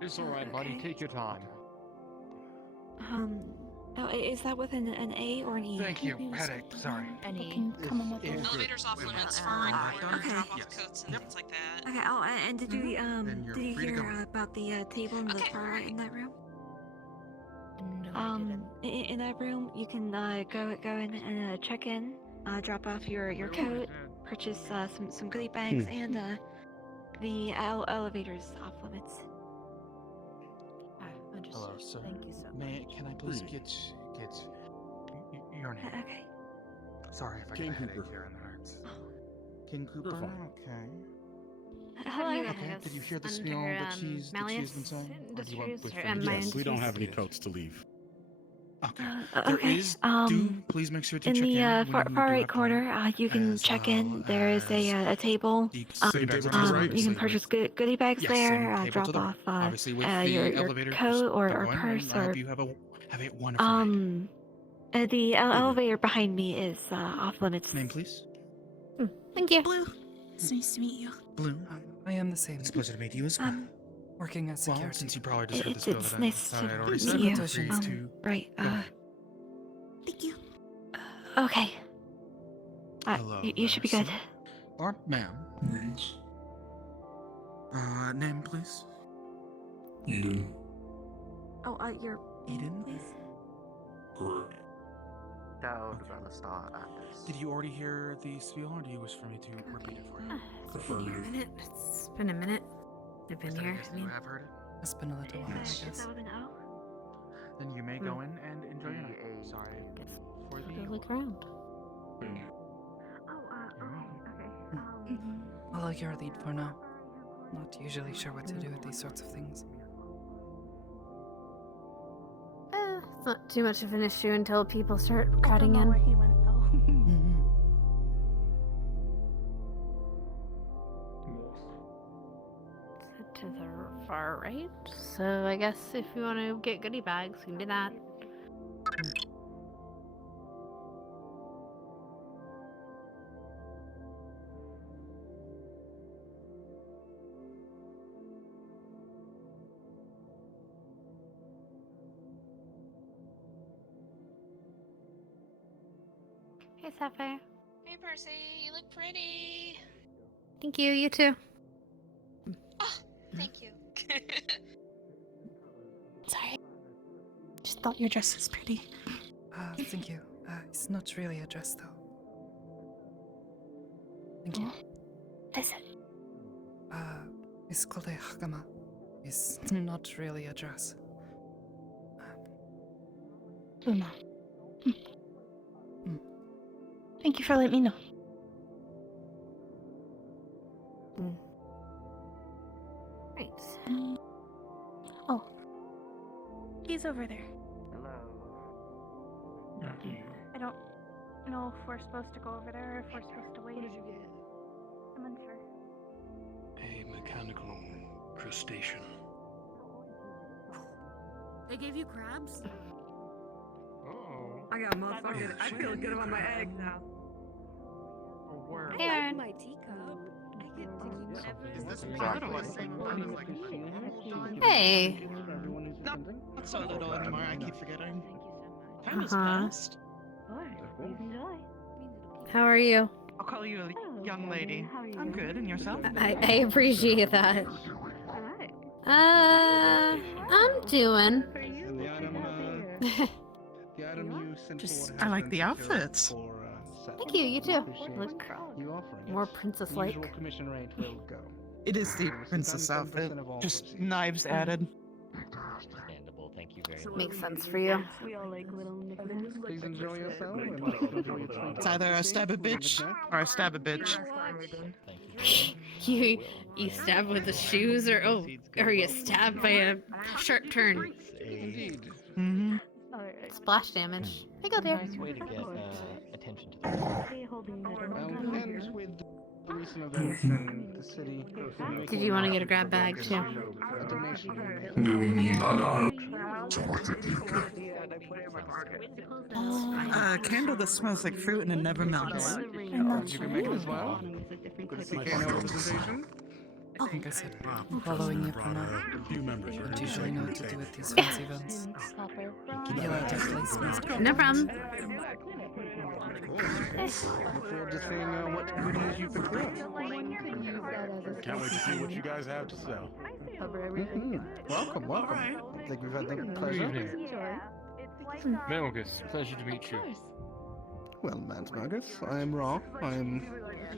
It's alright, buddy. Take your time. Is that with an A or an E? Thank you. Headache. Sorry. Elevator's off limits for regular drop-off coats and things like that. Okay. Oh, and did you Then you're free to hear go. about the table in the far right in that room? No, In that room, you can go in and check in, drop off your coat, purchase some goodie bags, and the elevator's off limits. Hello, sir. Thank you so much. Can I please get your name? Okay. Sorry if I King get a headache Cooper. here in the hearts. King Cooper. Fine. Okay. Hello. Okay. Did you hear the spiel that she's been saying? Or do you want with Yes, we don't have any coats to leave. Okay. Okay. There is. Please make sure to In check the in far when you do right have time. corner, you can As check in. well There is a table. The Same bags table on to the the right? You can obviously purchase with- goodie bags Yes, there. same table Drop to the off right. Obviously with the your elevator. coat or Go in, purse and I or hope you have a wonderful night. the elevator behind me is off limits. Name, please. Thank you. Blue. It's nice to meet you. Blue. I am the same. It's a pleasure to meet you as well. Working as Well, security. since you probably just heard the It's spiel that nice I to had already meet said, you. please to Right. go ahead. Thank you. Okay. Hello You should be there, good. sir. Or ma'am. Name, please. Eden. Oh, your Eden. please. Correct. Did you already hear the spiel, or do you wish for me to repeat it for you? Affirmative. It's been a minute. I've been Is that a here. yes, you have heard it? It's been a little while, I Is guess. that with an O? Then you may go in and enjoy your night. Sorry for the look around. Thank you. Okay. I'll your lead for now. Not usually sure what to do with these sorts of things. It's not too much of an issue until people start crowding I don't in. know where he went though. To the far right. So I guess if you want to get goodie bags, you can do that. Hey, Sapphire. Hey, Percy, you look pretty. Thank you. You too. Oh, thank you. Sorry. Just thought your dress was pretty. Thank you. It's not really a dress, though. Thank you. Listen. It's called a hakama. It's not really a dress. Uma. Thank you for letting me know. Right. Oh. He's over there. I don't know if we're supposed to go over there or if we're supposed to wait. What did you get? I'm unsure. A mechanical crustacean. They gave you crabs? Oh. I got motherfucking. I feel good about my egg now. Oh, word. Hey, Aaron. My teacup. I get to keep whatever. Is this Exactly. part of the same time as like Hey. Not so little anymore, I keep forgetting. Time has Uh-huh. passed. How are you? I'll call you a young lady. I'm good, and yourself? I appreciate that. I'm doing. I like the outfits. Thank you. You too. Look more princess-like. It is the princess outfit, just knives added. Understandable, thank you very much. Makes sense for you. Please enjoy yourself. It's either I stab a bitch or I stab a bitch. You stab with the shoes, or you stab by a sharp turn. Indeed. Mm-hmm. Splash damage. Hey, go there. Way to get attention to the And with the recent events in the city. Did you want to get a grab bag too? Candle that smells like fruit and it never melts. You can make it as well. Good to see Kano representation. I think I said following you for now. A few members are Don't usually know what to do at these Yeah. fancy events. You'll have to place Mr. No problem. Look forward to seeing what goodies you prepare. Can't wait to see what you guys have to sell. Welcome, welcome. I think we've had the pleasure. Melgus, pleasure to meet you. Well, Mansmagus, I'm Raw. I'm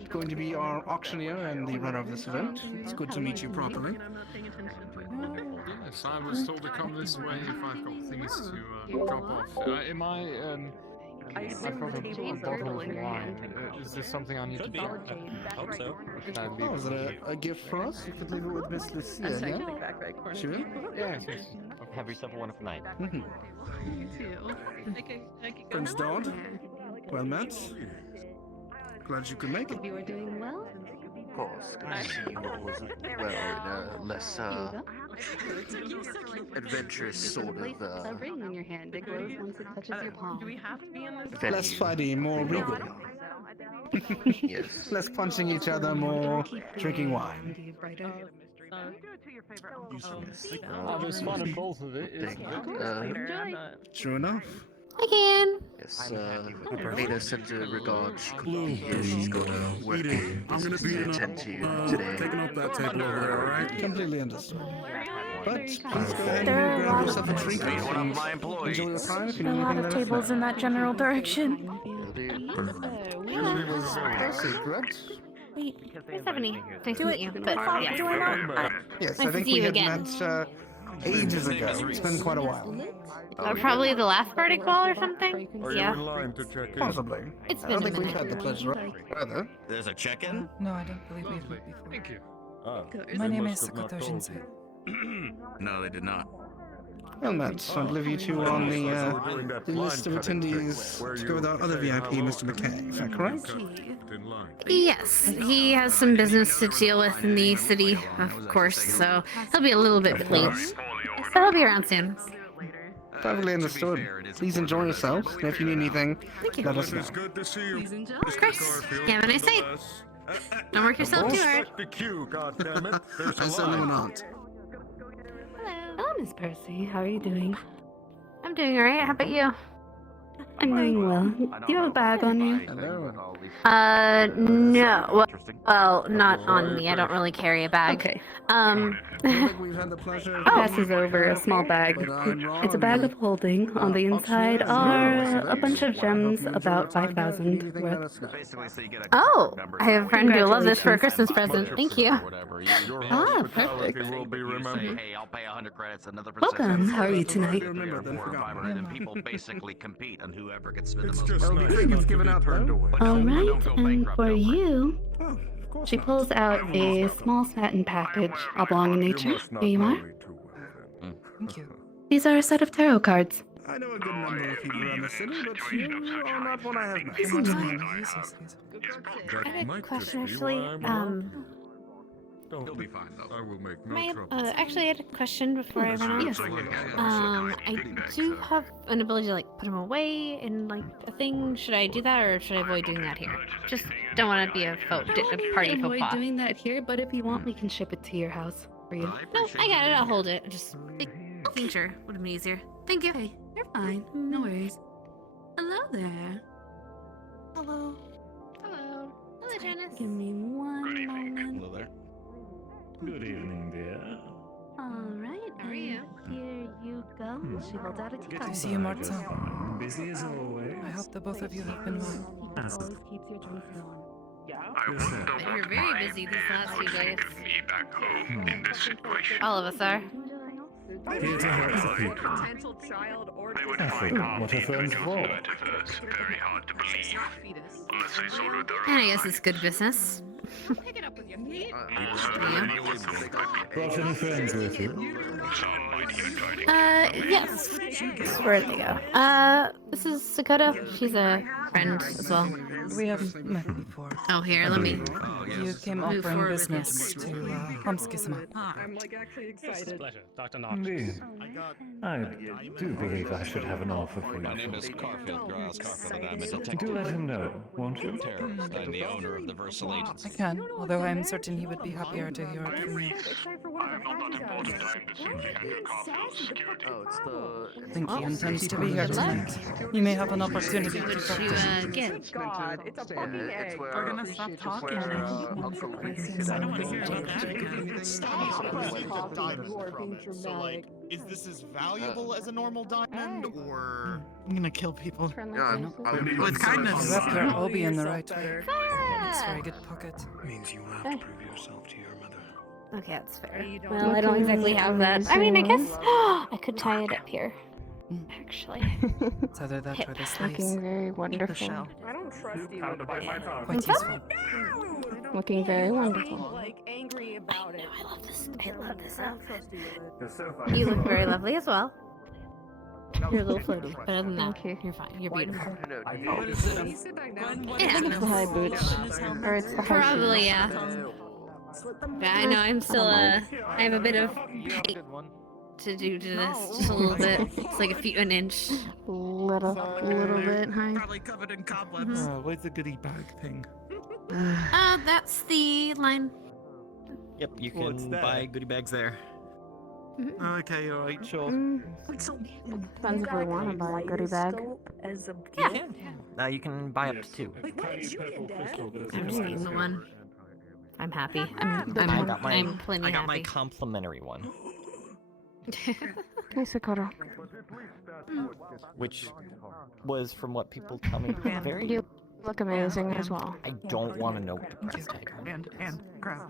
going to be our auctioneer and the runner of this event. It's good to meet you properly. Yes, I was told to come this way if I've got things to drop off. Am I, I've got a bottle of wine. Is this something I need to do? I hope so. Oh, is it a gift for us? You could leave it with Miss Lucia, yeah? She will? Yes, yes. Have yourself a wonderful night. You too. Prince Dodd, well met. Glad you could make it. You are doing well. Of course, was less adventurous sort of A ring on your hand. It glows once it touches your palm. Do we have to be in this? venue. Less fighting, more regal. Yes. Less punching each other, more drinking wine. There's fun in both of it, isn't True enough. I can. Yes, Ada sent a regard. She couldn't Blue, be here. She's got a work Eden, I'm gonna be in attend to taking today. up that table over there, alright? Completely understood. But please go ahead and grab yourself a drink and enjoy your time. If you need anything, let us Tables know. in that general direction. Will do. Secret. Wait, hey, Stephanie. Nice to meet you. But yeah. Do I not? Yes, Nice I to think see we you had again. met ages ago. It's been quite a while. Probably the last party call or something? Yeah. Possibly. It's I been don't a think we've minute. had the pleasure either. There's a check-in? No, I don't believe we've met before. Thank you. Oh. My name is Sakoto Shinsei. No, they did not. Well, Matt, I believe you two are on the list of attendees to go with our other VIP, Mr. McKay. Is that correct? Yes, he has some business to deal with in the city, of course, so he'll be a little bit late. But he'll be around soon. Perfectly understood. Please enjoy yourselves, and if you need anything, let us know. Good to see you. Of course. Have a nice night. Don't work yourself too hard. The queue, goddammit. I certainly will not. Hello, Miss Percy. How are you doing? I'm doing alright. How about you? I'm doing well. Do you have a bag on you? Hello. No. Well, not on me. I don't really carry a bag. Okay. I think we've had the pleasure of Passes over a small bag. but I'm wrong. It's a bag of holding. On the inside are a bunch of gems, about 5,000 worth. Oh, I have a friend who will love this for a Christmas present. Thank you. Ah, perfect. will be remembered. Hey, I'll pay 100 credits, another Welcome. How are you tonight? Remember, then forgot. and then people basically compete on whoever gets spend the It's most. just There'll be tickets given out, though. All right, and for you, Oh, of course she not. pulls out a small satin package, oblong in nature. Here you are. Thank you. These are a set of tarot cards. I know a good number of people around the city, but you are not one I have met. Yes, yes, yes. I had a question actually. You'll be fine, though. I will make My, actually, I had a question before I run out. Yes. I do have an ability to like put them away in like a thing. Should I do that, or should I avoid doing that here? Just don't want to be a party faux Avoid pas. doing that here, but if you want, we can ship it to your house for you. No, I got it. I'll hold it. Just making sure would have been easier. Thank you. Okay, you're fine. No worries. Hello there. Hello. Hello. Hello, Janice. Give me one moment. Hello there. Good evening, dear. All right. How are you? Here you go. She holds out a tea Good to card. see you, Marta. Busy as always. I hope the both of you have been well. He always keeps your drinks warm. You're very busy these last few days. All of us are. Here to help the people. Potential child or I thought, what are firms for? And I guess it's good business. pick it up with your feet. Brought any friends with you? Yes. Where'd they go? This is Sakoto. She's a friend as well. We have met before. Oh, here, let me. You came Move offering forward. business to Homskisma. I'm like actually excited. Pleasure, Dr. Knox. Indeed. I do believe I should have an offer for you. My name is Garfield, Giles Garfield, and I'm a detective. Do let him know, won't you? Terrorist. I'm the owner of the Versal Agency. can, although I'm certain he would be happier to hear it from you. I think he intends to be here tonight. You may have an opportunity to talk to him. Get? God, it's a fucking egg. We're gonna stop talking. I don't want to hear about that. So, like, is this as valuable as a normal diamond, or I'm gonna kill people. With kindness. You have your Obi in the right way. It's a very good pocket. Means you will have to prove yourself to your mother. Okay, that's fair. Well, I don't exactly have that. I mean, I guess I could tie it up here. Actually. It's either that or this lace. Looking very wonderful. I don't trust you. Quite useful. Looking very wonderful. Like angry about it. I love this. I love this outfit. You look very lovely as well. You're a little floaty, but other than that, you're fine. You're beautiful. I think it's the high boots. Or it's the high Probably, shoes. yeah. Yeah, I know. I'm still I have a bit of to do to this, just a little bit. It's like an inch. Little bit high. Probably covered in cobwebs. Where's the goodie bag thing? That's the line. Yep, you can buy goodie bags there. Okay, alright, sure. Depends if we want to buy a goodie bag. Yeah. You can buy up to 2. I'm just getting the one. I'm happy. I'm plenty I got my happy. complimentary one, Hey, Sakoto. which was, from what people tell me, very. You look amazing as well. I don't want to know what the price tag on. And grab.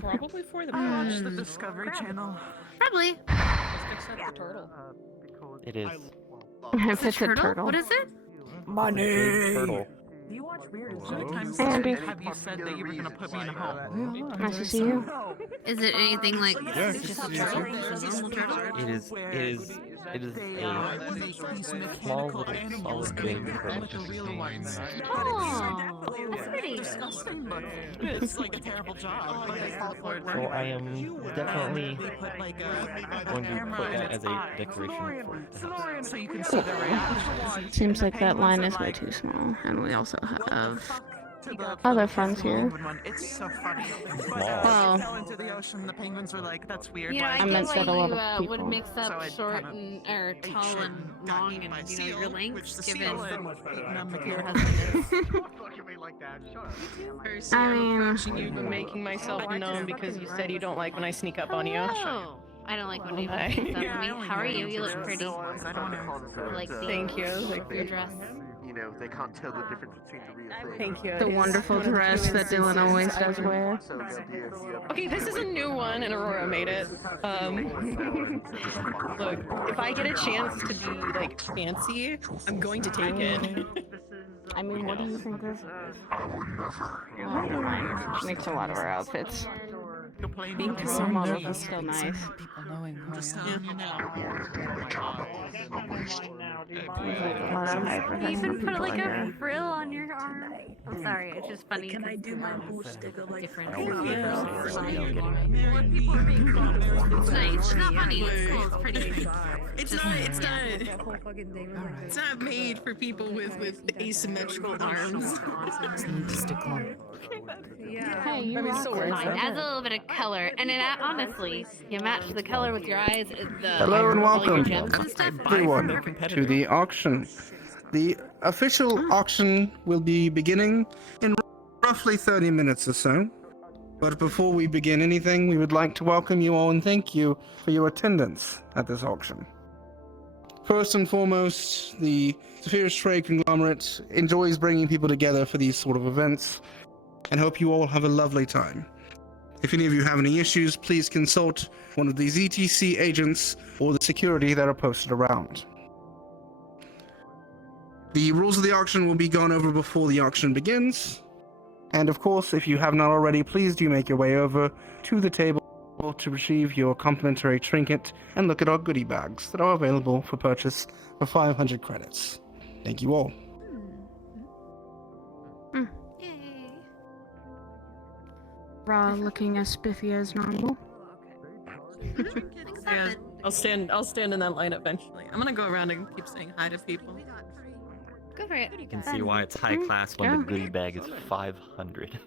Probably for the watch the Discovery Channel. Probably. Except the turtle. It is. If it's a turtle. What is it? Big turtle. Do you watch weird Sometimes Andy. have you said that you were gonna put me in a home? Nice to see you. Is it anything like Yeah, just a it's turtle? Just a normal turtle? It is a small little solid big turtle. Oh, that's pretty. Disgusting, but it's like a terrible job. So I am definitely going to put that as a decoration for the house. So you can see the reaction. Seems like that line is way too small, and we also have other friends here. It's so funny. Wow. Fell into the ocean. The penguins were like, "That's weird." You know, why I is meant get that a why lot you of would people. mix up So I short kind of and or ate tall shit and and got long eaten by and seal, your which lengths the given seal had eaten up the your kid. husband is. I mean, You've been making myself known because you said you don't like when I sneak up on you. Oh, I don't like when people Hi. sneak up on me. How are you? You look pretty. I like the Thank you. your dress. You know, they can't tell the difference between the real thing. Thank you. the wonderful dress that Dylan always does wear. So they'll be Okay, this is a new one, and Aurora made it. Look, if I get a chance to be like fancy, I'm going to take it. I mean, what do you think this is? She makes a lot of our outfits. Her models are still nice. People knowing who I am. You even put like a frill on your arm. I'm sorry, it's just funny. Can I do my different? It's nice. It's not funny. It's cool. It's pretty. It's not made for people with asymmetrical arms. Hey, you rock It adds a little bit of color, and honestly, you match the color with your eyes. Hello and all your welcome, gems and stuff. everyone, to the auction. The official auction will be beginning in roughly 30 minutes or so. But before we begin anything, we would like to welcome you all and thank you for your attendance at this auction. First and foremost, the Zephyrus Trade Conglomerate enjoys bringing people together for these sort of events, and hope you all have a lovely time. If any of you have any issues, please consult one of these ETC agents or the security that are posted around. The rules of the auction will be gone over before the auction begins. And of course, if you have not already, please do make your way over to the table to receive your complimentary trinket and look at our goodie bags that are available for purchase for 500 credits. Thank you all. Raw looking as spiffy as normal. Yeah, I'll stand in that line eventually. I'm gonna go around and keep saying hi to people. Go for it. You can see why it's high class when the goodie bag is 500.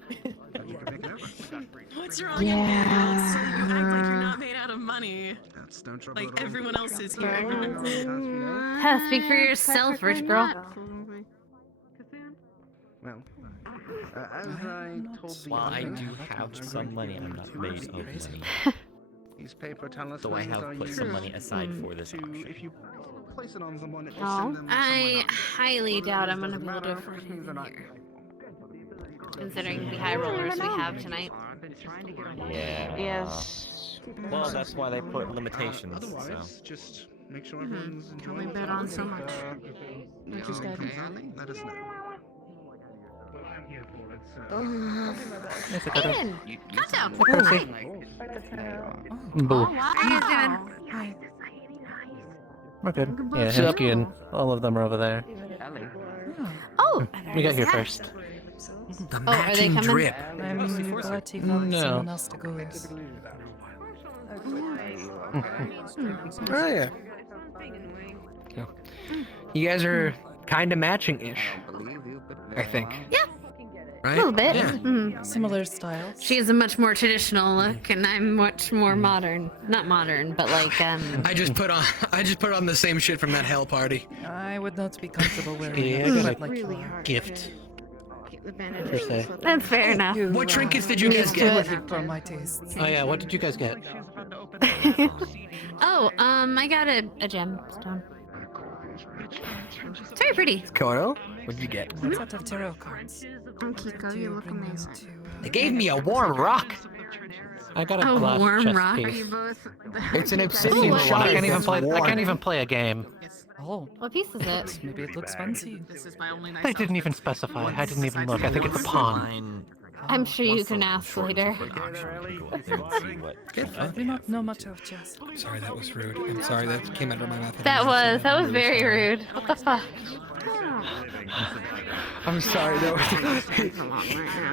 What's wrong in there? So you act like you're not made out of money. That's no trouble Like at all. everyone else is here. Speak for yourself, rich girl. Well, as I told the While I others, do have some money, I'm not made of money. these paper talismans So I have are put used some money aside for this to, auction. if you place it on someone, it will Oh, send them I somewhere else. highly doubt I'm gonna Doesn't be able to matter, afford which means they're not anything here. Considering the high rollers we have tonight. Yeah. Yes. Well, that's why they put limitations. Otherwise, just make sure everyone's Can enjoying we bet themselves. on so much? Which is confirming, let us know. Aiden! Kato! Boo. How are you doing? We're good. Yeah, Hemsky and all of them are over there. Oh! We got here first. The Oh, are they matching coming? drip. I'm glad to find No. someone else to go with. Oh yeah. You guys are kind of matching-ish, I think. Yeah. Right? A little bit. Yeah. Mhm. Similar styles. She has a much more traditional look, and I'm much more modern. Not modern, but like I just put on the same shit from that hell party. I would not be comfortable wearing Yeah, that. I got Like, a gift. Per se. That's fair enough. What trinkets did you guys Too get? hip for my tastes. Oh yeah, what did you guys get? Oh, I got a gemstone. It's very pretty. Sakoto? What did you get? One set of tarot cards. Kiko, you look amazing. They gave me a warm rock. I got a A glass warm chest rock? piece. It's an Ooh, obsidian what shard. I can't even play. I Warm. can't even play a game. Oh, What piece is it? maybe it looks fancy. This is my only nice They didn't even specify. I didn't even look. I think it's a pawn. I'm sure you can ask later. I do not know much of chess. Sorry, that was rude. I'm sorry that came out of my mouth. That was very rude. What the fuck? I'm sorry, that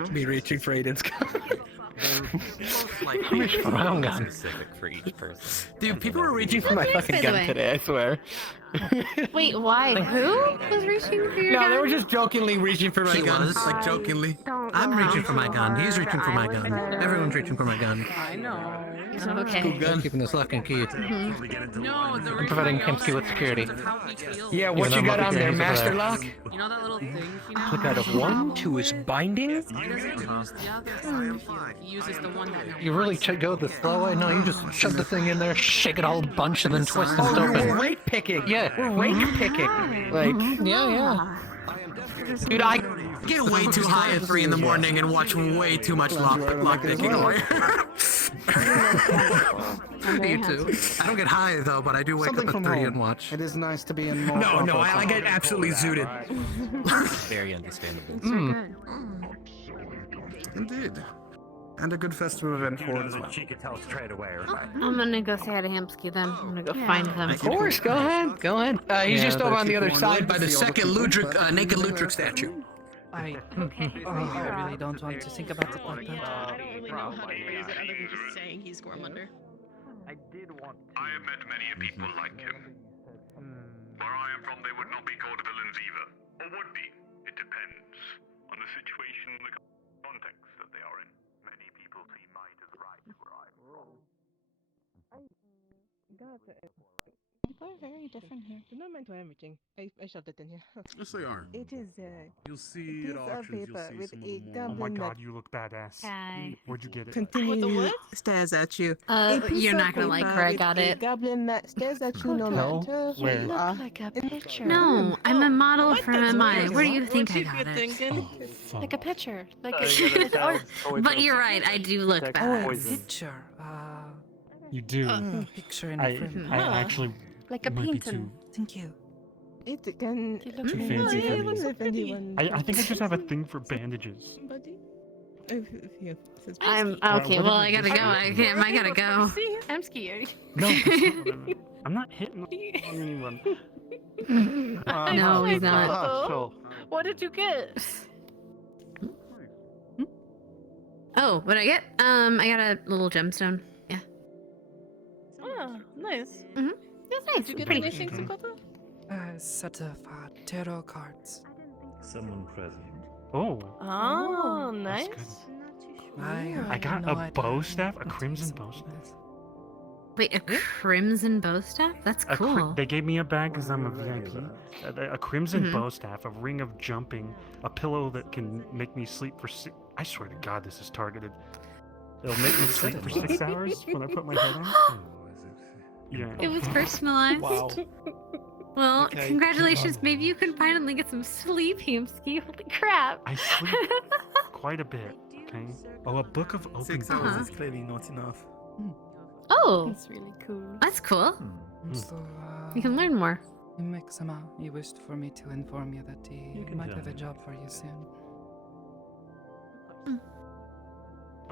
was me reaching for Aiden's gun. Like Reach for my own gun. specific for each person. Dude, people were reaching for my By fucking the gun way. today, I swear. Wait, why? Who was reaching for your No, gun? they were just jokingly reaching for my He gun. was. Like, jokingly. I'm reaching for my gun. He's reaching for my gun. Everyone's reaching for my gun. I know. Okay. Gun. Keeping this lock and key. No, the I'm providing Kemsky with security. Yeah, what Even you though got I'm on there, looking master for lock? You know that little thing? You know? Click out of 1 to his binding? He doesn't use the other side. He uses the one that. You really go the slow way? No, you just shove the thing in there, shake it a whole bunch, and then twist and Oh, open. we're rake picking. Yeah. We're rake picking. Like, Yeah. dude, I get way too high at 3 in the morning and watch way too much lock picking. Me too. I don't get high though, but I do wake Something up from at 3 home. and watch. It is nice to be in more. No, proper I get absolutely zooted. Very understandable. Indeed. And a good festival event for it as well. She could tell straight away, right? I'm gonna go say hi to Hamsky then. I'm gonna go find them. Of course, go ahead, go ahead. He's Yeah, just but over if on the you other want side to by the see all the second people, Ludwig, but- naked Ludwig statue. I really don't want to think about it like that. I don't really know how to phrase it other than just saying he's Gormunder. I have met many people like him. Where I am from, they would not be called villains either. Or would be. It depends on the situation and the context that they are in. Many people see might as right where I'm from. People are very different here. Do not mind why I'm reaching. I shoved it in here. Yes, they are. It is You'll a see piece at of auctions, you'll paper see with some of a the more. goblin Oh my that god, you look badass. Hi. Where'd you get it? continue Stares at you. a piece You're of not gonna like paper where I with got a it. goblin that stares at you no No. matter Where? who you are. Like a picture. No, I'm a model from MI. Where do you think I got it? Like a picture. Like But you're right, I do look Oh, a bad. picture. You do. Picture in a frame. I actually like a might be painting. Thank you. It can. You look too very fancy for I me. wonder if anyone. I think I just have a thing for bandages. Somebody? Yeah. I'm What okay. did Well, you I gotta just go. say? I gotta go. I'm scared. No, I'm not hitting on anyone. No, he's not. So, What did you get? Oh, what did I get? I got a little gemstone. Yeah. Oh, nice. It was nice. Did you get Pretty. anything, Sakoto? a set of tarot cards. Someone present. Oh. Oh, That's nice. good. I I got no a idea bow staff, a what to crimson do bow with staff. this. Wait, a crimson bow staff? That's cool. They gave me a bag because I'm a VIP. A crimson Mhm. bow staff, a ring of jumping, a pillow that can make me sleep for I swear to God, this is targeted. It'll make me sleep for 6 hours when I put my head on. Yeah. It was personalized. Wow. Well, Okay. congratulations. Maybe you can finally get some sleep, Hamsky. Holy crap. I sleep quite a bit. Okay. Oh, a book of open 6 hours Uh-huh. is clearly not enough. Oh, That's really cool. that's cool. Hmm. So, You can learn more. Mixama, he wished for me to inform you that he You can might tell have a him. job for you soon.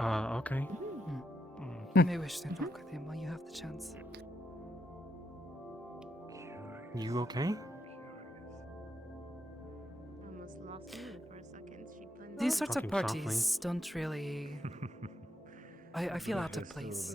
Okay. You may wish to talk with him while you have the chance. You okay? Almost lost you for a second. She plunged These sorts of Talking softly. parties don't really. I feel out of place.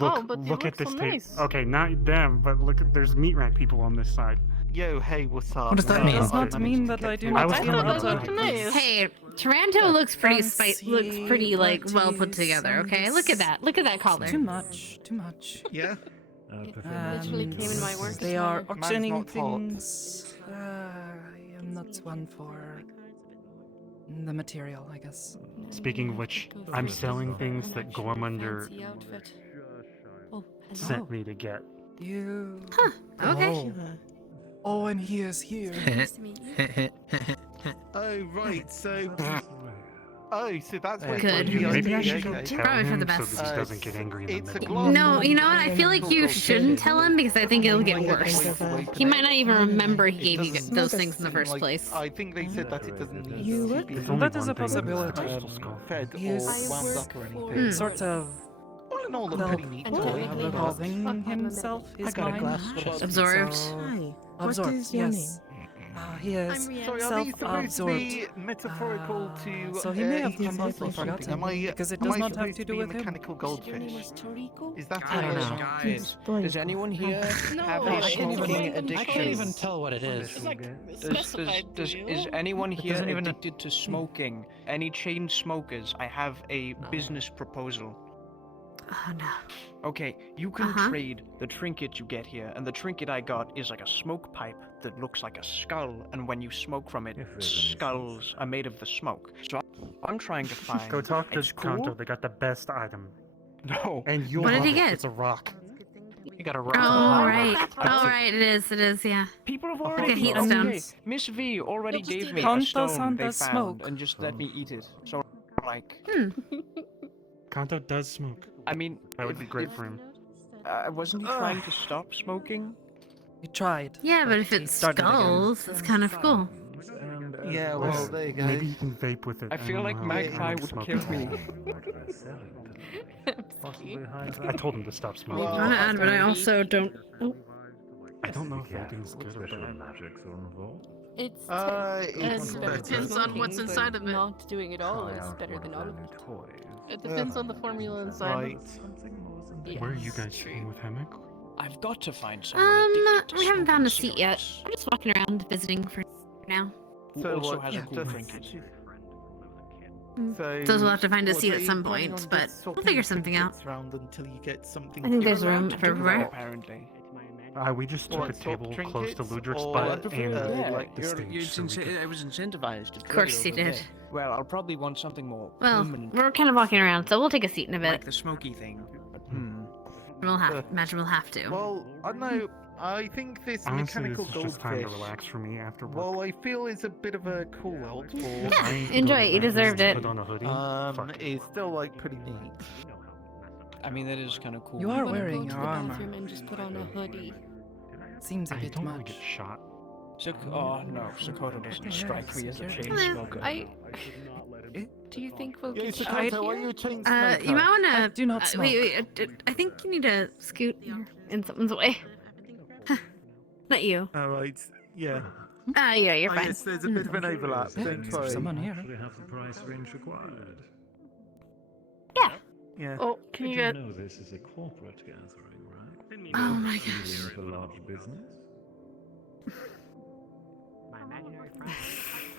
Look, but you look look at this so tape. nice. Okay, not them, but look, there's meat rack people on this side. Yo, hey, what's up? What does that mean? It does not I mean managed to that I get do through. not I was feel thinking out about of that. place. Hey, Taranto looks pretty looks pretty like Fancy well put together, okay? Look at that. Look at that collar. Too much. Too much. Yeah. Literally came in my work They this are morning. auctioning not hot. things. I am not one for the material, I guess. Speaking of which, I'm selling things that Gormunder sent me to get. You. Huh. Okay. Oh, and he is here. Oh, right, so... Oh, so that's what Good. Maybe I should go tell Probably for him the so best. that he doesn't get angry in the It's a middle. glass. No, you know what? I feel like you shouldn't tell him because I think it'll get worse. He might not even remember he gave you those things in the first place. I think they said that it doesn't need You to would? be There's only That is one a thing that's possibility. crystal skull. fed or Yes. wound up or anything. Sort of All in all, they're pretty neat. revolving himself, his mind. Absorbed. So, absorbed, yes. He is Sorry, are these supposed to self-absorbed. be metaphorical to So he may have economics completely or something? forgotten, Am I, because it am does I not have supposed to be do a with him. mechanical goldfish? Is that I don't it? know. Guys, does anyone here have a smoking addiction? I can't even tell what it is. Is anyone here doesn't even- addicted to smoking? Any chain smokers? I have a business proposal. Oh no. Okay, you can Uh-huh. trade the trinket you get here, and the trinket I got is like a smoke pipe that looks like a skull, and when you smoke from it, skulls are made of the smoke. So I'm trying to find Go talk to a school. Kanto. They got the best item. No. And you'll What did love he it. get? It's a rock. You got a rock. Oh right. Oh right. It is. Yeah. People have Look already at heat okay, stones. Miss V already gave me a Kanto stone they does found smoke. and just let me eat it. So, like, Kanto does smoke. I mean, That would be great for him. wasn't he trying to stop smoking? He tried. Yeah, but if it's started again. skulls, it's kind of cool. Yeah, well, there you go. Maybe you can vape with it. I feel don't like know how Magpie to would smoke kill it. me. I told him to stop smoking. I want to add, but I also don't. Oh. I don't know if vaping's good or bad. It's It's better better. than Depends on what's smoking, inside but of it. Not doing it all is better than all of it. It depends on the formula inside. Right. Where are you guys sitting with Hemmick? I've got to find someone addicted to We haven't found a smoking seat yet. cigarettes We're just walking around visiting for now. Who So also what- has yeah, a cool just- trinket. So, Suppose we'll have to find a what, seat are at you some planning point, on but just we'll swapping figure something out. trinkets around until you get something. I think there's different room to for do? everywhere. Apparently. We just took What, a swap table close to trinkets Ludrich's or, butt and yeah, like the stage. So we could... I was incentivized. Of course you did. Well, I'll probably want something more Well, permanent, we're kind of walking around, so we'll take a seat in a like bit. the smoky thing. But, We'll have. Imagine we'll have to. Well, I don't know. I think this Honestly, mechanical this is just time to goldfish. relax for me after work. Well, I feel it's a bit of a cool out for. Yeah, I ain't enjoy gonna it. You let deserved this it. Put on a hoodie. Fuck. It's still like pretty neat. I mean, that is kind of cool. You are Wanna wearing go to your the armor. bathroom and just put on a hoodie. Seems a I bit don't want much. to get shot. Oh no, Sakoto doesn't strike me as a chain Hello. smoker. Do you think we'll Yeah, get so shot Kanto, are here? you a chain You smoker? might want I to. do not smoke. Wait. I think you need to scoot in someone's way. Not you. Alright, yeah. Ah, yeah, you're I fine. guess there's a bit of an overlap. Yeah, Don't there's worry. someone here. Actually have the price range required. Yeah. Yeah. Oh, can Did you you get? know this is a corporate gathering, right? Oh my gosh. Dealing with a large business?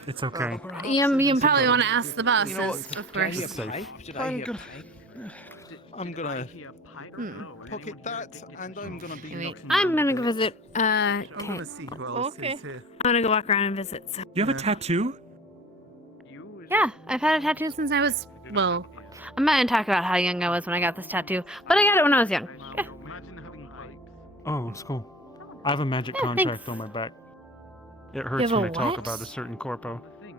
It's okay. You probably want to ask the bosses, of course. It's safe. I'm gonna pocket that, and I'm gonna be. Wait, I'm gonna go visit. I Okay. wanna see who else is here. I'm gonna go walk around and visit. So. You have a tattoo? Yeah, I've had a tattoo since I was. Well, I'm not gonna talk about how young I was when I got this tattoo, but I got it when I was young. Yeah. Oh, it's cool. I have a magic Yeah, contract thanks. on my back. It You hurts have when a I talk what? about a certain corpo. You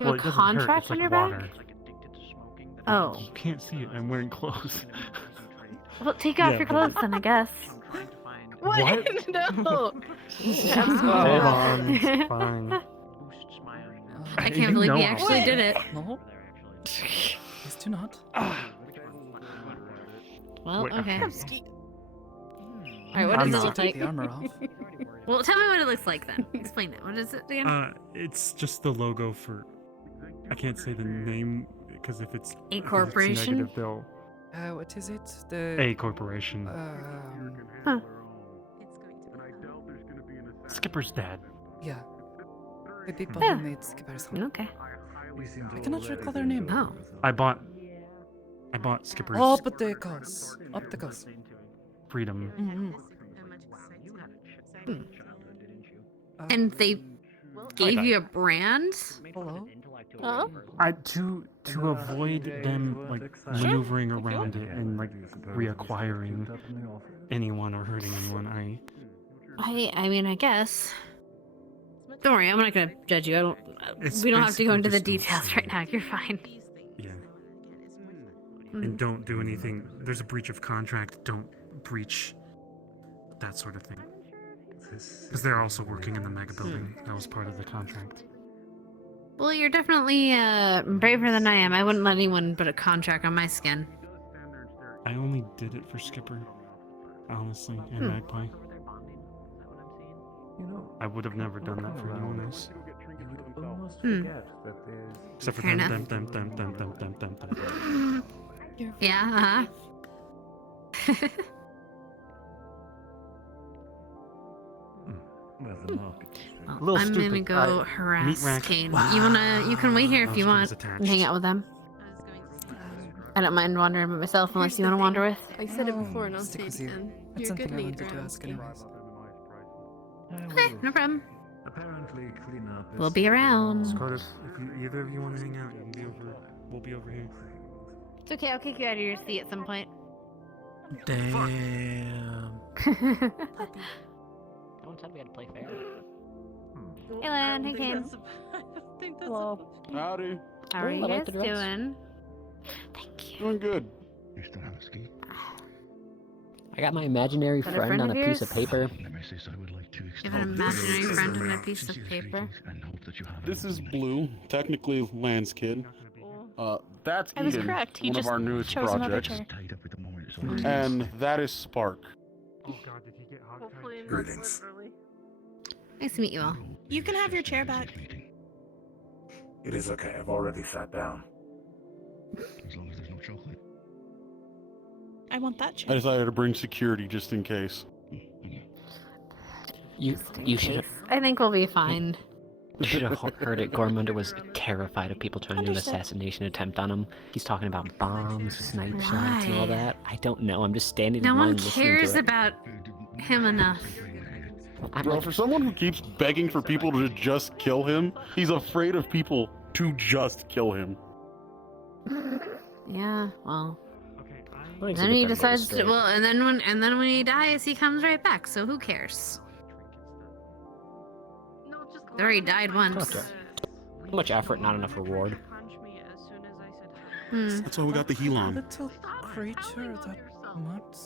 Well, have it a doesn't hurt, contract it's on like your water. back? You Oh. can't see it. I'm wearing clothes. Well, take off Yeah, your but- clothes then, I guess. What? No. Hold on. It's fine. I You can't believe know he I'm actually right. did it. No. Please do not. Well, Wait, okay. okay. Alright, what I'm does it not. look like? The armor off. Well, tell me what it looks like then. Explain it. What is it again? It's just the logo for. I can't say the name because if it's A if it's corporation? negative, they'll What is it? The A corporation. Huh. Skipper's dad. Yeah. The people Yeah. who made Skippers. Okay. I cannot recall their name. Oh. I bought Skipper's Up the cause. Up the cause. freedom. And they gave you a brand? Hello? Oh? I to avoid them like maneuvering around it and like reacquiring anyone or hurting anyone. I mean, I guess. Don't worry, I'm not gonna judge you. I don't. It's We don't have to go basically into the just a- details right now. You're fine. Yeah. And don't do anything. There's a breach of contract. Don't breach that sort of thing. Because they're also working in the mega building. That was part of the contract. Well, you're definitely braver than I am. I wouldn't let anyone put a contract on my skin. I only did it for Skipper, honestly, and Magpie. I would have never done that for anyone else. Except for Fair them, enough. them. Yeah, uh-huh. Well, I'm gonna go harass Kane. You can wait here if you want and hang out with them. I don't mind wandering by myself unless you want to wander with. I said it before, and I'll say Stick it with you. again. That's You're a good something I wanted leader. to ask anyways. Okay, no problem. Apparently, clean up. We'll be around. Sakoto, if either of you want to hang out, you can be over. We'll be over here. It's okay, I'll kick you out of your seat at some point. Damn. No one said we had to play fair. Hey, Lan. Hey, Kane. Hello. Howdy. How are you I like guys the dress. doing? Thank you. Doing good. You still have a ski? I got my imaginary That a friend friend on of a piece of yours? paper. Nemesis, I would like to You have an imaginary friend on a piece of paper. and hope that you have This is Blue, technically Land's kid. That's I was Eden, correct. He one just of our newest chose another projects. chair. And that is Spark. Oh god, did he get hog tied? Greetings. Nice to meet you all. You can have your chair back. It is okay. I've already sat down. As long as there's no chocolate. I want that I chair. decided to bring security just in case. You should have I think we'll be fine. heard it. Gormunder was terrified of people trying to do an Understood. assassination attempt on him. He's talking about bombs, sniper shots, and all Why? that. I don't know. I'm just standing No in line one listening cares to it. about him enough. I'm Bro, like, for someone who keeps begging for people to just kill him, he's afraid of people to just kill him. Yeah, well. Like, Then to he get them both decides to, straight. well, and then when he dies, he comes right back. So who cares? He already died once. Okay. Too much effort, not enough reward. Hmm. That's why we got the Helon. Little creature that much.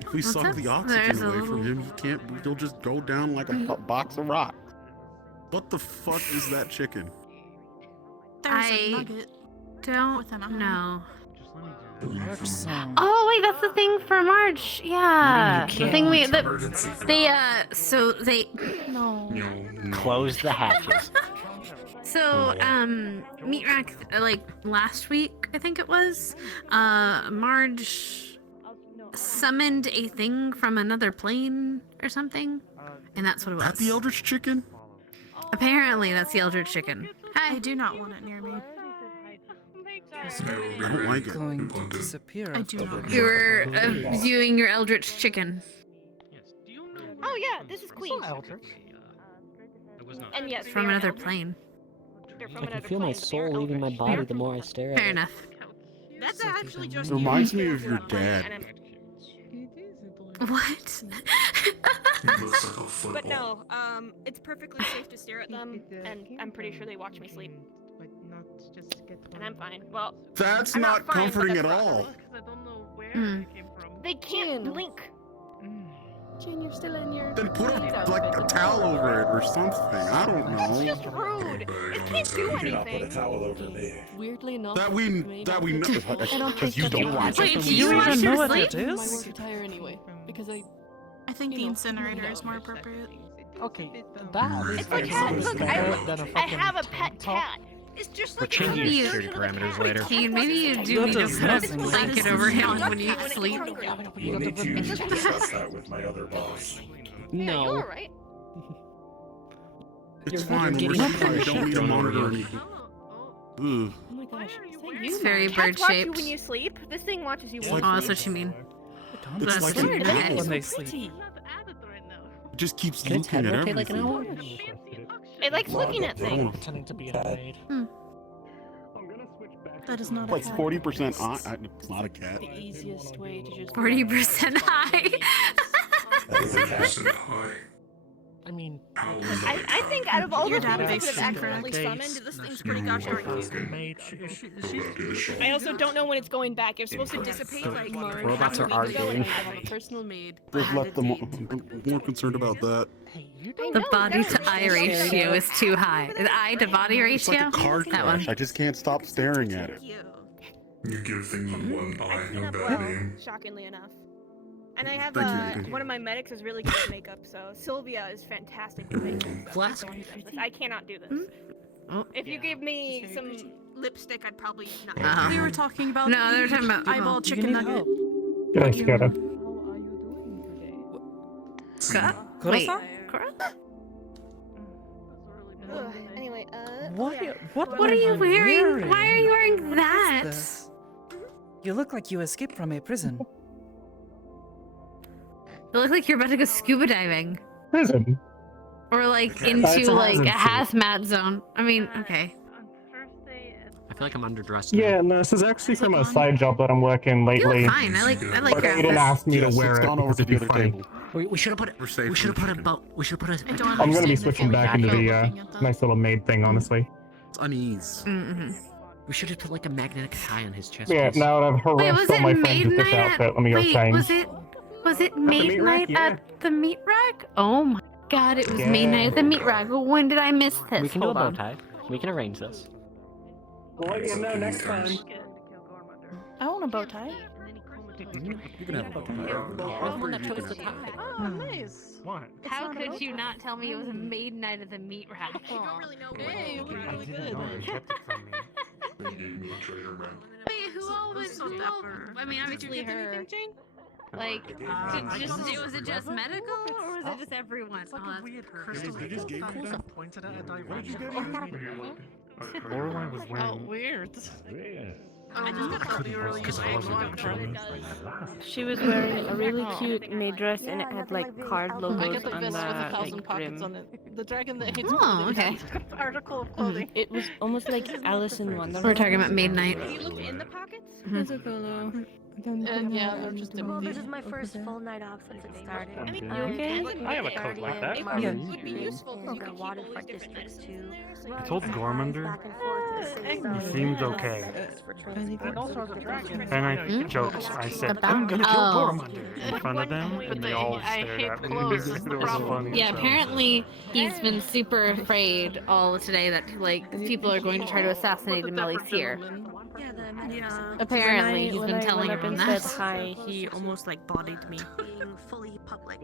If we What's suck up? the There's oxygen a away from him, he can't. He'll just go down like a box of rocks. What the fuck is that chicken? I don't know. Person. Oh wait, that's the thing for March. Yeah, You the thing we Emergency. so they No. Close the hatches. so Meat Rack like last week I think it was Marge summoned a thing from another plane or something, and that's what it was. That the Eldritch Chicken? Apparently, that's the Eldritch Chicken. Hi. I do not want it near me. I don't like it. Going to disappear. I do not. You were viewing your Eldritch Chicken. Oh yeah, this is Queen. And yes, From they are another eldritch. plane. They're from I can another feel my plane. soul leaving my body the more I stare at Fair it. enough. That's actually just It reminds me of your dad. What? But no, it's perfectly safe to stare at them, and I'm pretty sure they watch me sleep. And I'm fine. Well, That's I'm not fine, but comforting that's at not all. good. They can't blink. Jin, you're still in your. Then put like a towel over it or something. I don't It's know. just rude. It can't do anything. towel over me. Weirdly enough. That we know. Because you don't watch Wait, it. do you even know what that My work attire anyway, because I think the incinerator is more appropriate. Okay, that is It's like look, I have a pet cat. It's just like We're changing a security parameters later. Kane, maybe you do need to put a blanket over him when you sleep. We'll need to discuss that with my other boss. Yeah, you're alright. It's fine. When we're sleeping, we don't need to monitor anything. Ugh. Oh my gosh, It's very Cats watch you bird-shaped. when you sleep. This thing watches you It's when Oh, you that's sleep. what you mean. It's That's like what you mean. When they sleep. It just keeps Can its looking head at rotate like an everything. owl? It likes looking at things. Pretending to be annoyed. That is not Like a cat. 40% it's not a cat. the easiest way to just. 40% high. That is a cat. I mean, I think out of all the Your things I database could have is accidentally correct. summoned, this thing's pretty gosh darn cute. I I also don't know when it's going back. It's supposed to dissipate like Robots are half a week ago, and arguing. I have a personal maid. Just let them. I'm more concerned about that. The body to eye ratio is too high. The eye to body It's like ratio? a car That one. crash. I just can't stop staring at it. You give things one eye I and clean up bad well, name. shockingly enough. And I have Thank you. one of my medics is really good at makeup, so Sylvia is fantastic at makeup. So Flask. I cannot do this. Oh. If you gave me some lipstick, I'd probably not. Uh-huh. We were talking about No, they're the talking about eyeball chicken nugget. Yes, Kara. Wait. Anyway, What are you you wearing? Why are you wearing What is that? this? You look like you escaped from a prison. You look like you're about to go scuba diving. Prison. Or like It's into a like a hazard hazmat zone. I mean, okay. I feel like I'm underdressed. Yeah, no, this is actually from a side job that I'm working You lately. look fine. I like But your they didn't outfit. ask me to Yes, wear it's it gone over because to it'd the be other funny. table. We should have put it. We're safe. We should have from put a chicken. boat. We should have put a. I don't I'm gonna be understand switching the back into feeling the of looking at that. nice little maid thing, honestly. It's unease. Mm-hmm. We should have put like a magnetic tie on his chest. Yeah, piece. now that I've Wait, harassed was all it my friends maid with this night at? outfit, let me go Wait, change. was it maid meat rack? night at the meat rack? Oh my god, it was maid night at the meat rack. When did I miss this? We can do a Hold bow on. tie. We can arrange this. We'll let you know next time. I want a bow tie. You can have a bow tie. The one that chose the tie. Oh, nice. What? How could you not tell me it was a maid night at the meat rack? I don't really know. Hey, you look really good. They gave me a treasure map. Wait, who all was? Who all? I mean, obviously her. Like, was it just medical or was it just everyone? It's like Oh, a that's weird crystal. They just gave you that? pointed at a What did you direction. get? Lorelai was Oh, wearing. weird. I just got help you earlier. Because I wasn't actually. She was wearing a really cute maid dress and it had like card I logos get the on vest the with 1,000 like, pockets brim. on it. The dragon that hates Oh, okay. Article of clothing. It was almost like Alice in Wonderland. We're talking about maid night. Have you looked in the pockets? Yeah, they're just Well, this empty. is my first full night off since it started. I mean, You okay? I have a coat like that. It would be useful because you could keep all these waterfront different districts medicines in too. there. So I told Gormander he seemed okay. And I joked. I said, I'm gonna kill Oh. Gormander in front of them, and they all I stared hate at me. clothes, is It the was problem. funny. Yeah, so- apparently he's been super afraid all today that like people are going to try to assassinate him while he's here. Yeah. Apparently, he's when been I telling went up everyone and that. said hi, he almost like bodied me. being fully public.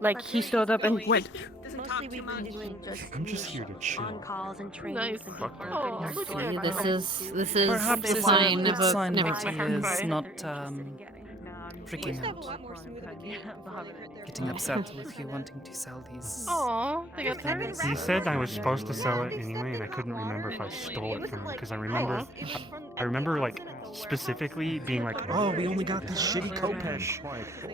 Like he stood up and went. Mostly we've been doing just I'm just here to chill. on calls and trainings Nice. and people Oh, getting our look store See, front this items is to- this is Perhaps a it's sign a of a sign never that mind. he is not freaking out. Getting upset with you wanting to sell these. Oh, they got things. He said I was supposed to sell it anyway, and I couldn't remember if I stole it from him because I remember like specifically being like, "Oh, we only got this shitty Kopesh,"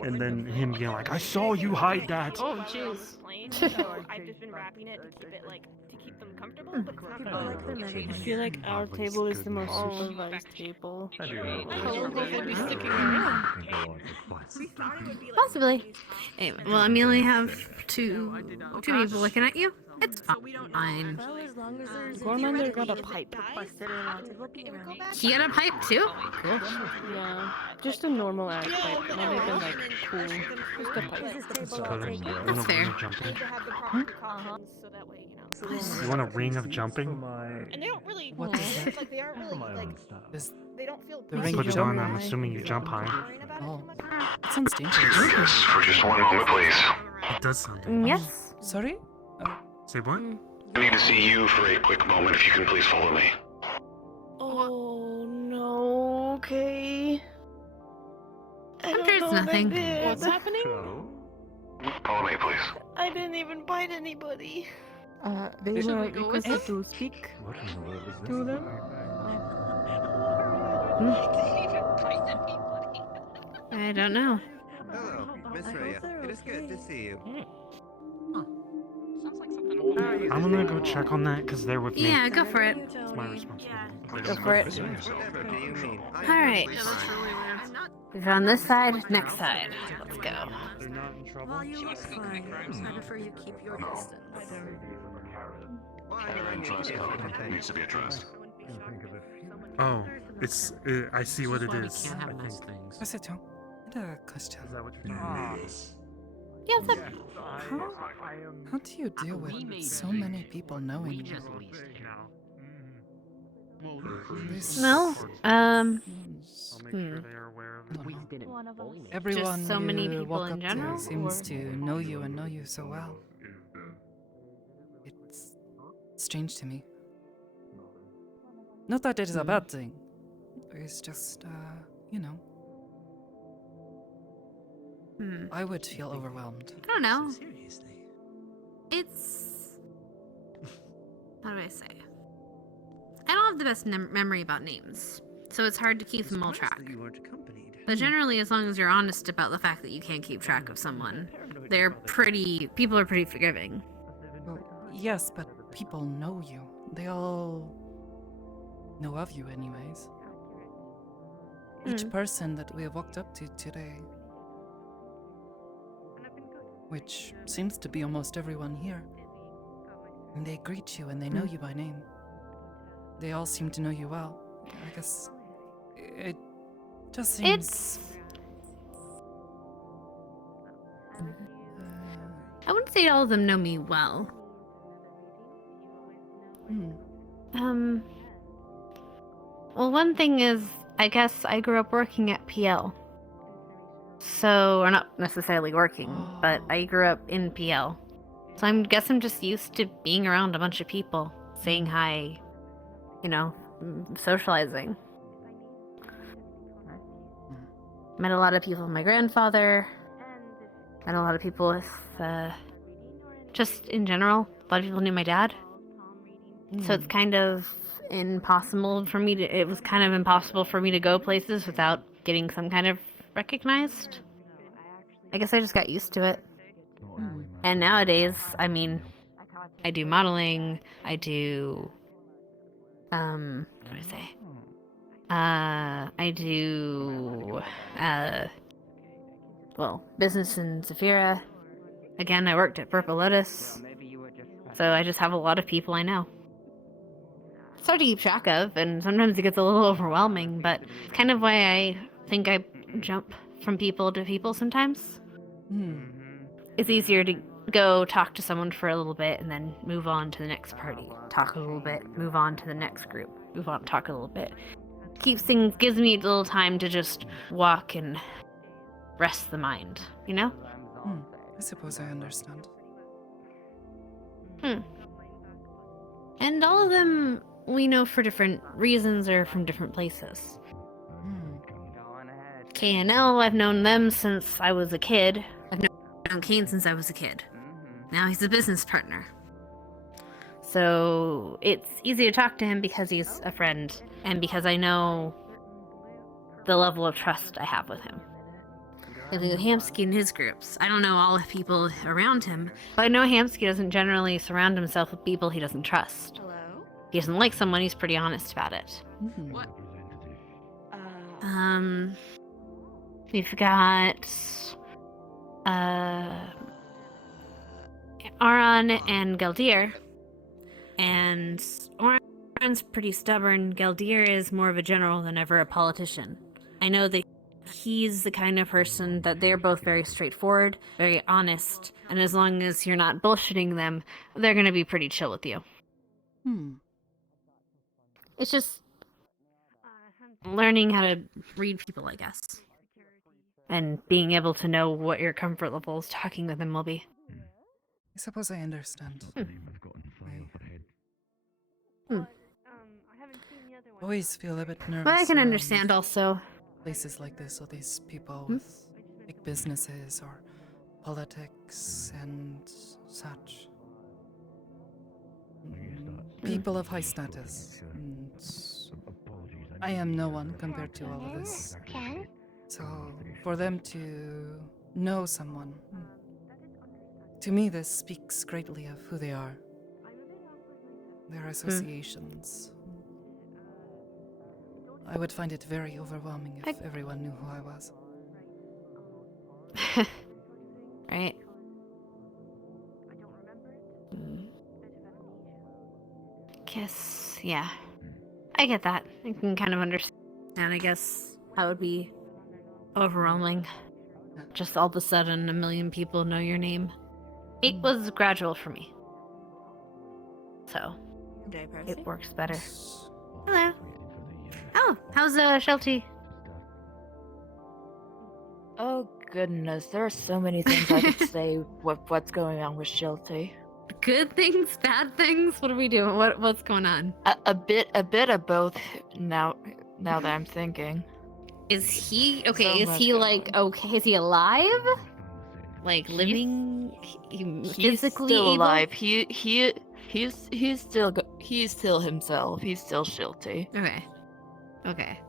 and then him being like, "I saw you hide that." Oh, jeez. So I've just been wrapping it to keep it like to keep them comfortable, but it's not I feel like our table is the most supervised table. How long will they be sticking around? Possibly. Anyway, well, I mean, only have two people looking at you. It's fine. Gormander got a pipe. He got a pipe too? Cool. Yeah, just a normal ass pipe. Not even like cool. Just a pipe. That's fair. so that way, you know. You want a ring of jumping? And they don't really What is that? like they aren't really like they don't feel The ring Put of it on. jumping? I'm assuming you jump high. Oh, that sounds dangerous. Yes, for just one moment, please. It does sound dangerous. Yes. Sorry? Say what? I need to see you for a quick moment, if you can please follow me. Oh no. Okay. I'm sure it's nothing. What's happening? Follow me, please. I didn't even bite anybody. They Should were we go requested with to speak to them. I don't know. Hello, Miss Rhea. It is good to see you. I'm gonna go check on that because they're with me. Yeah, go for it. It's my responsibility. Go for it. Whatever do you mean? Alright. We've on this side, next side. Let's go. They're not in trouble. Well, you look fine. I prefer you keep your distance. Needs to be addressed. Oh, it's. I see what it is. Can't have nice things. Sakoto, I had a question. Is that what you're talking Yeah, what's up? How do you deal with so many people knowing you? No, I'll make sure they are aware of it. One of us. Everyone Just so many you people walk in up to general, seems or- to know you and know you so well. It's strange to me. Not that it is a bad thing. It's just, you know. I would feel overwhelmed. I don't know. It's... How do I say? I don't have the best memory about names, so it's hard to keep them all track. But generally, as long as you're honest about the fact that you can't keep track of someone, people are pretty forgiving. Well, yes, but people know you. They all know of you anyways. Each person that we have walked up to today, which seems to be almost everyone here, and they greet you and they know you by name. They all seem to know you well. I guess it just seems... I wouldn't say all of them know me well. Well, one thing is, I guess I grew up working at PL. So, or not necessarily working, but I grew up in PL. So I guess I'm just used to being around a bunch of people, saying hi, you know, socializing. Met a lot of people with my grandfather. Met a lot of people with, just in general, a lot of people knew my dad. So it's kind of impossible for me to, it was kind of impossible for me to go places without getting some kind of recognized. I guess I just got used to it. And nowadays, I mean, I do modeling, I do, what do I say? I do, well, business in Zafira. Again, I worked at Purple Lotus. So I just have a lot of people I know. It's hard to keep track of, and sometimes it gets a little overwhelming, but it's kind of why I think I jump from people to people sometimes. It's easier to go talk to someone for a little bit and then move on to the next party. Talk a little bit, move on to the next group, move on, talk a little bit. Gives me a little time to just walk and rest the mind, you know? I suppose I understand. And all of them we know for different reasons or from different places. K&L, I've known them since I was a kid. I've known Kane since I was a kid. Now he's a business partner. So it's easy to talk to him because he's a friend, and because I know the level of trust I have with him. I know Hamsky and his groups. I don't know all the people around him, but I know Hamsky doesn't generally surround himself with people he doesn't trust. Hello? If he doesn't like someone, he's pretty honest about it. What? We've got Aron and Galdir. And Oren's pretty stubborn. Galdir is more of a general than ever a politician. I know that he's the kind of person that they're both very straightforward, very honest, and as long as you're not bullshitting them, they're gonna be pretty chill with you. It's just learning how to read people, I guess. And being able to know what your comfort levels talking with them will be. I suppose I understand. I always feel a bit nervous. But I can around understand also. places like this, or these people with big businesses or politics and such. People of high status. And I am no one compared to all of this. So, for them to know someone, to me this speaks greatly of who they are. Their associations. I would find it very overwhelming if everyone knew who I was. Right. Guess, yeah. I get that. I can kind of understand, I guess, how it would be overwhelming. Just all of a sudden, a million people know your name. It was gradual for me. So, it works better. Hello. Oh, how's Shelty? Oh goodness, there are so many things I could say with what's going on with Shelty. Good things, bad things? What are we doing? What's going on? A bit of both now that I'm thinking. Is he okay? So Is much he going like okay? Is he alive? Like living physically still able? alive. He's still himself. He's still Shelty. Okay.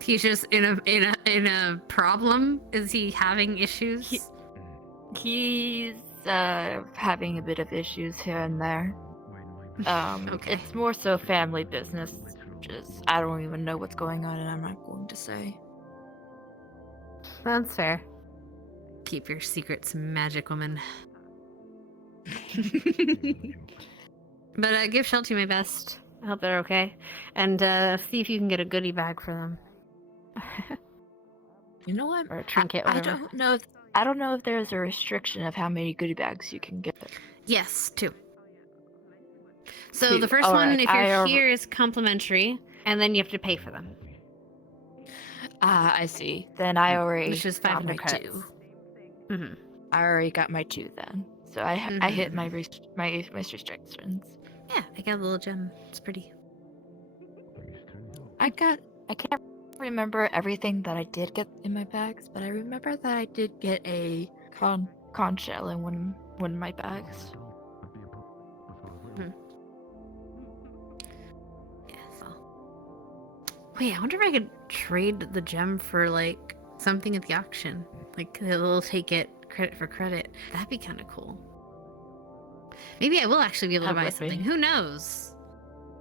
He's just in a problem. Is he having issues? He's having a bit of issues here and there. Okay. It's more so family business. Just I don't even know what's going on, and I'm not going to say. That's fair. Keep your secrets, magic woman. But give Shelty my best. I hope they're okay. And see if you can get a goodie bag for them. You know what? Or a trinket, I whatever. I don't know if there's a restriction of how many goodie bags you can get. Yes, 2. So 2. the first All one, right, if you're here, is complimentary, and then you have to pay for them. I see. Then I already Which is got my 500 credits. 2. Mm-hmm. I already got my 2 then. So I hit my restrictions. Yeah, I got a little gem. It's pretty. I can't remember everything that I did get in my bags, but I remember that I did get a conch shell in one of my bags. Yeah, so. Wait, I wonder if I could trade the gem for like something at the auction. Like they'll take it credit for credit. That'd be kind of cool. Maybe I will actually be able to buy something. Who knows?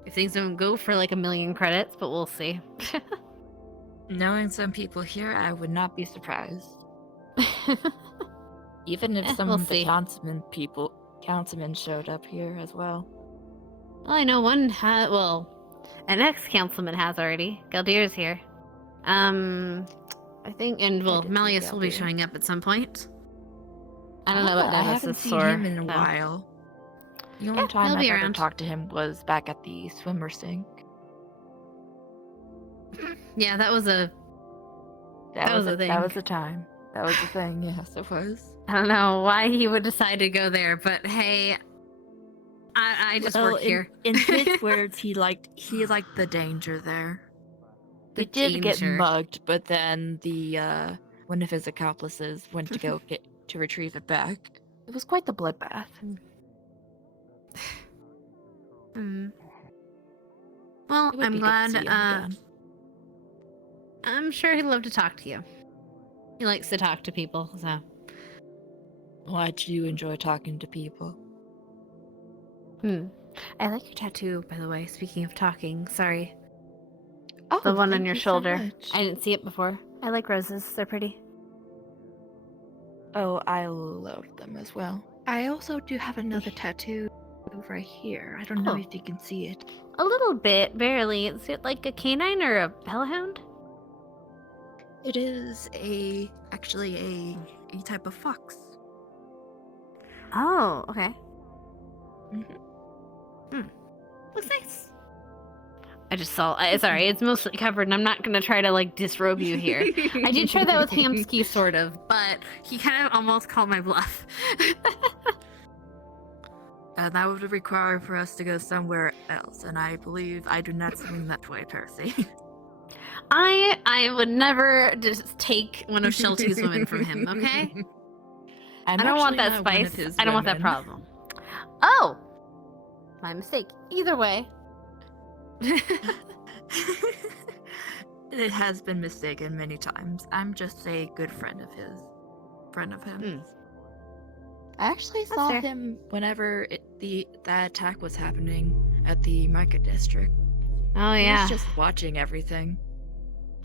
If things don't go for like 1 million credits, but we'll see. Knowing some people here, I would not be surprised. Even if some we'll of the see. councilmen showed up here as well. Well, I know one had. Well, an ex-councilman has already. Galdir's here. I think, and well, Malleus will be showing up at some point. I don't know what I Nemesis haven't seen or him in a while. The only time he'll I be ever around. talked to him was back at the swimmer sink. Yeah, that was a thing. That was the time. That was the thing. Yes, it was. I don't know why he would decide to go there, but hey, I just work here. In his words, he liked the danger there. They did get mugged, but then the one of his accomplices went to go to retrieve it back. It was quite the bloodbath. Well, It would I'm be good to glad. see him again. I'm sure he'd love to talk to you. He likes to talk to people, so. Why do you enjoy talking to people? I like your tattoo, by the way. Speaking of talking, sorry. Oh, The one on thank your you so shoulder. much. I didn't see it before. I like roses. They're pretty. Oh, I love them as well. I also do have another tattoo right here. I don't know if you can see it. A little bit, barely. Is it like a canine or a hellhound? It is actually a type of fox. Oh, okay. Mm-hmm. Looks nice. I just saw. Sorry, it's mostly covered, and I'm not gonna try to like disrobe you here. I did try that with Hamsky, sort of, but he kind of almost called my bluff. That would require for us to go somewhere else, and I believe I do not swing that way, Percy. I would never just take one of Shelty's women from him, okay? I don't want that spice. I don't want that problem. Oh! My mistake. Either way. It has been mistaken many times. I'm just a good friend of his. I actually saw him whenever that attack was happening at the market district. Oh, He yeah. was just watching everything.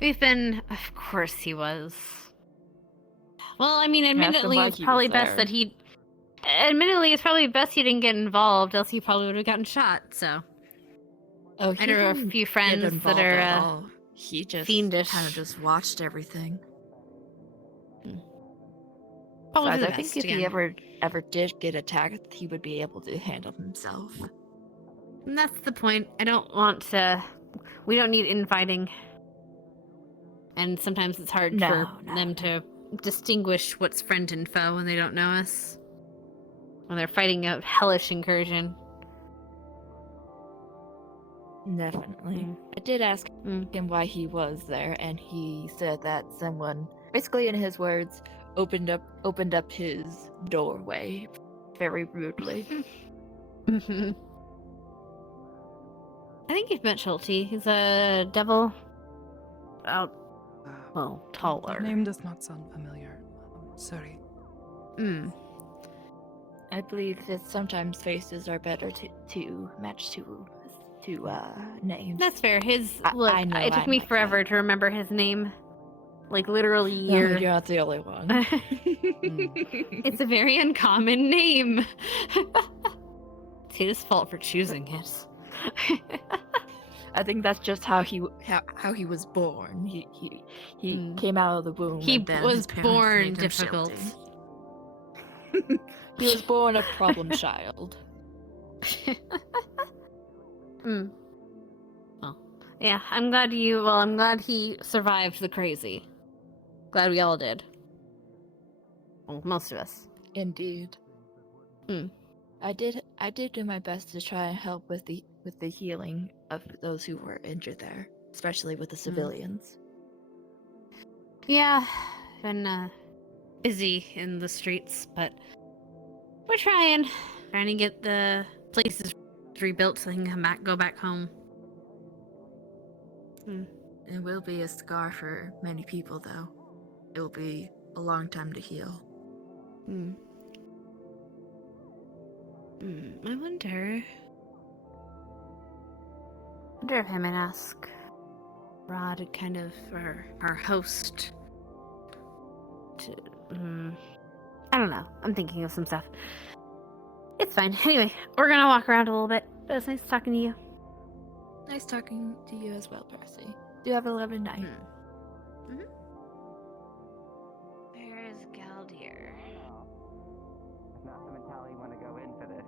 Of course he was. Well, I mean, admittedly, it's probably best that he... Admittedly, it's probably best he didn't get involved, else he probably would have gotten shot, so... Oh, I know a few friends that are he just fiendish. kind of just watched everything. Probably Besides, the I think best, if he ever did get attacked, he would be able to handle himself. And that's the point. I don't want to... We don't need infighting. And sometimes it's hard for them to distinguish what's friend and foe when they don't know us. When they're fighting a hellish incursion. Definitely. I did ask him why he was there, and he said that someone, basically in his words, opened up his doorway very rudely. I think you've met Schulte. He's a devil. Taller. The name does not sound familiar. Sorry. I believe that sometimes faces are better to match to names. That's fair. Look, I know it took me forever to remember his name. Like, literally years. No, you're not the only one. It's a very uncommon name. It's his fault for choosing it. I think that's just how he was born. He came out of the womb. He and then was his parents born named him difficult. Shelty. He was born a problem child. Well, yeah, I'm glad he survived the crazy. Glad we all did. Well, most of us. Indeed. I did do my best to try and help with the healing of those who were injured there, especially with the civilians. Yeah, been busy in the streets, but we're trying to get the places rebuilt so they can go back home. It will be a scar for many people, though. It will be a long time to heal. I wonder if I might ask Rod, kind of our host, to I don't know. I'm thinking of some stuff. It's fine. Anyway, we're gonna walk around a little bit. It was nice talking to you. Nice talking to you as well, Percy. Do have a lovely night. Where is Galdier? Not the mentality you want to go in for this.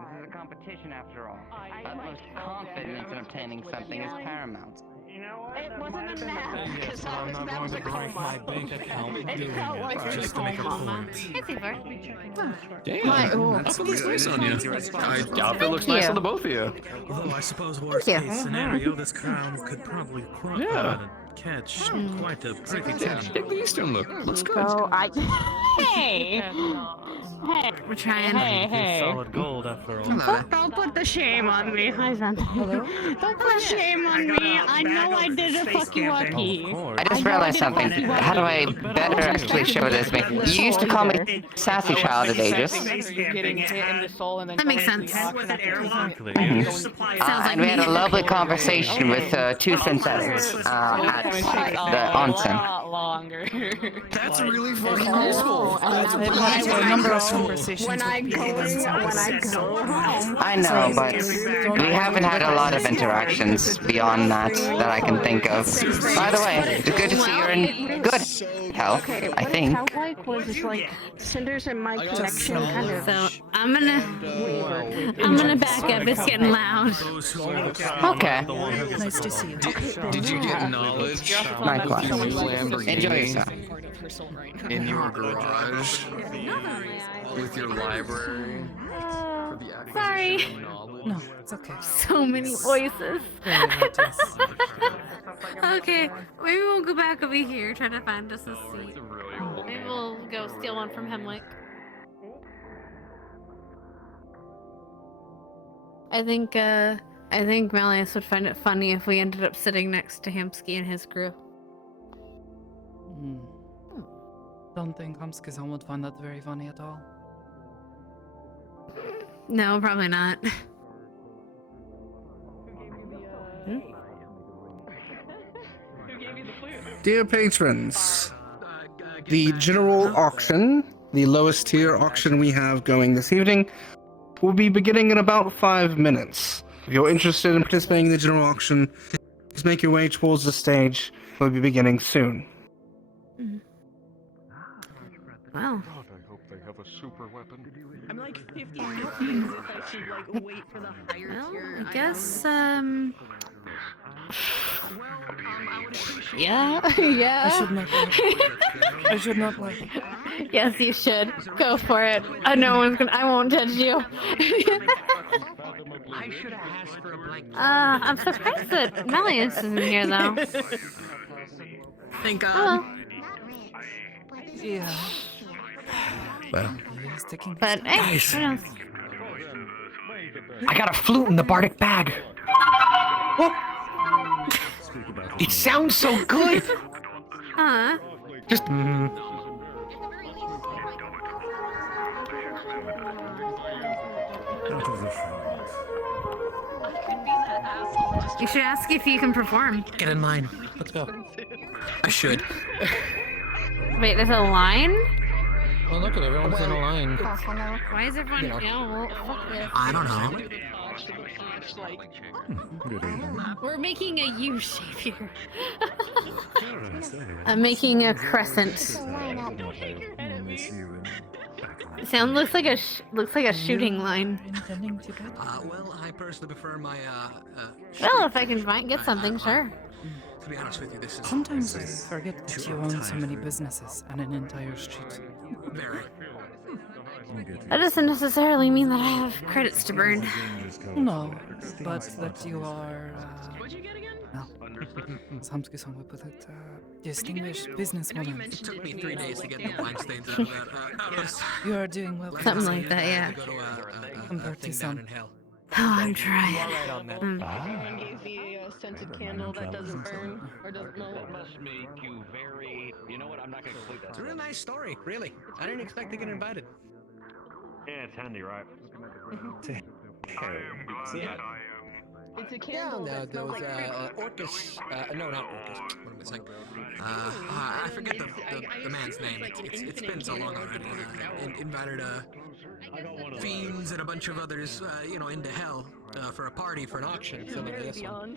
This is a competition after all. Utmost confidence in a obtaining something is paramount. It wasn't a nap, because I'm not going to break my bank account It doing felt it. like Just to make a point. Hey, Seaver. Damn, that's looks nice on you. Outfit looks nice on the both of you. Although I suppose worst case scenario, this crown could probably catch quite a pretty tan. Take the Eastern look. Looks good. So hey! Hey! We're trying. Hey! Solid gold after all. Don't put the shame on me. Hi, Son. Don't put shame on me. I know I did a fucky wucky. I just realized something. How do I better actually show this? You used to call me Sassy Child at Aegis. Getting hit in the soul and then That makes sense. And we had a lovely conversation with two synthetics at the onsen. Longer. That's really fucking useful. When I go home. I know, but we haven't had a lot of interactions beyond that I can think of. By the way, it's good to see you're in good health, I think. What it felt like was just like Cinders and my connection kind of. So I'm gonna back up. It's getting loud. Okay. Nice to see you. Did you get knowledge? Likewise. Enjoy yourself. In your garage? With your library? Sorry. No, it's okay. So many voices. Okay, maybe we'll go back over here, try to find us a seat. Maybe we'll go steal one from Hemwick. I think Malleus would find it funny if we ended up sitting next to Hamsky and his crew. Don't think Hamsky-san would find that very funny at all. No, probably not. Dear patrons, the general auction, the lowest tier auction we have going this evening, will be beginning in about 5 minutes. If you're interested in participating in the general auction, please make your way towards the stage. We'll be beginning soon. Wow. God, I hope they have a super weapon. I'm like 50 confused if I should like wait for the higher tier. I guess, yeah. I should not laugh. Yes, you should. Go for it. I won't judge you. I'm surprised that Malleus isn't here, though. Thank God. Yeah. Well. But, hey, what else? I got a flute in the bardic bag. What? It sounds so good. Huh? Just. You should ask if you can perform. Get in line. Let's go. I should. Wait, there's a line? Well, look at everyone's in a line. Why is everyone? Well, fuck this. I don't know. We're making a U shape here. I'm making a crescent. Sound looks like a shooting line. Well, I personally prefer my Well, if I can get something, sure. To be honest with you, this is Sometimes I forget that you own so many businesses and an entire street. very. That doesn't necessarily mean that I have credits to burn. No, but that you are. Well, as Hamsky-san would put it, distinguished businesswoman. It took me 3 days to get the wine stains out of that. You are doing well. Something like that, yeah. Compared to some. Oh, I'm trying. Everyone gave me a scented candle that doesn't burn or doesn't melt. Must make you very. You know what? I'm not gonna sleep. It's a real nice story, really. I didn't expect to get invited. Yeah, it's handy, right? It's a candle that smells like Orcus. No, not Orcus. What am I saying? I forget the man's name. It's been so long already. Invited fiends and a bunch of others, into hell for a party for an auction. Similar to this one.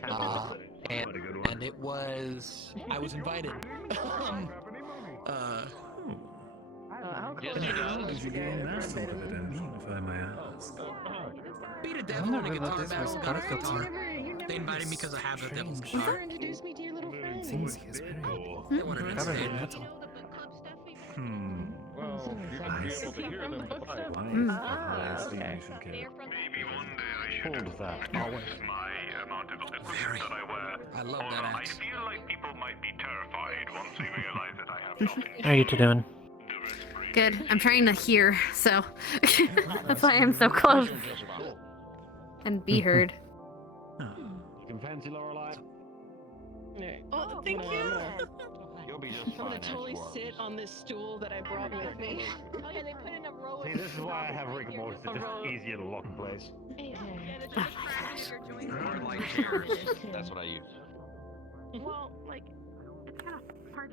And it was. I was invited. If I may ask. Beat a devil on a guitar, battle on a guitar. They invited me because I have the devil's car. Introduce me to your little friend. Things he is very They wanted to covered stay. in metal. Well, you should be able to hear them to buy one. Okay. Maybe one day I should reduce my amount of equipment that I wear. I love that Although I axe. feel like people might be terrified once they realize that I have nothing. How are you two doing? Good. I'm trying to hear, so that's why I'm so close. And be heard. You can fancy Lorelei? Oh, thank you. You'll be just I'm fine. gonna totally sit on this stool that I brought with me. Oh yeah, they put in a row of See, this is why I have Rick and Morty. It's just easier to lock in place. That's what I use. Well, like,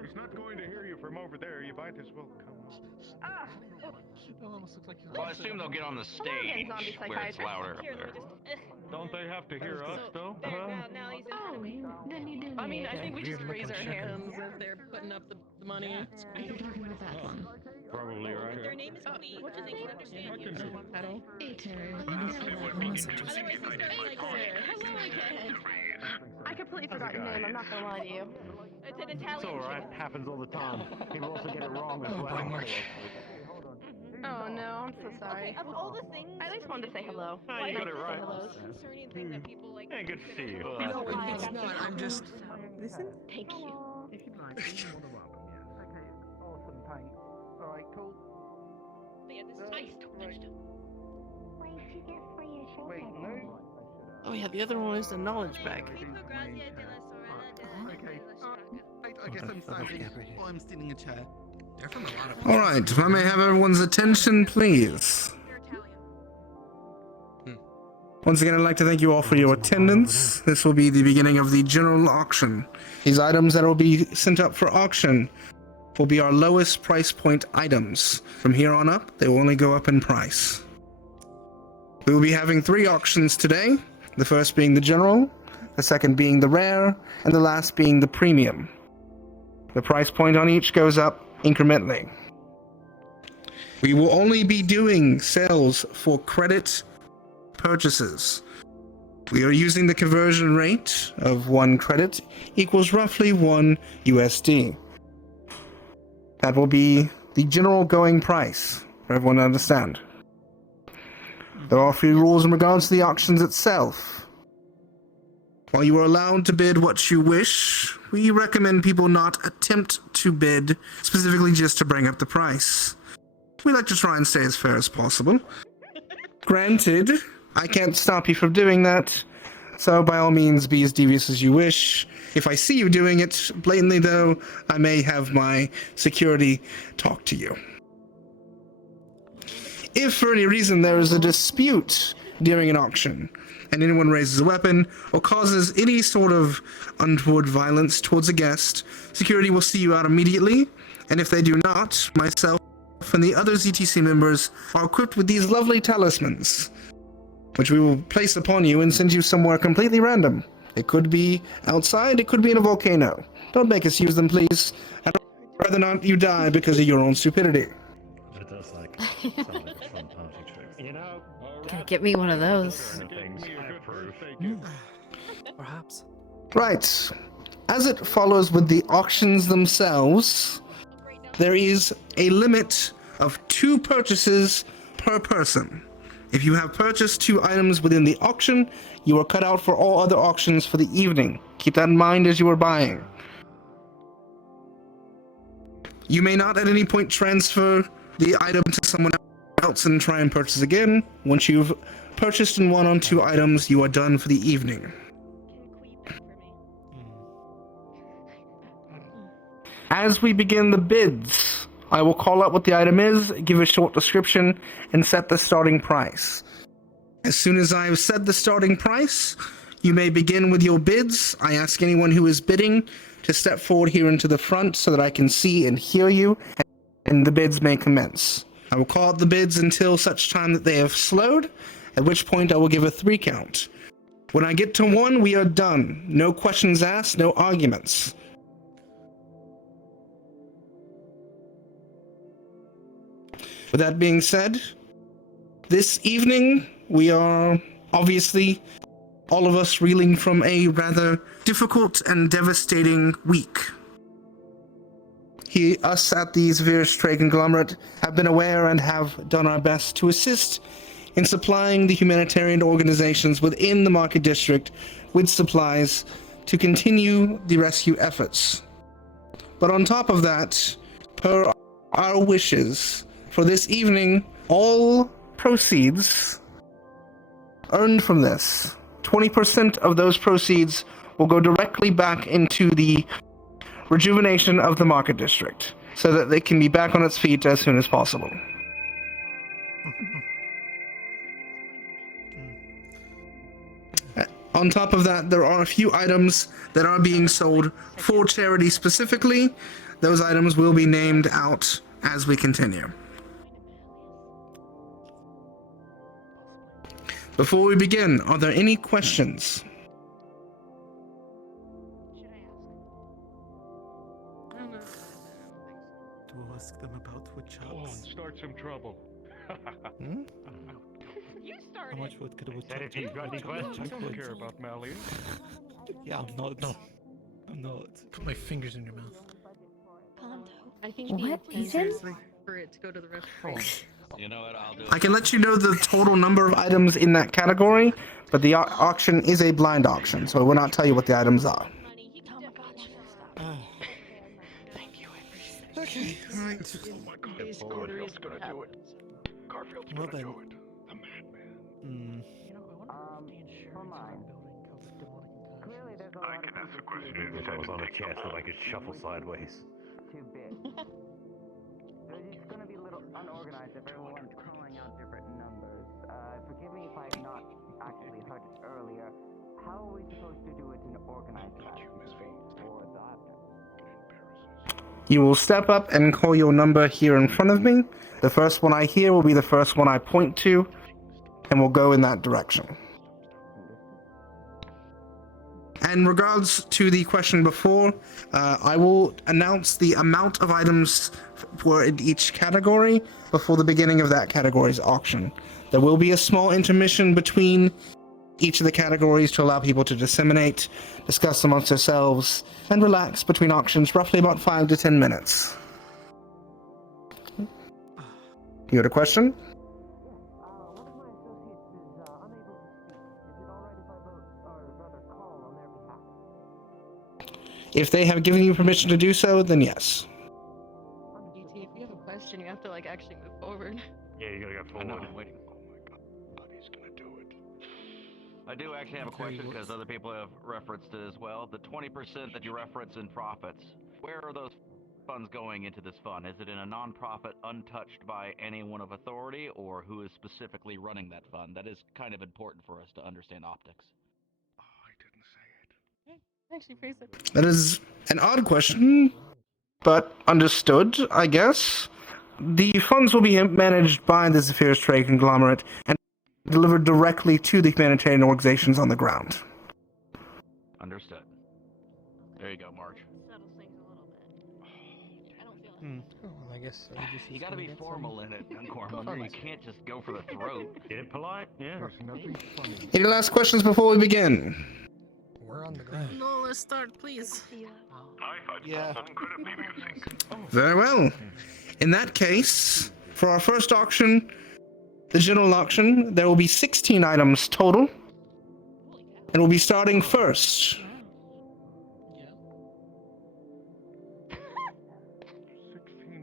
He's not going to hear you from over there. You might as well come. Well, I assume they'll get on the stage where it's louder up there. Don't they have to hear us, though? now he's in Then you do. I mean, I think we just raise our hands if they're putting up the money. Are you talking about that one? Probably right. Their name is Queen, so they can understand you. I don't. Hello again. I completely forgot your name. I'm not gonna lie to you. It's an It's Italian. alright. Happens all the time. People also get it wrong as well. Oh no, I'm so sorry. Of all the things, I at least wanted to say hello. No, you got it right. most concerning thing that people like. Hey, good to see you. No, it's not. I'm just. Listen. Thank you. Alright, cool. But yeah, this is ice touched. Wait, no? Oh yeah, the other one is the knowledge bag. I guess I'm standing. Oh, I'm stealing a chair. They're from a lot of. Alright, if I may have everyone's attention, please. Once again, I'd like to thank you all for your attendance. This will be the beginning of the general auction. These items that will be sent up for auction will be our lowest price point items. From here on up, they will only go up in price. We will be having 3 auctions today. The first being the general, the second being the rare, and the last being the premium. The price point on each goes up incrementally. We will only be doing sales for credit purchases. We are using the conversion rate of 1 credit equals roughly 1 USD. That will be the general going price for everyone to understand. There are a few rules in regards to the auctions itself. While you are allowed to bid what you wish, we recommend people not attempt to bid specifically just to bring up the price. We like to try and stay as fair as possible. Granted, I can't stop you from doing that, so by all means be as devious as you wish. If I see you doing it blatantly though, I may have my security talk to you. If for any reason there is a dispute during an auction, and anyone raises a weapon or causes any sort of untoward violence towards a guest, security will see you out immediately, and if they do not, myself and the other ZTC members are equipped with these lovely talismans, which we will place upon you and send you somewhere completely random. It could be outside, it could be in a volcano. Don't make us use them, please. I'd rather not you die because of your own stupidity. It does sound like a fun party trick. You know, Gotta get me one of those. Perhaps. Right. As it follows with the auctions themselves, there is a limit of 2 purchases per person. If you have purchased 2 items within the auction, you are cut out for all other auctions for the evening. Keep that in mind as you are buying. You may not at any point transfer the item to someone else and try and purchase again. Once you've purchased and won on 2 items, you are done for the evening. As we begin the bids, I will call out what the item is, give a short description, and set the starting price. As soon as I have said the starting price, you may begin with your bids. I ask anyone who is bidding to step forward here into the front so that I can see and hear you, and the bids may commence. I will call out the bids until such time that they have slowed, at which point I will give a 3 count. When I get to 1, we are done. No questions asked, no arguments. With that being said, this evening we are obviously all of us reeling from a rather difficult and devastating week. Us at the Metaverse Trade Conglomerate have been aware and have done our best to assist in supplying the humanitarian organizations within the Market District with supplies to continue the rescue efforts. But on top of that, per our wishes, for this evening, all proceeds earned from this, 20% of those proceeds will go directly back into the rejuvenation of the Market District, so that they can be back on its feet as soon as possible. On top of that, there are a few items that are being sold for charity specifically. Those items will be named out as we continue. Before we begin, are there any questions? To ask them about wood chops. Go on, start some trouble. You started. How much wood could a wood Said if you've got any questions, I don't care about Mally. Yeah, I'm not. Put my fingers in your mouth. I think What? the intent is for it to go to the restaurant. You know what? I'll do I can let you know the total number of items in that category, but the auction is a blind auction, so I will not tell you what the items are. Thank you, I appreciate it. Okay, alright. Oh my god, Garfield's gonna do it. Garfield's gonna do it. The madman. I can ask a question instead of on a chair so I could shuffle sideways. Too big. It's gonna be a little unorganized if everyone's calling out different numbers. Forgive me if I have not actually heard it earlier. How are we supposed to do it in organized fashion? Or that? You will step up and call your number here in front of me. The first one I hear will be the first one I point to, and we'll go in that direction. In regards to the question before, I will announce the amount of items for each category before the beginning of that category's auction. There will be a small intermission between each of the categories to allow people to disseminate, discuss amongst themselves, and relax between auctions, roughly about 5 to 10 minutes. You had a question? If they have given you permission to do so, then yes. DT, if you have a question, you have to like actually move forward. Yeah, you gotta go forward. I'm waiting. Oh my god, Buddy's gonna do it. I do actually have a question because other people have referenced it as well. The 20% that you reference in profits, where are those funds going into this fund? Is it in a non-profit untouched by anyone of authority, or who is specifically running that fund? That is kind of important for us to understand optics. Actually, phrase it. That is an odd question, but understood, I guess. The funds will be managed by the Metaverse Trade Conglomerate and delivered directly to the humanitarian organizations on the ground. Understood. There you go, Marge. I guess you gotta be formal in it, Corman. You can't just go for the throat. Get it polite? Yeah. There's nothing funny. Any last questions before we begin? We're on the ground. No, let's start, please. Yeah. Incredibly amusing. Very well. In that case, for our first auction, the general auction, there will be 16 items total. And we'll be starting first.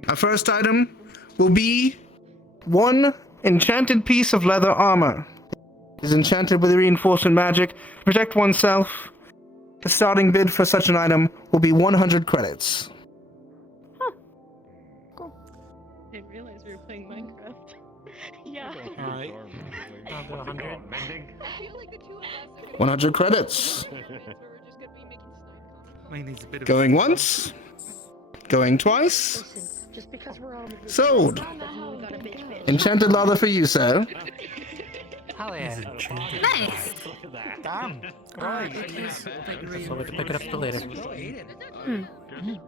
Our first item will be one enchanted piece of leather armor. It is enchanted with reinforcement magic to protect oneself. The starting bid for such an item will be 100 credits. I didn't realize we were playing Minecraft. Yeah. Alright. I'll do 100. 100 credits. Going once. Going twice. Just because we're all Sold. Enchanted leather for you, sir. Hell yeah. Nice. Damn. Right. So we can pick it up till later. Guess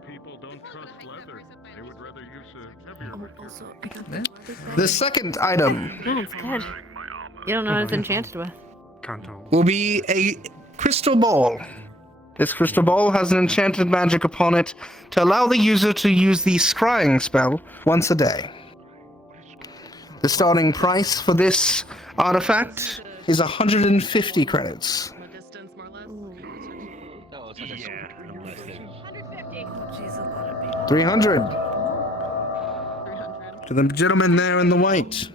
people don't trust leather. They would rather use a heavier material. The second item. Oh, it's good. You don't know what it's enchanted with. Kanto. will be a crystal ball. This crystal ball has an enchanted magic upon it to allow the user to use the scrying spell once a day. The starting price for this artifact is 150 credits. No distance, more or less. Oh, it's like a sword. 300 to the gentleman there in the white.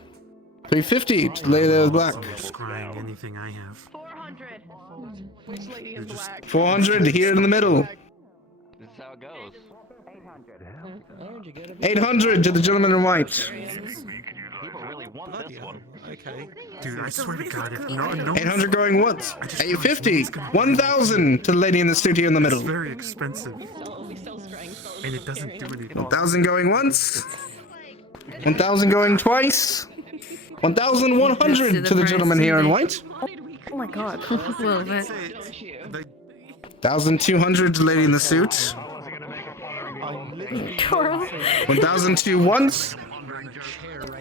350 to the lady there in black. Scrying anything I have. 400. Which lady in black? 400 here in the middle. This is how it goes. 800 to the gentleman in white. People really want this one. Okay. Dude, I swear to God, if no 800 going once. 850. 1,000 to the lady in the suit here in the middle. It's very expensive. And it doesn't do anything. 1,000 going once. 1,000 going twice. 1,100 to the gentleman here in white. Oh my god. 1,200 to the lady in the suit. 1,002 once.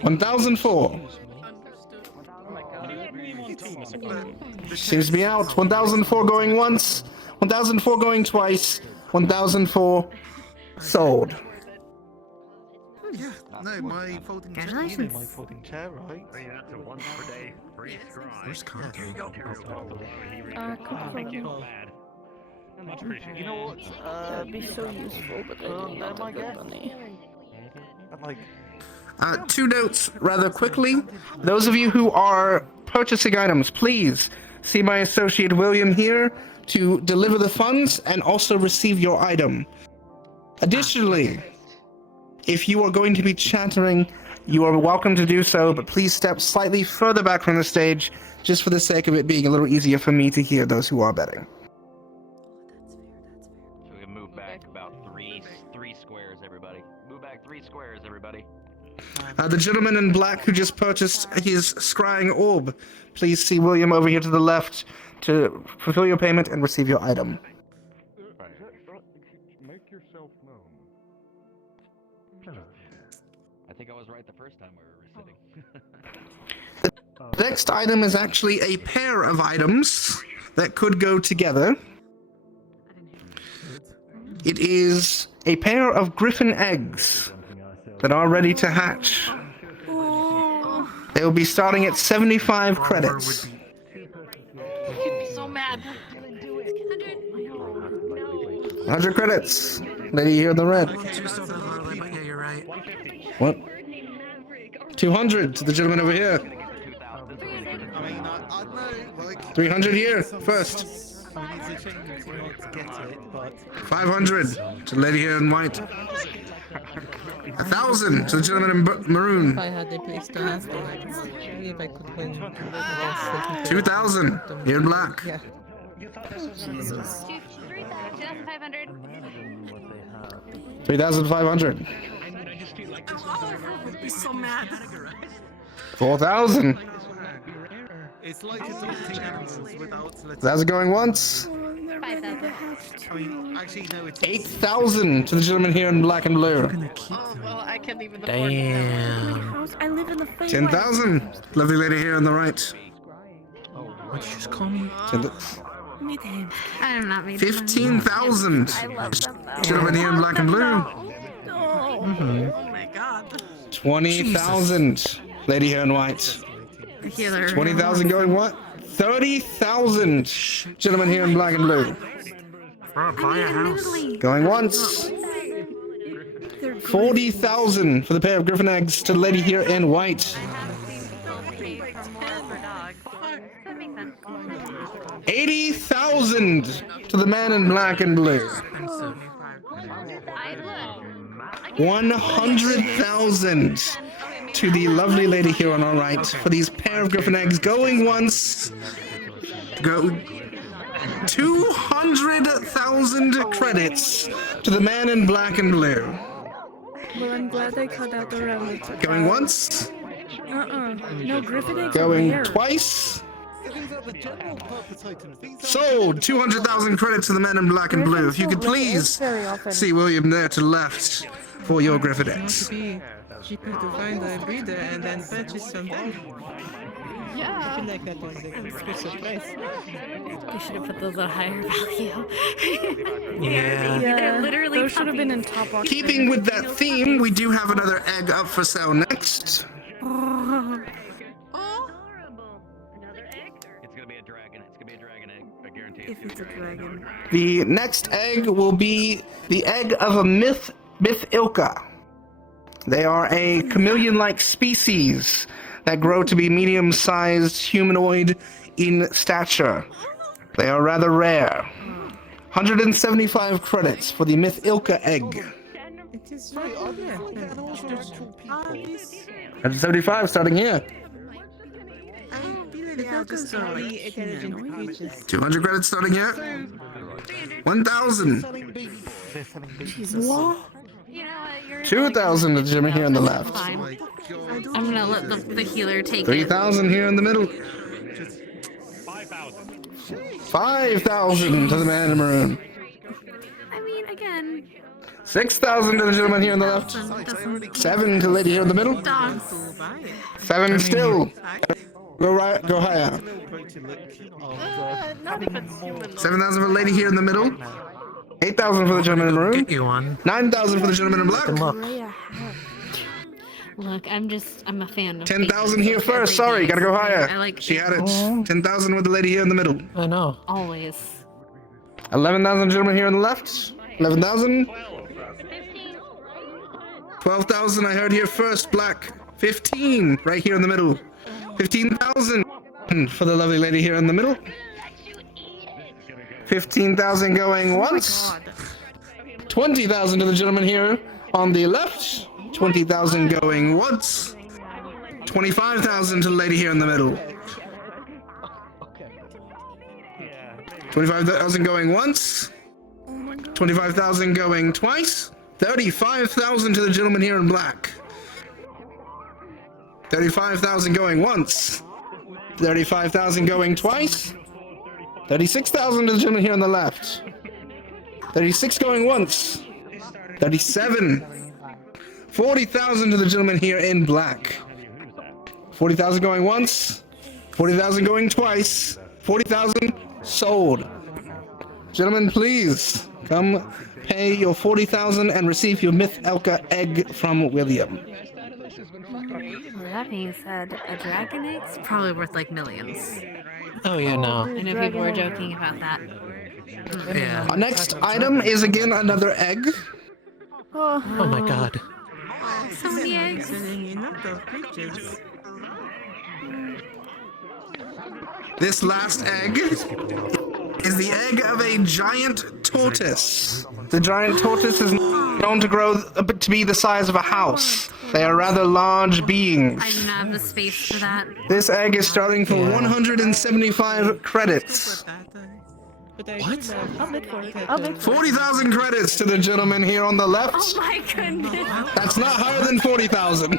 1,004. Seems to be out. 1,004 going once. 1,004 going twice. 1,004 sold. Yeah, no, my folding chair. Congratulations. My folding chair, right? That's a once per day free scry. Where's Kanto? Much appreciated. You know what? That'd be so useful, but I don't have the good money. Like, Two notes rather quickly. Those of you who are purchasing items, please see my associate William here to deliver the funds and also receive your item. Additionally, if you are going to be chattering, you are welcome to do so, but please step slightly further back from the stage, just for the sake of it being a little easier for me to hear those who are betting. So we can move back about three squares, everybody. Move back 3 squares, everybody. The gentleman in black who just purchased his scrying orb, please see William over here to the left to fulfill your payment and receive your item. Make yourself known. I think I was right the first time we were sitting. The next item is actually a pair of items that could go together. It is a pair of griffin eggs that are ready to hatch. They will be starting at 75 credits. So mad. 100 credits. Lady here in the red. Yeah, you're right. What? 200 to the gentleman over here. 300 here first. 500 to the lady here in white. 1,000 to the gentleman in maroon. If I had a place to ask them, I could see if I could win. 2,000 here in black. Yeah. Jesus. 3,500. 3,500. I'd be so mad. 4,000. It's like it's eating animals without. That's going once. 5,000. I mean, actually, no, it's 8,000 to the gentleman here in black and blue. Oh, well, I can't even afford Damn. I live in the 10,000. Lovely lady here on the right. What'd you just call me? I'm not 15,000. Gentleman here in black and blue. Oh my god. 20,000. Lady here in white. 20,000 going what? 30,000. Gentleman here in black and blue. Buy a house. Going once. 40,000 for the pair of griffin eggs to the lady here in white. 80,000 to the man in black and blue. 100,000 to the lovely lady here on our right for these pair of griffin eggs. Going once. Go. 200,000 credits to the man in black and blue. Well, I'm glad I cut out the rabbit. Going once. No, griffin eggs Going are rare. twice. Sold. 200,000 credits to the man in black and blue. If you could please see William there to the left for your griffin eggs. Cheaper to find a breeder and then purchase from them. Yeah. I feel like that was a good surprise. We should have put those at a higher value. Yeah. They're literally those should have been in top auction. Keeping with that theme, we do have another egg up for sale next. It's gonna be a dragon. It's gonna be a dragon egg. I guarantee it. If it's a dragon. The next egg will be the egg of a myth ilka. They are a chameleon-like species that grow to be medium-sized humanoid in stature. They are rather rare. 175 credits for the myth ilka egg. It is very obvious that animals are actual people. 175 starting here. They are just very intelligent creatures. 200 credits starting here. 1,000. What? 2,000 to Jimmy here on the left. I'm gonna let the healer take it. 3,000 here in the middle. 5,000 to the man in maroon. I mean, again. 6,000 to the gentleman here on the left. 7 to the lady here in the middle. 7 still. Go right, go higher. 7,000 for the lady here in the middle. 8,000 for the gentleman in maroon. 9,000 for the gentleman in black. Look, I'm a fan of 10,000 here first. Sorry, gotta go higher. I like She had it. 10,000 with the lady here in the middle. I know. always. 11,000 gentleman here on the left. 11,000. 12,000 I heard here first. Black. 15 right here in the middle. 15,000 for the lovely lady here in the middle. 15,000 going once. 20,000 to the gentleman here on the left. 20,000 going once. 25,000 to the lady here in the middle. 25,000 going once. 25,000 going twice. 35,000 to the gentleman here in black. 35,000 going once. 35,000 going twice. 36,000 to the gentleman here on the left. 36 going once. 37. 40,000 to the gentleman here in black. 40,000 going once. 40,000 going twice. 40,000 sold. Gentlemen, please come pay your 40,000 and receive your Myth Elka egg from William. Well, that being said, a dragon egg's probably worth like millions. Oh yeah, no. I know people were joking about that. Yeah. Our next item is again another egg. Oh my god. So many eggs. This last egg is the egg of a giant tortoise. The giant tortoise is known to grow to be the size of a house. They are rather large beings. I do not have the space for that. This egg is starting for 175 credits. What? I'll bid for it. 40,000 credits to the gentleman here on the left. Oh my goodness. That's not higher than 40,000.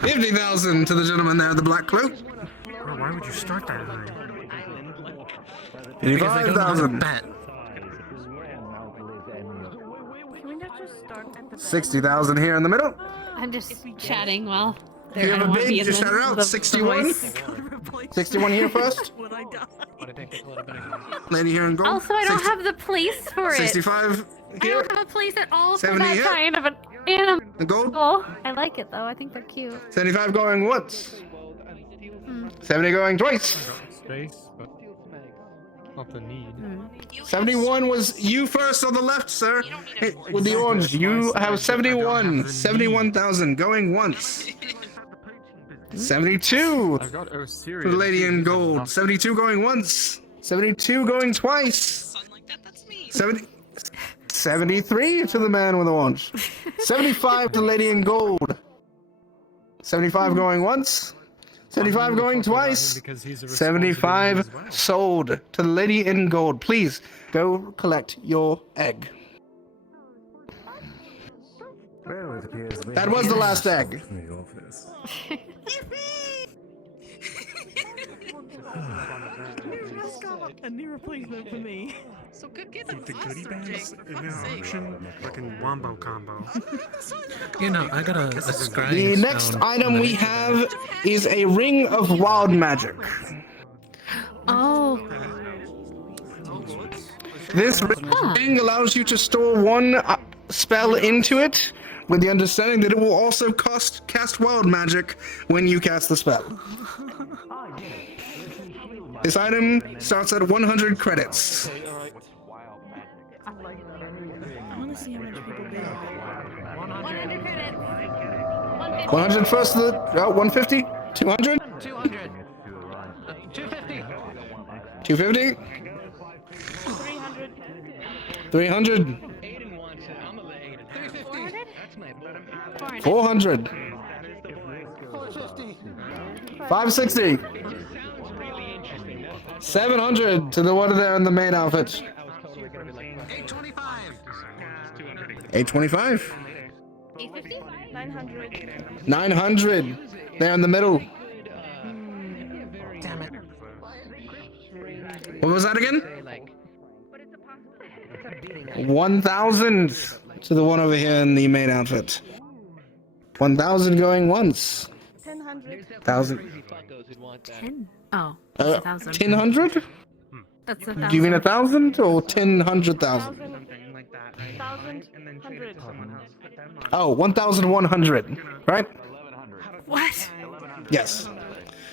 50,000 to the gentleman there in the black cloak. Why would you start that high? 85,000. Bet. 60,000 here in the middle. I'm just chatting while Do you have a bid? Just shout it out. 61. 61 here first. Lady here in gold. Also, I don't have the place for it. 65 I here. don't have a place at all for 70 that here. kind of an animal. The gold. I like it though. I think they're cute. 75 going once. 70 going twice. Space, but not the need. 71 was you first on the left, sir. Hey, with the orange, you have 71. 71,000 going once. 72 I've got for the lady in gold. 72 going once. 72 going twice. 73 to the man with orange. 75 to the lady in gold. 75 going once. 75 going twice. 75 sold to the lady in gold. Please go collect your egg. That was the last egg. A knee replacement for me. So good get the The goodie bags for in fuck's the sake. auction, fucking wombo combo. You know, I got a scrying The next stone item in the we nature have is a ring of wild magic. Oh. This ring allows you to store one spell into it, with the understanding that it will also cast wild magic when you cast the spell. This item starts at 100 credits. I want to see how much people bid. 100 credits. 100 first, 150? 200? 200. 250. 250? 300? 400? 560? 700 to the one there in the main outfit. 825? 900. 900 there in the middle. Damn it. What was that again? 1,000 to the one over here in the main outfit. 1,000 going once. 1000. 1,000. 10? Oh, that's 1,000. 1,000? That's 1,000. Do you mean 1,000 or 1,000? 1,100. Oh, 1,100, right? What? Yes.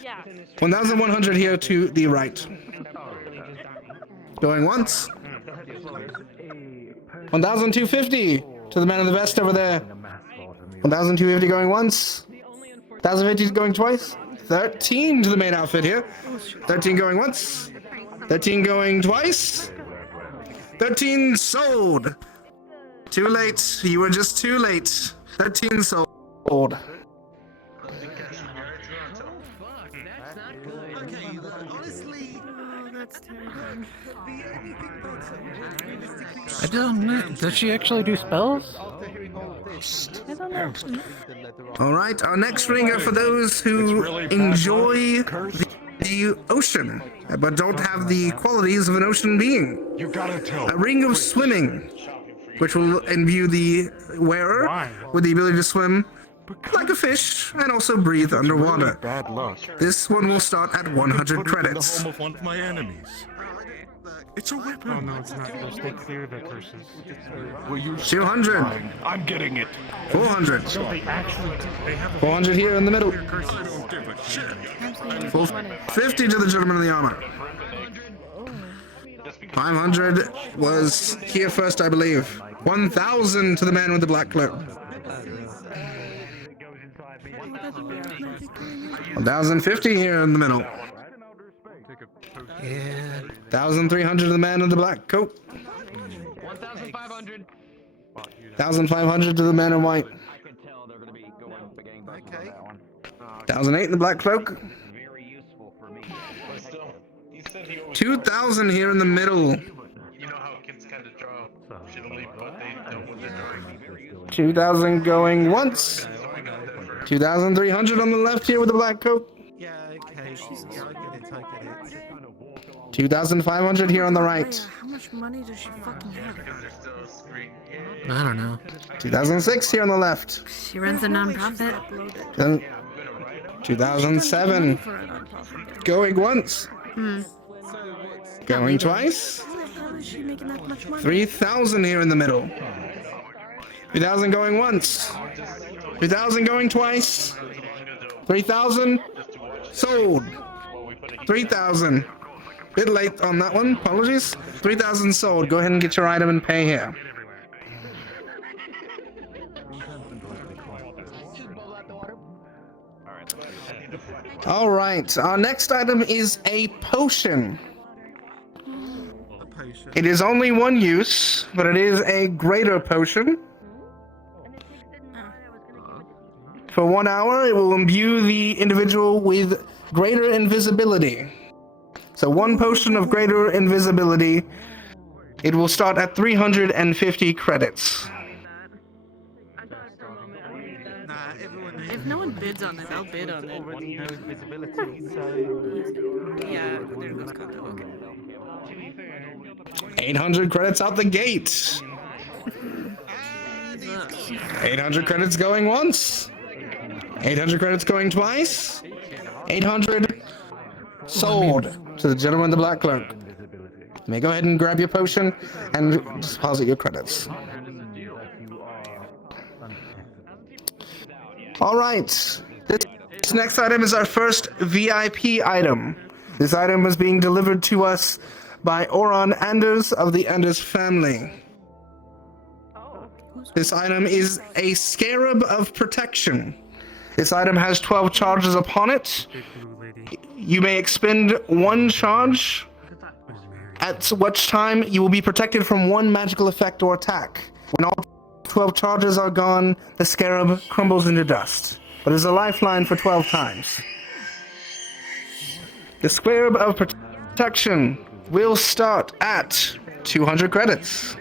Yeah. 1,100 here to the right. Going once. 1,250 to the man in the vest over there. 1,250 going once. 1,050 going twice. 13 to the main outfit here. 13 going once. 13 going twice. 13 sold. Too late. You were just too late. 13 sold. I don't know. Does she actually do spells? I don't know. All right, our next ring are for those who enjoy the ocean, but don't have the qualities of an ocean being. A ring of swimming, which will imbue the wearer with the ability to swim like a fish and also breathe underwater. Bad luck. This one will start at 100 credits. The home of one of my enemies. It's a weapon. Oh no, it's not. They'll stay clear of the curses. Will you 200. I'm getting it. 400. So they actually do. They have a 400 here in the middle. I don't give a shit. 50 to the gentleman in the armor. 500 was here first, I believe. 1,000 to the man with the black cloak. 1,050 here in the middle. Yeah. 1,300 to the man in the black coat. 1,500. 1,500 to the man in white. 1,008 in the black cloak. 2,000 here in the middle. 2,000 going once. 2,300 on the left here with the black coat. 2,500 here on the right. How much money does she fucking have? I don't know. 2006 here on the left. She runs a nonprofit. Then 2007. Going once. Going twice. How is she making that much money? 3,000 here in the middle. 3,000 going once. 3,000 going twice. 3,000 sold. 3,000. Bit late on that one. Apologies. 3,000 sold. Go ahead and get your item and pay here. All right. Our next item is a potion. It is only one use, but it is a greater potion. For 1 hour, it will imbue the individual with greater invisibility. So one potion of greater invisibility. It will start at 350 credits. If no one bids on it, I'll bid on it. Already knows visibility, so Yeah, there goes Koto. Okay. 800 credits out the gate. 800 credits going once. 800 credits going twice. 800 sold to the gentleman in the black cloak. You may go ahead and grab your potion and deposit your credits. All right. This next item is our first VIP item. This item was being delivered to us by Oron Anders of the Anders family. This item is a Scarab of Protection. This item has 12 charges upon it. You may expend 1 charge, at which time you will be protected from 1 magical effect or attack. When all 12 charges are gone, the Scarab crumbles into dust, but is a lifeline for 12 times. The Scarab of Protection will start at 200 credits.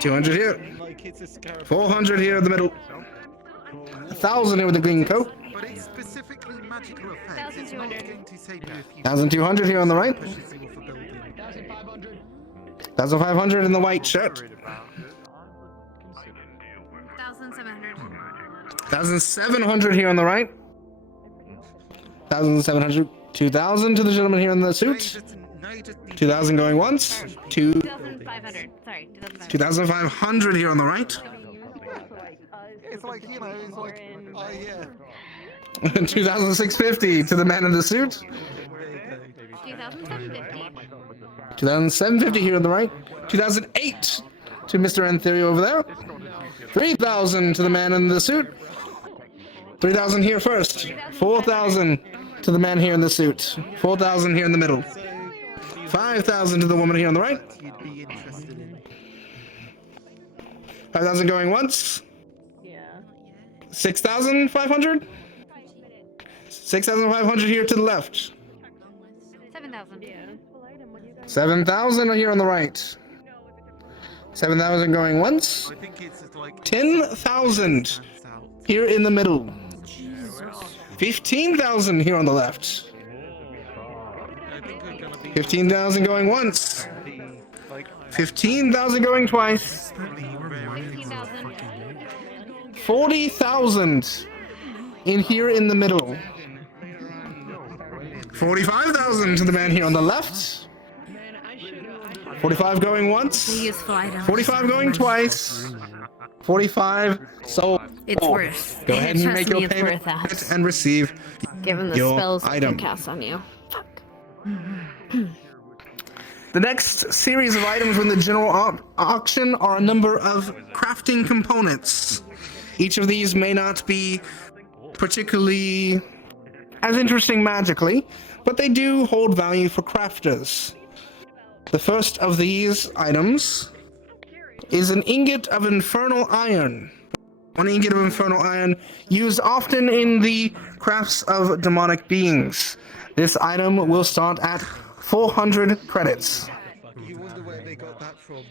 200 here. 400 here in the middle. 1,000 here with the green coat. But it's specifically magical effects. It's not going to save you if you 1,200 here on the right. 1,500 in the white shirt. 1,700. 1,700 here on the right. 1,700. 2,000 to the gentleman here in the suit. 2,000 going once. 2,500. Sorry, 2,500 here on the right. It's like, you know, it's like, oh yeah. 2,650 to the man in the suit. 2,750. 2,750 here on the right. 2,008 to Mr. Antherio over there. 3,000 to the man in the suit. 3,000 here first. 4,000 to the man here in the suit. 4,000 here in the middle. 5,000 to the woman here on the right. 5,000 going once. 6,500. 6,500 here to the left. 7,000. 7,000 here on the right. 7,000 going once. 10,000 here in the middle. 15,000 here on the left. 15,000 going once. 15,000 going twice. 40,000 in here in the middle. 45,000 to the man here on the left. 45 going once. 45 going twice. 45 sold. It's worth. Go ahead and make your payment and receive Given the your spells I item. can cast on you. The next series of items in the general auction are a number of crafting components. Each of these may not be particularly as interesting magically, but they do hold value for crafters. The first of these items is an ingot of infernal iron. 1 ingot of infernal iron used often in the crafts of demonic beings. This item will start at 400 credits. You wonder where they got that from.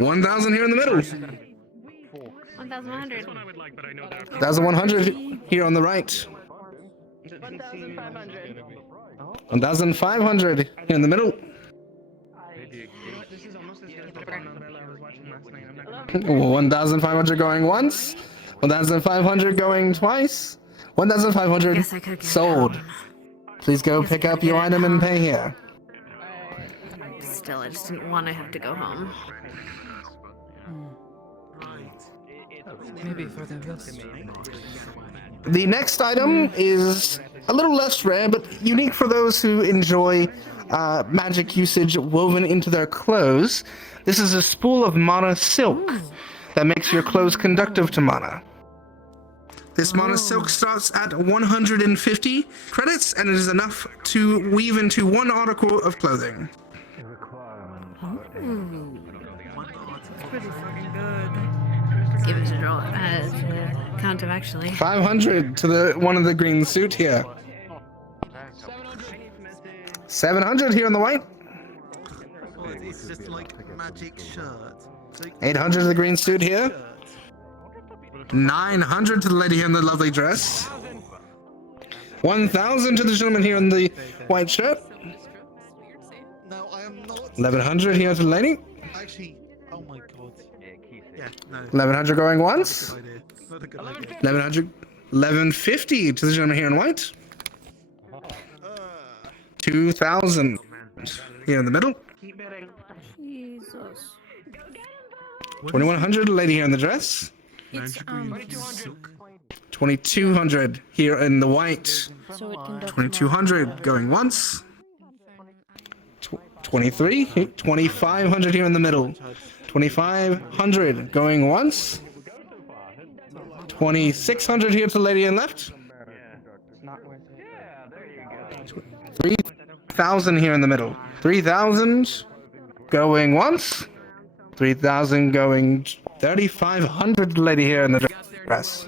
1,000 here in the middle. 1,100. 1,100 here on the right. 1,500 here in the middle. 1,500 going once. 1,500 going twice. 1,500 sold. Please go pick up your item and pay here. Still, I just didn't want to have to go home. Maybe for the best. The next item is a little less rare, but unique for those who enjoy magic usage woven into their clothes. This is a spool of mana silk that makes your clothes conductive to mana. This mana silk starts at 150 credits, and it is enough to weave into 1 article of clothing. Give it a draw. Count of actually. 500 to the one in the green suit here. 700 here on the white. It's just like magic shirt. 800 to the green suit here. 900 to the lady here in the lovely dress. 1,000 to the gentleman here in the white shirt. No, I am not. 1,100 here to the lady. Actually, oh my god. Yeah, no. 1,100 going once. Not a good idea. 1,100. 1,150 to the gentleman here in white. 2,000 here in the middle. Jesus. 2,100 lady here in the dress. It's 2,200 here in the white. So it conducts 2,200 going once. 23. 2,500 here in the middle. 2,500 going once. 2,600 here to the lady in left. 3,000 here in the middle. 3,000 going once. 3,000 going. 3,500 lady here in the dress.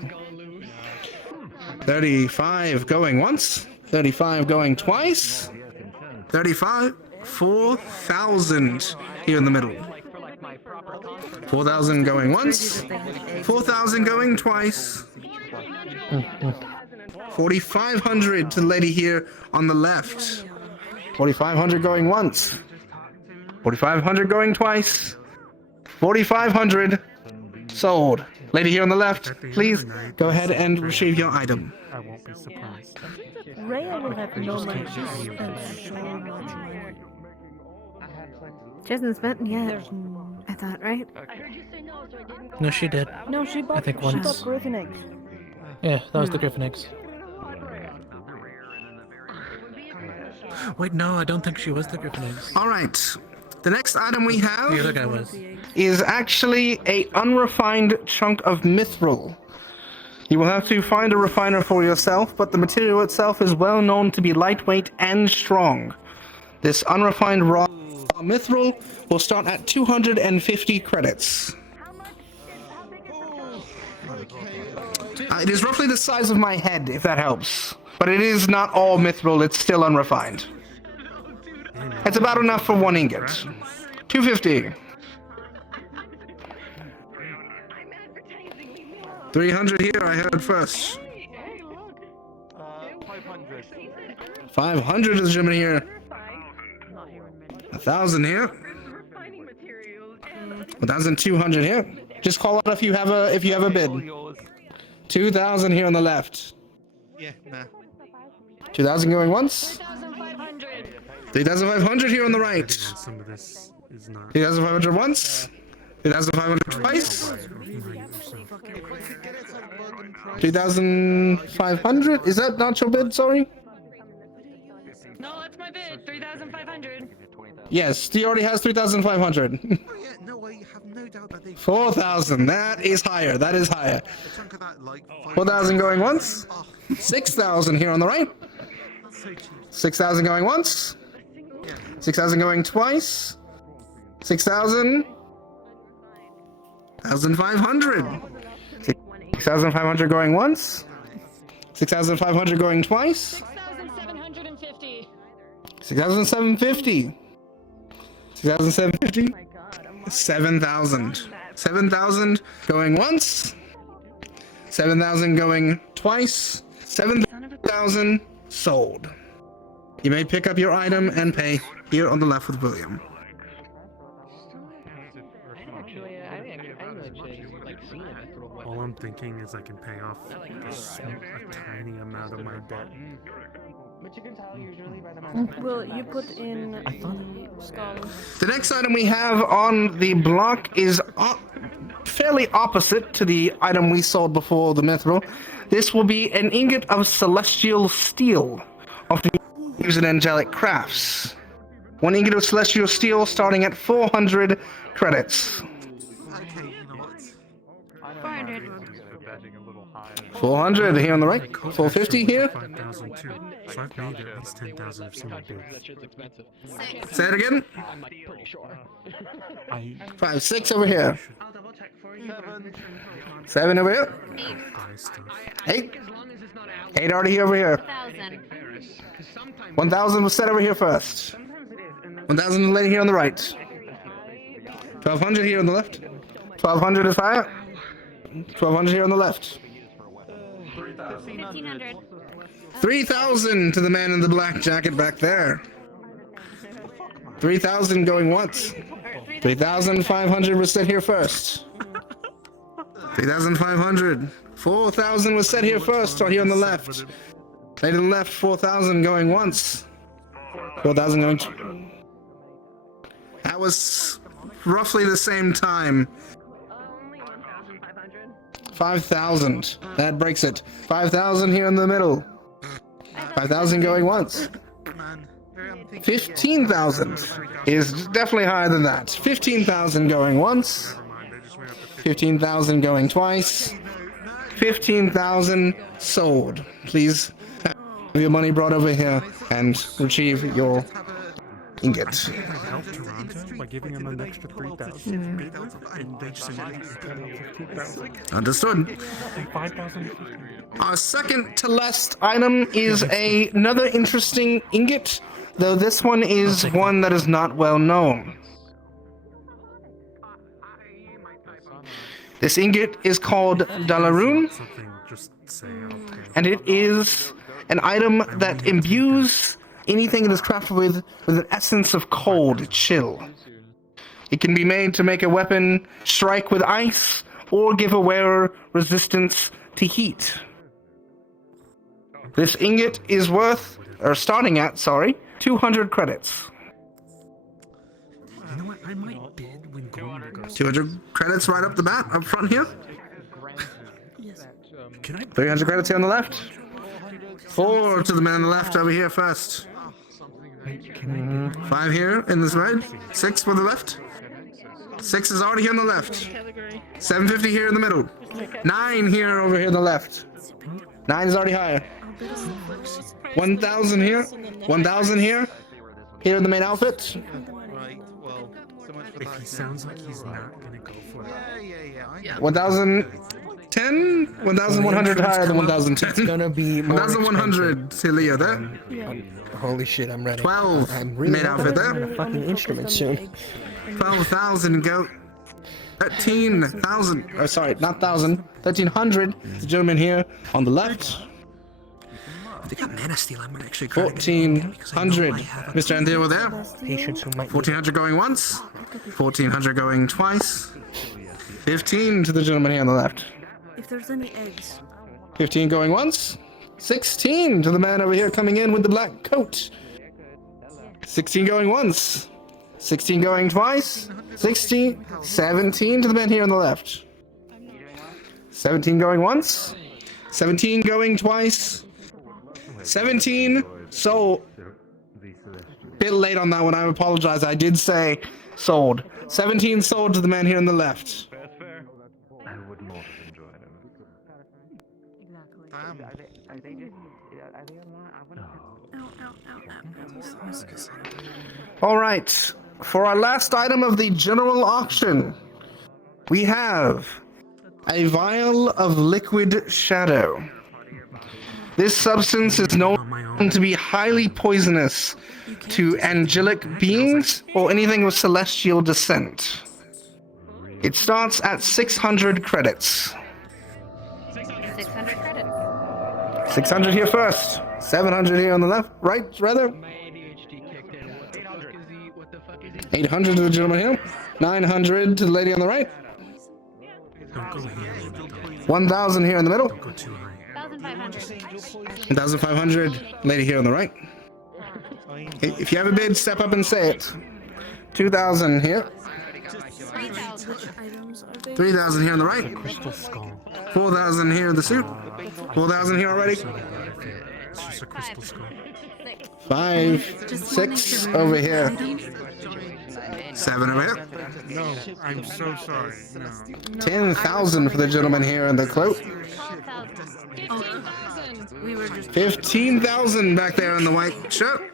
35 going once. 35 going twice. 35. 4,000 here in the middle. 4,000 going once. 4,000 going twice. 4,500 to the lady here on the left. 4,500 going once. 4,500 going twice. 4,500 sold. Lady here on the left, please go ahead and retrieve your item. I won't be surprised. Rhea will have no money. She spent so much money. She hasn't spent yet. I thought, right? No, she did. No, she bought. I think She once. bought Griffin eggs. Yeah, that was the Griffin eggs. Wait, no, I don't think she was the Griffin eggs. All right. The next item we have The other guy was. is actually a unrefined chunk of mithril. You will have to find a refiner for yourself, but the material itself is well known to be lightweight and strong. This unrefined raw mithril will start at 250 credits. It is roughly the size of my head, if that helps. But it is not all mithril, it's still unrefined. It's about enough for 1 ingot. 250. 300 here, I heard first. 500 is the gentleman here. 1,000 here. 1,200 here. Just call out if you have a bid. 2,000 here on the left. Yeah, nah. 2,000 going once. 3,500 here on the right. Some of this is not. 3,500 once. 3,500 twice. 3,500. Is that not your bid? Sorry. No, that's my bid. 3,500. Yes, he already has 3,500. Oh yeah, no, I have no doubt that they. 4,000. That is higher. That is higher. A chunk of that, like. 4,000 going once. 6,000 here on the right. 6,000 going once. 6,000 going twice. 6,000. 1,500. 6,500 going once. 6,500 going twice. 6,750. 6,750. 6,750. 7,000. 7,000 going once. 7,000 going twice. 7,000 sold. You may pick up your item and pay here on the left with William. All I'm thinking is I can pay off a tiny amount of my debt. But you can tell usually by the Will you put in the skull? The next item we have on the block is fairly opposite to the item we sold before the mithril. This will be an ingot of celestial steel, often used in angelic crafts. 1 ingot of celestial steel starting at 400 credits. 400 here on the right. 450 here. 5,000 too. So I've made at least 10,000 of single bids. Say it again. I'm pretty sure. 5, 6 over here. 7 over here. 8. 8 already over here. 1,000 was set over here first. 1,000 lady here on the right. 1,200 here on the left. 1,200 is higher. 1,200 here on the left. 1,500. 3,000 to the man in the black jacket back there. 3,000 going once. 3,500 was set here first. 3,500. 4,000 was set here first, right here on the left. Lady on the left, 4,000 going once. 4,000 going. That was roughly the same time. 5,000. That breaks it. 5,000 here in the middle. 5,000 going once. 15,000 is definitely higher than that. 15,000 going once. 15,000 going twice. 15,000 sold. Please have your money brought over here and retrieve your ingot. Help Toronto by giving them an extra 3,000. Understood. 5,000. Our second to last item is another interesting ingot, though this one is one that is not well known. This ingot is called Dalaroon, and it is an item that imbues anything it is crafted with an essence of cold chill. It can be made to make a weapon strike with ice or give a wearer resistance to heat. This ingot is worth, or starting at, 200 credits. You know what? I might bid when Gold goes. 200 credits right up the bat, up front here. Can I? 300 credits here on the left. 4 to the man on the left over here first. 5 here in this right. 6 for the left. 6 is already here on the left. 750 here in the middle. 9 here over here on the left. 9 is already higher. 1,000 here. 1,000 here. Here in the main outfit. If he sounds like he's not gonna go for it. 1,010. 1,100 higher than 1,010. It's gonna be more 1,100 Celia there. Holy shit, I'm ready. 12 I'm really main outfit gonna there. learn a fucking instrument soon. 12,000 go. 13,000. Oh, sorry, not 1,000. 1,300. The gentleman here on the left. If they got Mana Steel, I might actually 1,400. Mr. Andy over there. 1,400 going once. 1,400 going twice. 15 to the gentleman here on the left. If there's any eggs. 15 going once. 16 to the man over here coming in with the black coat. 16 going once. 16 going twice. 16. 17 to the man here on the left. 17 going once. 17 going twice. 17 sold. Bit late on that one. I apologize. I did say sold. 17 sold to the man here on the left. I would not have enjoyed it. Exactly. Are they just? Are they online? All right. For our last item of the general auction, we have a vial of liquid shadow. This substance is known to be highly poisonous to angelic beings or anything with celestial descent. It starts at 600 credits. 600 credits. 600 here first. 700 here on the left, right, rather. 800 to the gentleman here. 900 to the lady on the right. 1,000 here in the middle. 1,500, lady here on the right. If you have a bid, step up and say it. 2,000 here. 3,000 here on the right. 4,000 here in the suit. 4,000 here already. 5, 6 over here. 7 over here. No, I'm so sorry. No. 10,000 for the gentleman here in the cloak. 15,000 back there in the white shirt.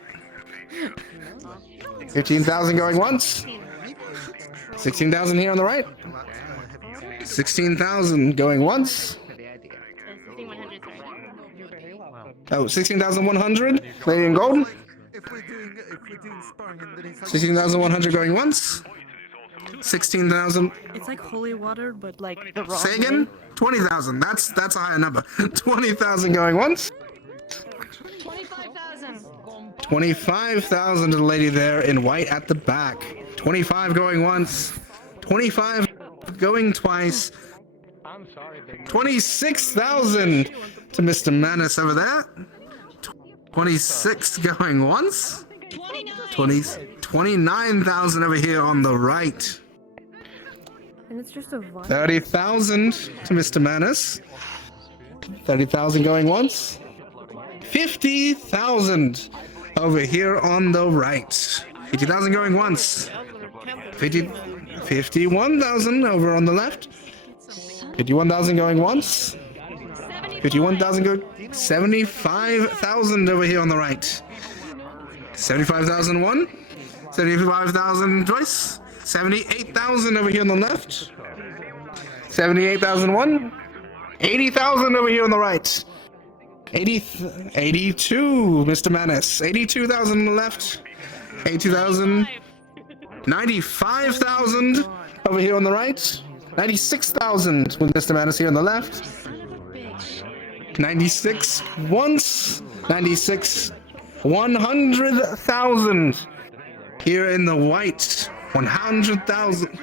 15,000 going once. 16,000 here on the right. 16,000 going once. Oh, 16,100. Lady in gold. 16,100 going once. 16,000. It's like holy water, but like the wrong Say again? 20,000. That's a higher number. 20,000 going once. 25,000 to the lady there in white at the back. 25 going once. 25 going twice. 26,000 to Mr. Menace over there. 26 going once. 29,000 over here on the right. And it's just a 30,000 to Mr. Menace. 30,000 going once. 50,000 over here on the right. 50,000 going once. 51,000 over on the left. 51,000 going once. 51,000 going. 75,000 over here on the right. 75,001. 75,000 twice. 78,000 over here on the left. 78,001. 80,000 over here on the right. 82, Mr. Menace. 82,000 on the left. 82,000. 95,000 over here on the right. 96,000 with Mr. Menace here on the left. 96 once. 96. 100,000 here in the white. 100,000.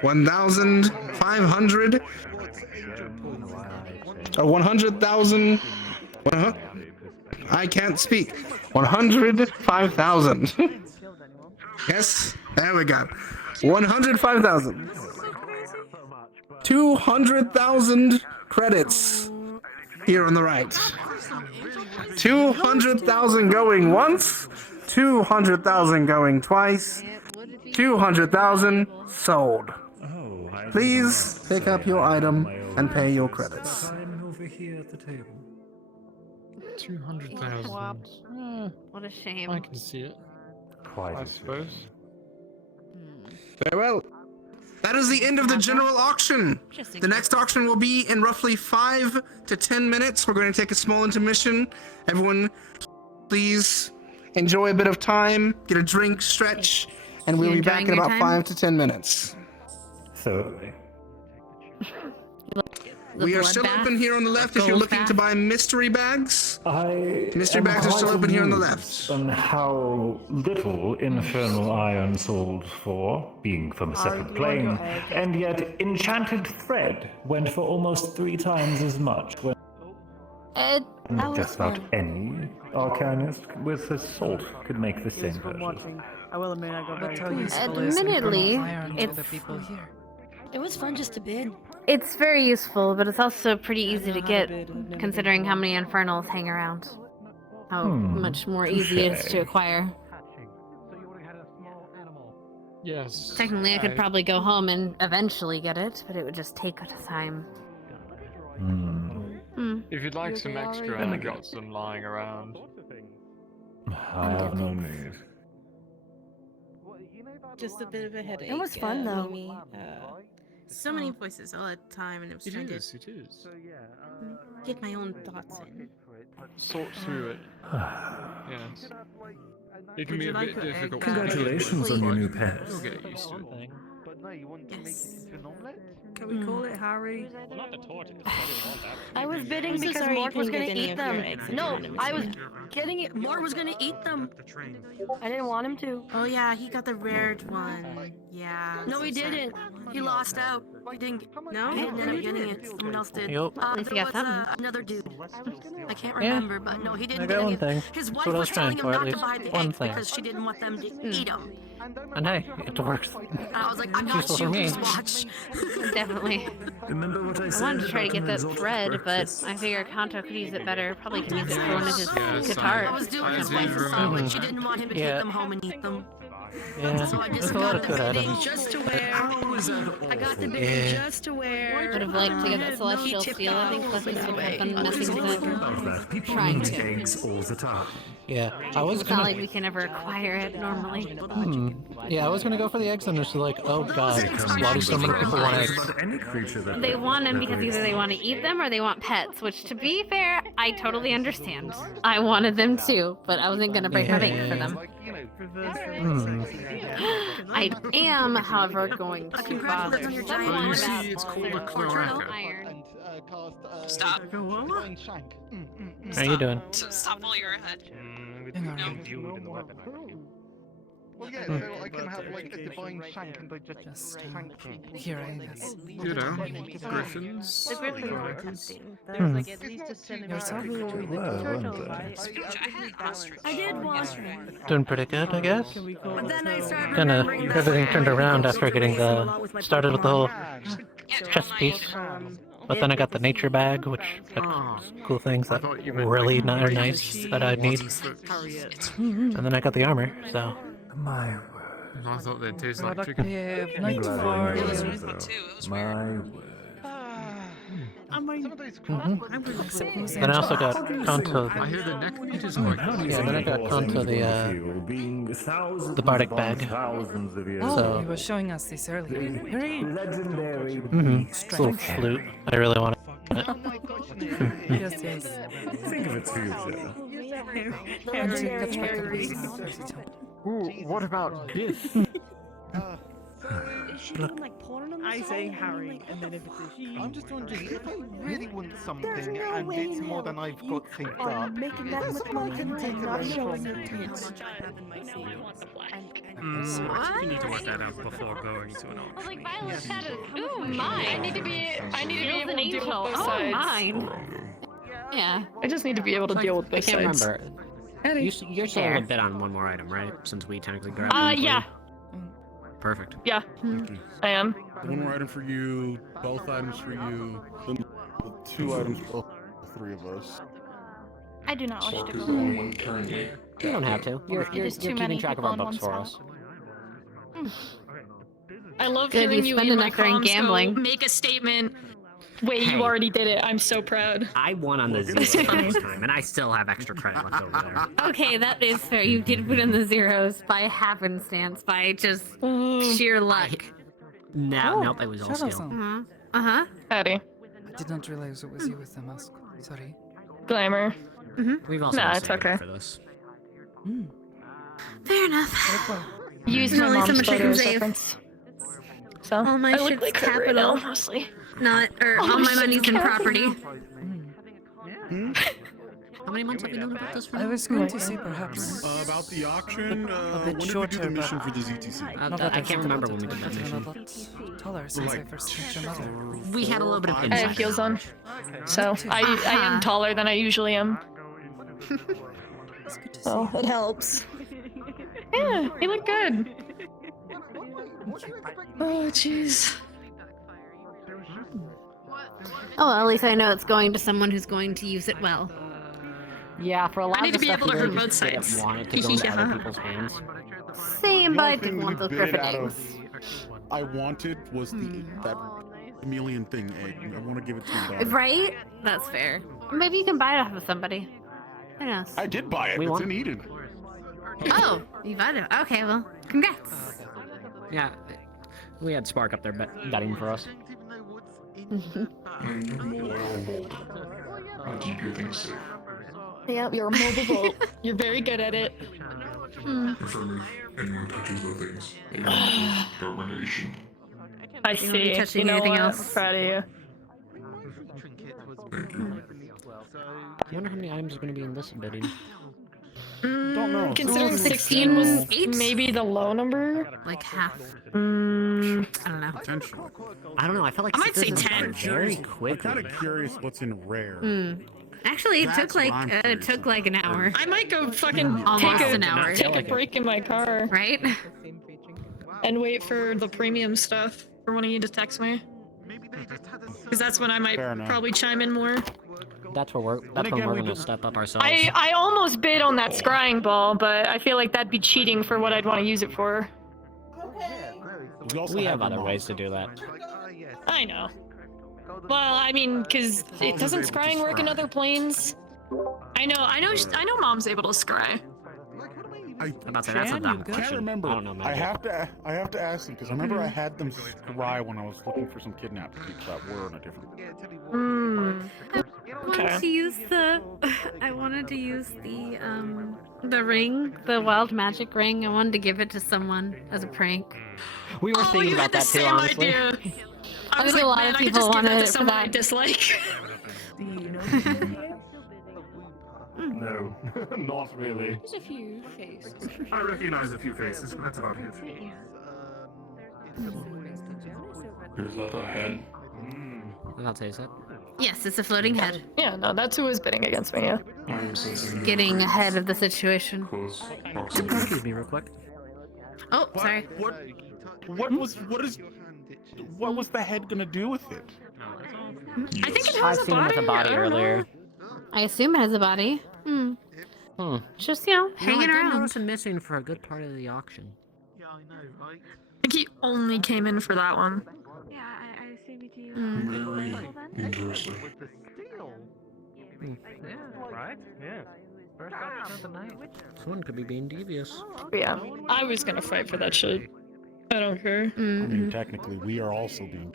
1,500. 100,000. I can't speak. 105,000. Yes, there we go. 105,000. 200,000 credits here on the right. 200,000 going once. 200,000 going twice. 200,000 sold. Please pick up your item and pay your credits. Over here at the table. 200,000. What a shame. I can see it. I suppose. Very well. That is the end of the general auction. The next auction will be in roughly 5 to 10 minutes. We're going to take a small intermission. Everyone, please enjoy a bit of time, get a drink, stretch, and we'll be back in about 5 to 10 minutes. Thoroughly. We are still open here on the left if you're looking to buy mystery bags. Mystery bags are still open here on the left. On how little infernal iron sold for, being from a separate plane, and yet enchanted thread went for almost 3 times as much. When just about any arcanist with assault could make the same purchase. I will admit I go very Admittedly, it's It was fun just to bid. It's very useful, but it's also pretty easy to get, considering how many infernals hang around. How much more easy it is to acquire. Yes. Technically, I could probably go home and eventually get it, but it would just take time. If you'd like some extra, I got some lying around. I have no need. Just a bit of a headache. It was fun though. So many voices all at a time, and it was trying to It is. get my own thoughts in. Sort through it. Yes. It can Would be you a like bit the egg? difficult. Congratulations on your new pet. You'll get used to it. Yes. Can we call it Harry? I was bidding I'm so because sorry you Mark was couldn't gonna get any eat of your them. eggs No, anonymously. I was getting it. Mark was gonna eat them. I didn't want him to. Oh yeah, he got the rared one. Yeah. No, he didn't. He lost out. He didn't. No? He didn't end up getting it. Someone else did. Yup. At least he There got was something. another dude. I can't Yeah. remember, but no, he didn't I get got any. one thing. His That's wife what I was was telling trying him for, at not to least buy the one eggs thing. because she didn't want them to eat them. And hey, it works. And I was like, I got Useful you. for me. Just watch. Definitely. Remember what I I said wanted to try to about get an that exotic thread, but breakfast? I figure Kanto could use it better. Probably can use it for one of his Yes, guitar. I was doing his do wife a solid. remember. She didn't want him to Yeah. take them home and eat them. Yeah, So I just there's a lot got of the good bidding items. just to wear. I got the bidding Yeah. just to wear. Would have liked to get the celestial steel, I think, but it's been messing with it. People Trying eat to. eggs all the time. Yeah, I was It's not gonna. like we can ever acquire it normally. Yeah, I was gonna go for the eggs, and it's like, oh god, why do so many people want eggs? About any creature that They want them because either they want to eat them or they want pets, which, to be fair, I totally understand. I wanted them too, but I wasn't going to break my bank for them. I am, however, going to bother. Congratulations on your giant Someone order. that It's called a will cloaca. iron Stop. How you doing? Stop while you're ahead. Well, yeah, so I can have like a divine shank and I just shank people. Here I guess. You know, griffins. The griffins were orcas. tempting. There was like at least a centimeter between the turtle, right? I did one. Doing pretty good, I guess. But then I started Kind of remembering that everything turned around after getting started with the whole So chess piece. But then I got the nature bag, which had cool things that really are nice that I'd need. And then I got the armor, so. My word. I thought they'd taste like Product chicken. pave, night for It was really fun too. It was weird. Then I also got Kanto. I hear the neck beat is quite good. Yeah, then I got Kanto the bardic bag. Oh, you were showing us this earlier. Hooray! It's a little flute. I really want it. Yes, yes. Think of it for yourself. Ooh, what about this? I say Harry, and then if it's a she. I'm just wondering if I really want something and it's more than I've got saved up. Making that much money can take not showing your tits. You need to work that out before going to an auction. Well, like Violet Shadows. Ooh, mine. I need to be able to deal with both Oh, sides. mine. Yeah. I just need to be able to deal with both I can't sides. remember. You're still a bit on one more item, right? Since we technically grabbed Yeah. Perfect. Yeah. I am. One more item for you, both items for you, then 2 items for the 3 of us. I do not wish to go. You don't have to. You're keeping track of our books for us. I love Good, hearing you you spend in my enough during comms gambling. go, make a statement. Wait, Hey. you already did it. I'm so proud. I won on the zeros this time, and I still have extra credit left over there. Okay, that is fair. You did put in the zeros by happenstance, by just sheer luck. Nope, it was all skill. Uh-huh. Howdy. I did not realize it was you with the mask. Sorry. Glamour. We've also Nah, been it's saving okay. for this. Fair enough. Use There's my only so mom's much I can photos save. reference. So, All my I look shit's like her right capital. now, mostly. Not, or all my shit's money's in capital. property. How many months have we known about this for? I was going to say perhaps About the auction, a when bit did we shorter, do the mission but for the ZTC? I can't remember when we did that mission. taller since I first met your mother. We had a little bit of I insight. have heels on. So, I am taller than I usually am. So, it helps. Yeah, you look good. Oh, jeez. Oh, well, at least I know it's going to someone who's going to use it well. Yeah, for a lot I need of the to be stuff able to we hurt really both just didn't sides. want it to go into other people's hands. Same, but I The only didn't thing want we those bid griffin out eggs. of I wanted was that chameleon thing egg. I want to give it to my daughter. Right? That's fair. Maybe you can buy it off of somebody. Who knows? I did buy it. We It's won. in Eden. Oh, you bought it. Okay, well, congrats. Yeah, we had Spark up there betting for us. Yep, you're a mobile vote. You're very good at it. I You won't be see. touching You know anything what? else? I'm proud of you. I wonder how many items are going to be in this bidding. Don't know. Considering 16 was eight? maybe the low number. Like half. I don't know. Potentially. I don't know. I felt like I might say sixes 10. were very I'm quick. kind of curious what's in rare. Actually, it That's took like what I'm it curious took like an hour, I might go fucking almost take an hour, a break in my car right? and wait for the premium stuff for one of you to text me. Because that's when I might Fair enough. probably chime in more. That's when we're going to step up ourselves. I almost bid on that scrying ball, but I feel like that'd be cheating for what I'd want to use it for. We have other ways to do that. I know. Well, I mean, because it doesn't scrying work in other planes. I know. Mom's able to scry. I That's a dumb can't question. remember. I don't know, I magic. have to ask them because I remember I had them scry when I was looking for some kidnapped people that were in a different. I wanted to use the. I wanted to use the ring, the wild magic ring. I wanted to give it to someone as a prank. We were thinking about that too, honestly. I was think a like, lot man, of I could just people give that wanted to it for someone I that. dislike. No, not really. There's a few faces. I recognize a few faces, but that's about it. Is that a head? I'll taste it. Yes, it's a floating head. Yeah, no, that's who was bidding against me, yeah. Getting ahead of the situation. Excuse me real quick. Oh, sorry. What was the head gonna do with it? I think it I has a seen him body. with a body I don't earlier. know. I assume it has a body. Hmm. Just, hanging I did around. notice him missing for a good part of the auction. Yeah, I know, right? I think he only came in for that one. Yeah, I assume you do. Very interesting. Right? Yeah. First option of the night. Someone could be being devious. Yeah, I was gonna fight for that shit. I don't care. I mean, technically, we are also being.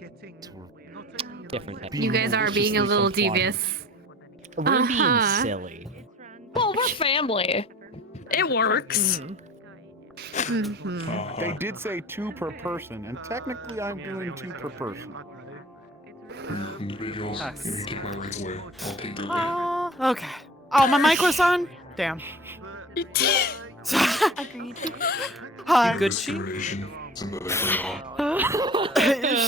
Different. You guys are being a little compliant. devious. We're being silly. Well, we're family. It works. They did say 2 per person, and technically, I'm doing 2 per person. Okay. Oh, my mic was on? Damn. Agreed. Hi. Good she? I'm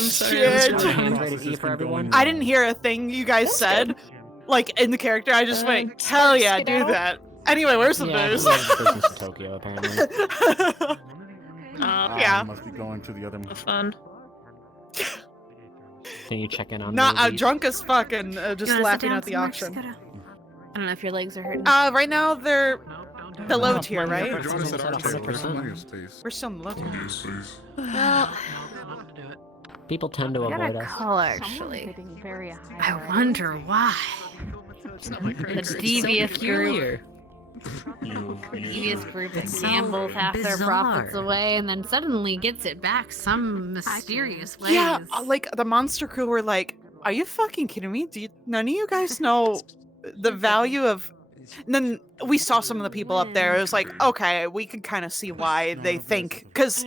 sorry. Shit. Rated E for everyone. I didn't hear a thing you guys said. Like, in the character, I just went, hell yeah, do that. Anyway, where's the booze? Yeah, business to Tokyo apparently. Yeah. Must be going to the other one. Fun. Can you check in on Nah, I'm movies? drunk as fuck and just You wanna sit laughing down at the somewhere, auction. Sakoto? I don't know if your legs are hurting. Right now, they're the low tier, right? Join us at our table. There's 100%. plenty of space. We're still in the low tier. Well, People tend to I got avoid a us. call actually. I wonder why. The devious group. Devious group that gambles half their profits away and then suddenly gets it back some mysterious ways. Yeah, like the monster crew were like, "Are you fucking kidding me? None of you guys know the value of?" And then we saw some of the people up there. It was like, okay, we could kind of see why they think, because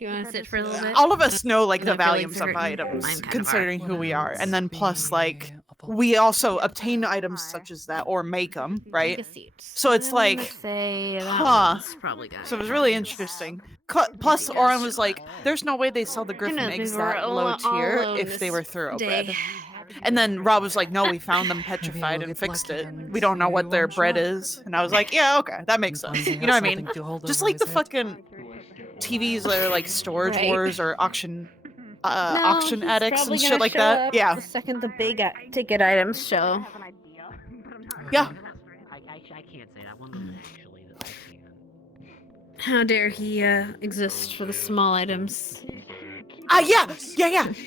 You want to sit for a little bit? all of us know like I the don't know if your value legs of some are hurting. items, Mine kind of considering are. who we are, and then plus like we also obtain items such as that or make them, right? Take a seat. So it's I'm gonna like, say that huh. one's probably got So it was really interesting. Plus, Oren was like, "There's no way they sell the Griffin knows, eggs we were that all low tier alone if they were this thoroughbred." day. And then Rob was like, "No, we found them petrified and fixed it. We don't know what their bread is." And I was like, "Yeah, okay, that makes sense." You know what I mean? Just like the fucking TVs that are like Storage Right. Wars or auction No, auction he's addicts probably and gonna shit like show that. up Yeah. The second the big ticket items show. Yeah. I can't say that one actually. That I can. How dare he exist for the small items? Yeah.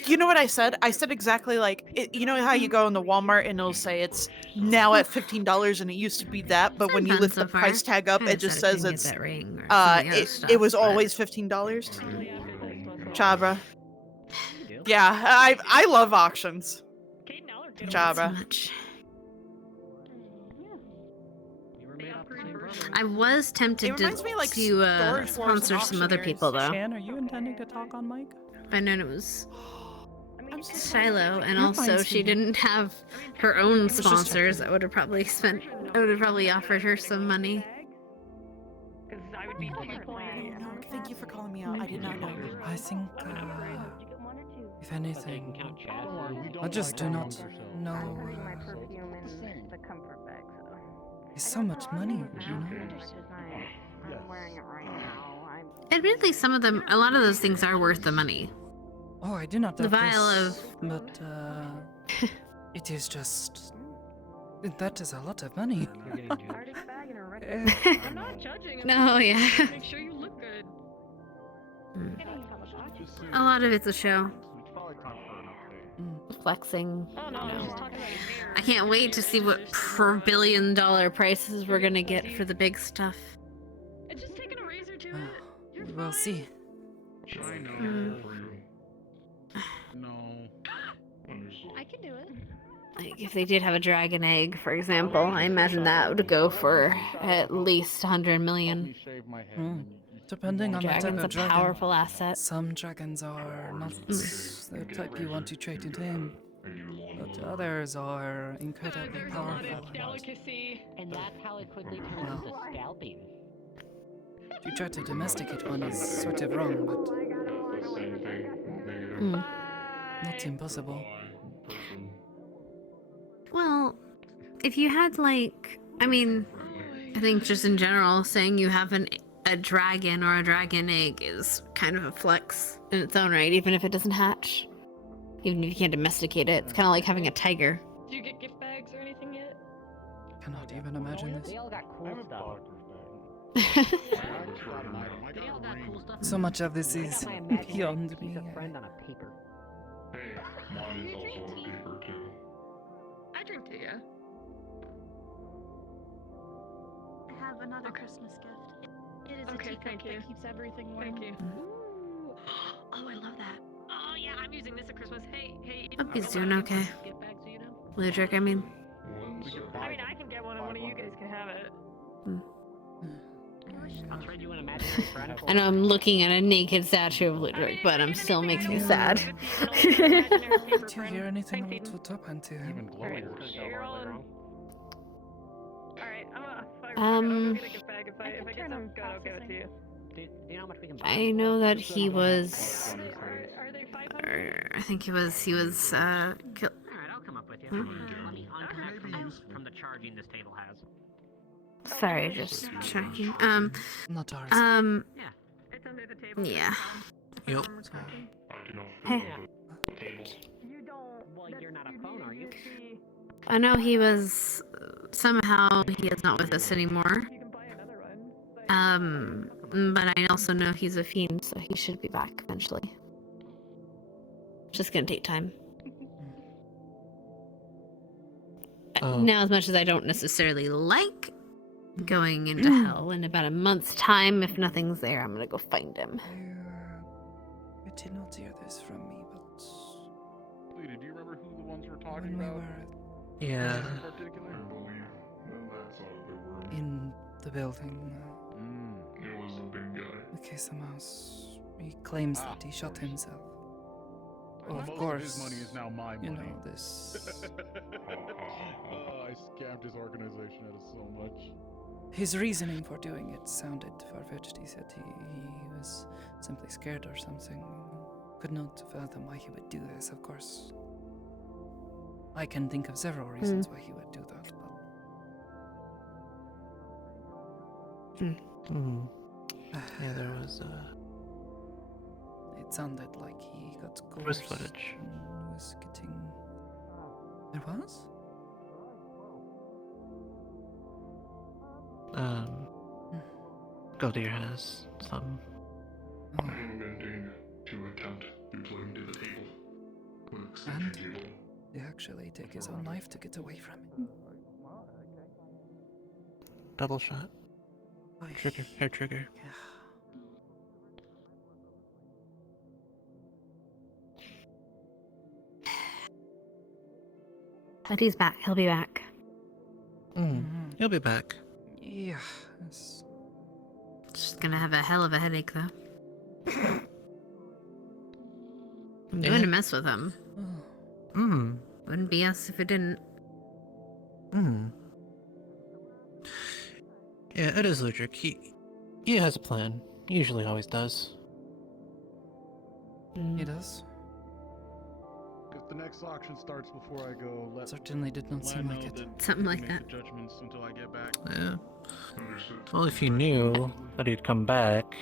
You know what I said? I said exactly like, you know how you go in the Walmart and it'll say it's now at $15 and it used to be that, but when you lift the price tag up, it just says it's it was always $15. Chabra. Yeah, I love auctions. Chabra. I was tempted to sponsor some other people though. Shan, are you intending to talk on mic? If I'd known it was Shiloh, and You're also fine, she sweetie. didn't have her own was just sponsors. I would have probably offered her some money. Thank you for calling me out. I did not know. I think, if anything, I just do not know. It's so much money, you know? Admittedly, a lot of those things are worth the money. Oh, I do not The doubt vial this, of- but, it is just... That is a lot of money. I'm not judging. No, yeah. Make sure you look good. A lot of it's a show. Flexing. Oh no, I was just talking about your hair. I can't wait to see what per billion-dollar prices we're gonna get for the big stuff. It's just taking a razor to it. We'll see. No. I can do it. Like if they did have a dragon egg, for example, I imagine that would go for at least 100 million. Depending on the type Dragon's of a dragon. powerful asset. Some dragons are not the type you want to trade to tame, but others are incredibly powerful. Delicacy. And that's how it quickly turns Well, into scalping. to try to domesticate one is sort of wrong, but not impossible. Well, if you had like, I mean, I think just in general, saying you have a dragon or a dragon egg is kind of a flex in its own right, even if it doesn't hatch. Even if you can't domesticate it, it's kind of like having a tiger. Do you get gift bags or anything yet? Cannot even imagine this. They all got cool stuff. So much of this is beyond me. I drink too, yeah. I have another Christmas gift. It is a teacup that keeps everything warm. Thank you. Oh, I love that. Oh yeah, I'm using this at Christmas. Hey. Hope he's doing okay. Ludric, I mean. I mean, I can get one, and one of you guys can have it. I'll trade you an imaginary friend. I know I'm looking at a naked statue of Ludric, but it still makes me sad. Did you hear anything about what happened to him? Alright, I'm gonna get a gift bag. If I get some good, I'll give it to you. Do you know how much we can buy? I know that he was. Are they 500? I think he was killed. Alright, I'll come up with you. Let me unconnect from the charging this table has. Sorry, just checking. Not ours. Yeah, it's under the table. Yeah. Yep. Hey. Well, you're not a phone, are you? I know he was. Somehow he is not with us anymore. But I also know he's a fiend, so he should be back eventually. Just gonna take time. Now, as much as I don't necessarily like going into hell in about a month's time, if nothing's there, I'm gonna go find him. I did not hear this from me, but Lita, do you remember who the ones we're talking when we about? were Yeah. In particular? in the building, It was a big guy. the Queso Mouse, he claims that he shot himself. Well, of Most course, his money is now my money. you know, this... I scammed his organization out of so much. His reasoning for doing it sounded far-fetched. He said he was simply scared or something. Could not fathom why he would do this, of course. I can think of several reasons why he would do that, but... Yeah, there was It sounded like he got there was coerced footage. and was getting... There was? Godir has some. Oh. And they actually take his own life to get away from him. Double shot. Trigger, hair trigger. But he's back. He'll be back. He'll be back. Yeah. Yes. Just gonna have a hell of a headache, though. I'm going to mess with him. Wouldn't be us if it didn't. Yeah, it is Ludric. He has a plan. He usually always does. He does? If the next auction starts before I go, Certainly did not seem like it. Something like that. Judgments until I get back. Yeah. Well, if you knew that he'd come back,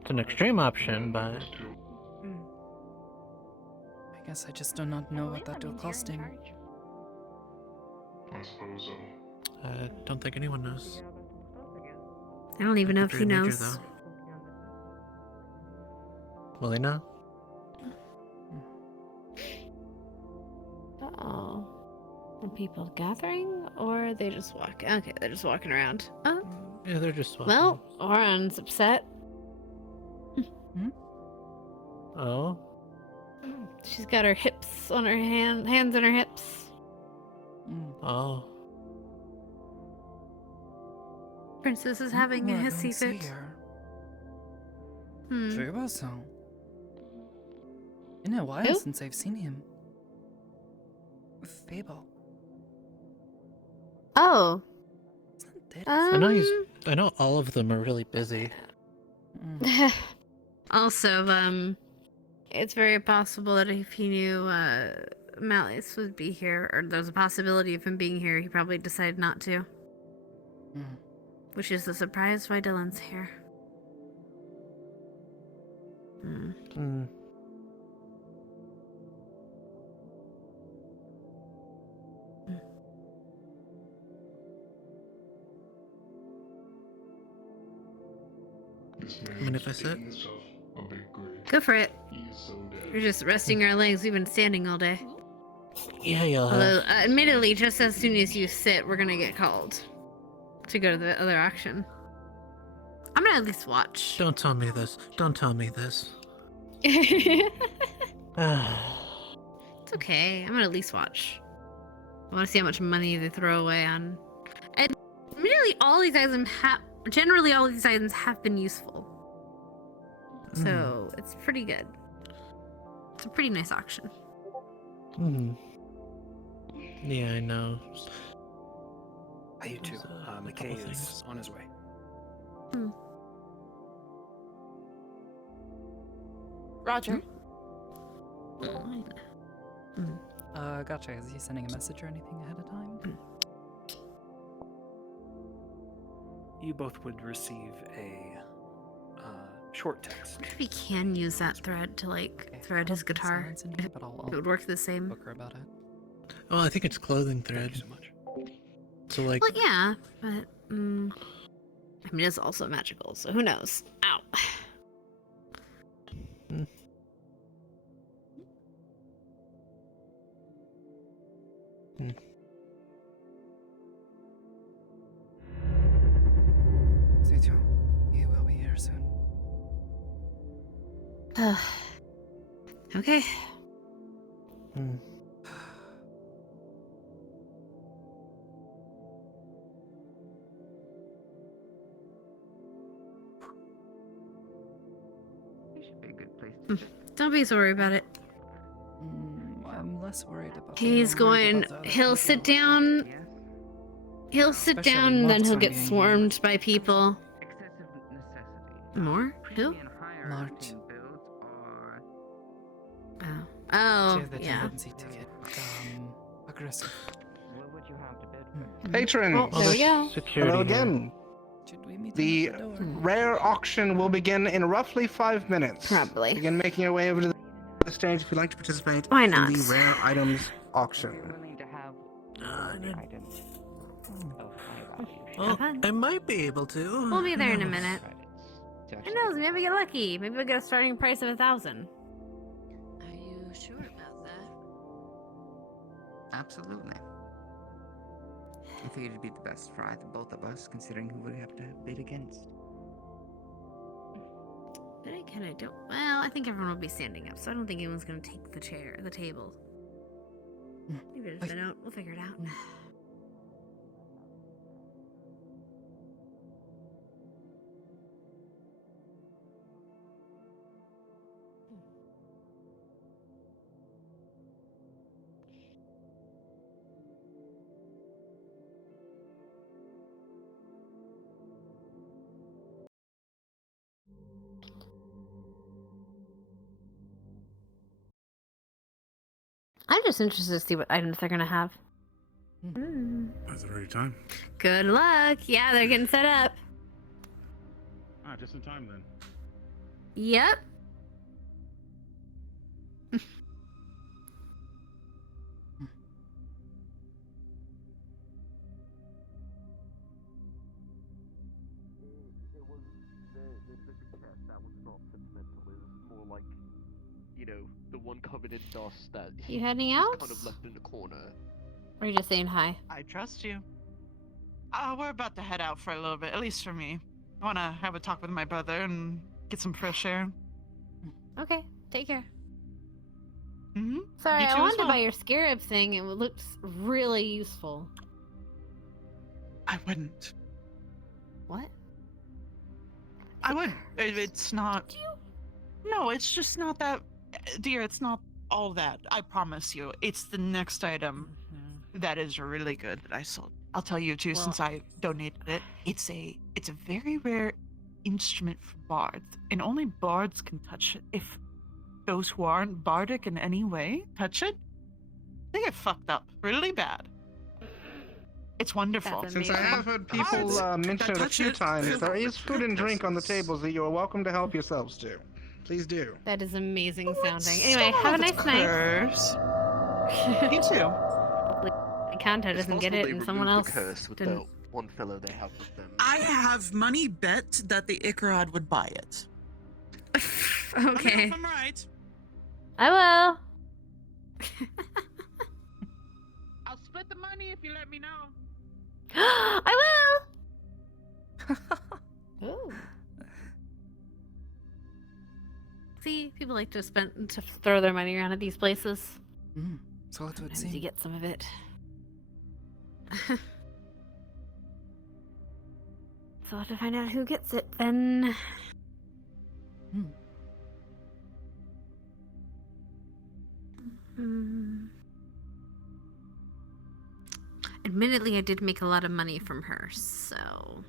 it's an extreme option, but I guess I just do not know what that will cost him. I suppose so. I don't think anyone knows. I don't even know if he Pretty major, knows. though. Will he know? Oh. Are people gathering? Or are they just walking? Okay, they're just walking around. Oh. Yeah, they're just walking. Well, Oran's upset. Oh? She's got her hips on her hands on her hips. Oh. Princess is having a Well, I hissy don't see fit. her. Hmm. Very well so. In a while Who? since I've seen him. Fable. Oh. I know all of them are really busy. Also, it's very possible that if he knew Malleus would be here, or there's a possibility of him being here, he probably decided not to. Which is the surprise why Dylan's here. I mean, if I sit. Go for it. You're just resting our legs. We've been standing all day. Yeah, you'll Although, have. admittedly, just as soon as you sit, we're gonna get called to go to the other auction. I'm gonna at least watch. Don't tell me this. Don't tell me this. It's okay. I'm gonna at least watch. I want to see how much money they throw away on. And admittedly, generally all these items have been useful. So it's pretty good. It's a pretty nice auction. Yeah, I know. You too. McKay is on his way. Roger. Gotcha. Is he sending a message or anything ahead of time? You both would receive a short text. If he can use that thread to like thread his guitar, it would work the same. Book her about it. Oh, I think it's clothing thread. Thank you so much. So like. Well, yeah, but I mean, it's also magical, so who knows? Ow. Zucho, you will be here soon. Okay. Don't be so worried about it. I'm less worried about. He's going. He'll sit down. He'll sit down, and then he'll get swarmed by people. More? Who? March. Oh, She has the yeah. tendency to get aggressive. Patrons, there we go. hello again. The rare auction will begin in roughly 5 minutes. Probably. Begin making your way over to the stage if you'd like to participate Why not? in the rare items auction. Well, I might be able to. We'll be there in a minute. Who knows? Maybe we get lucky. Maybe we get a starting price of 1,000. Are you sure about that? Absolutely. I figured it'd be the best for either both of us, considering who we have to bid against. But I kind of don't. Well, I think everyone will be standing up, so I don't think anyone's gonna take the table. Maybe just been out. We'll figure it out. I'm just interested to see what items they're gonna have. Is it already time? Good luck. Yeah, they're getting set up. Just in time then. Yep. The one covered in dust that You heading is out? kind of left in the corner. Or are you just saying hi? I trust you. We're about to head out for a little bit, at least for me. I want to have a talk with my brother and get some fresh air. Okay, take care. Mm-hmm. Sorry, You I too as wanted to well. buy your scarab thing. It looks really useful. I wouldn't. What? I would. It's not. No, it's just not that. Dear, it's not all that. I promise you. It's the next item that is really good that I sold. I'll tell you too, since I donated it. It's a very rare instrument for bards, and only bards can touch it. If those who aren't bardic in any way touch it, they get fucked up really bad. It's wonderful. Since I have heard people mention it a few times, there is food and drink on the tables that you are welcome to help yourselves to. Please do. That is amazing sounding. Anyway, have a nice night. You too. Kanta doesn't get it, and someone else didn't. The one fellow they have with them. I have money bet that the Icarod would buy it. Okay. I'm right. I will. I'll split the money if you let me know. I will. Ooh. See, people like to throw their money around at these places. So that's what it Sometimes you get some of it. So I'll have to find out who gets it then. Admittedly, I did make a lot of money from her, so...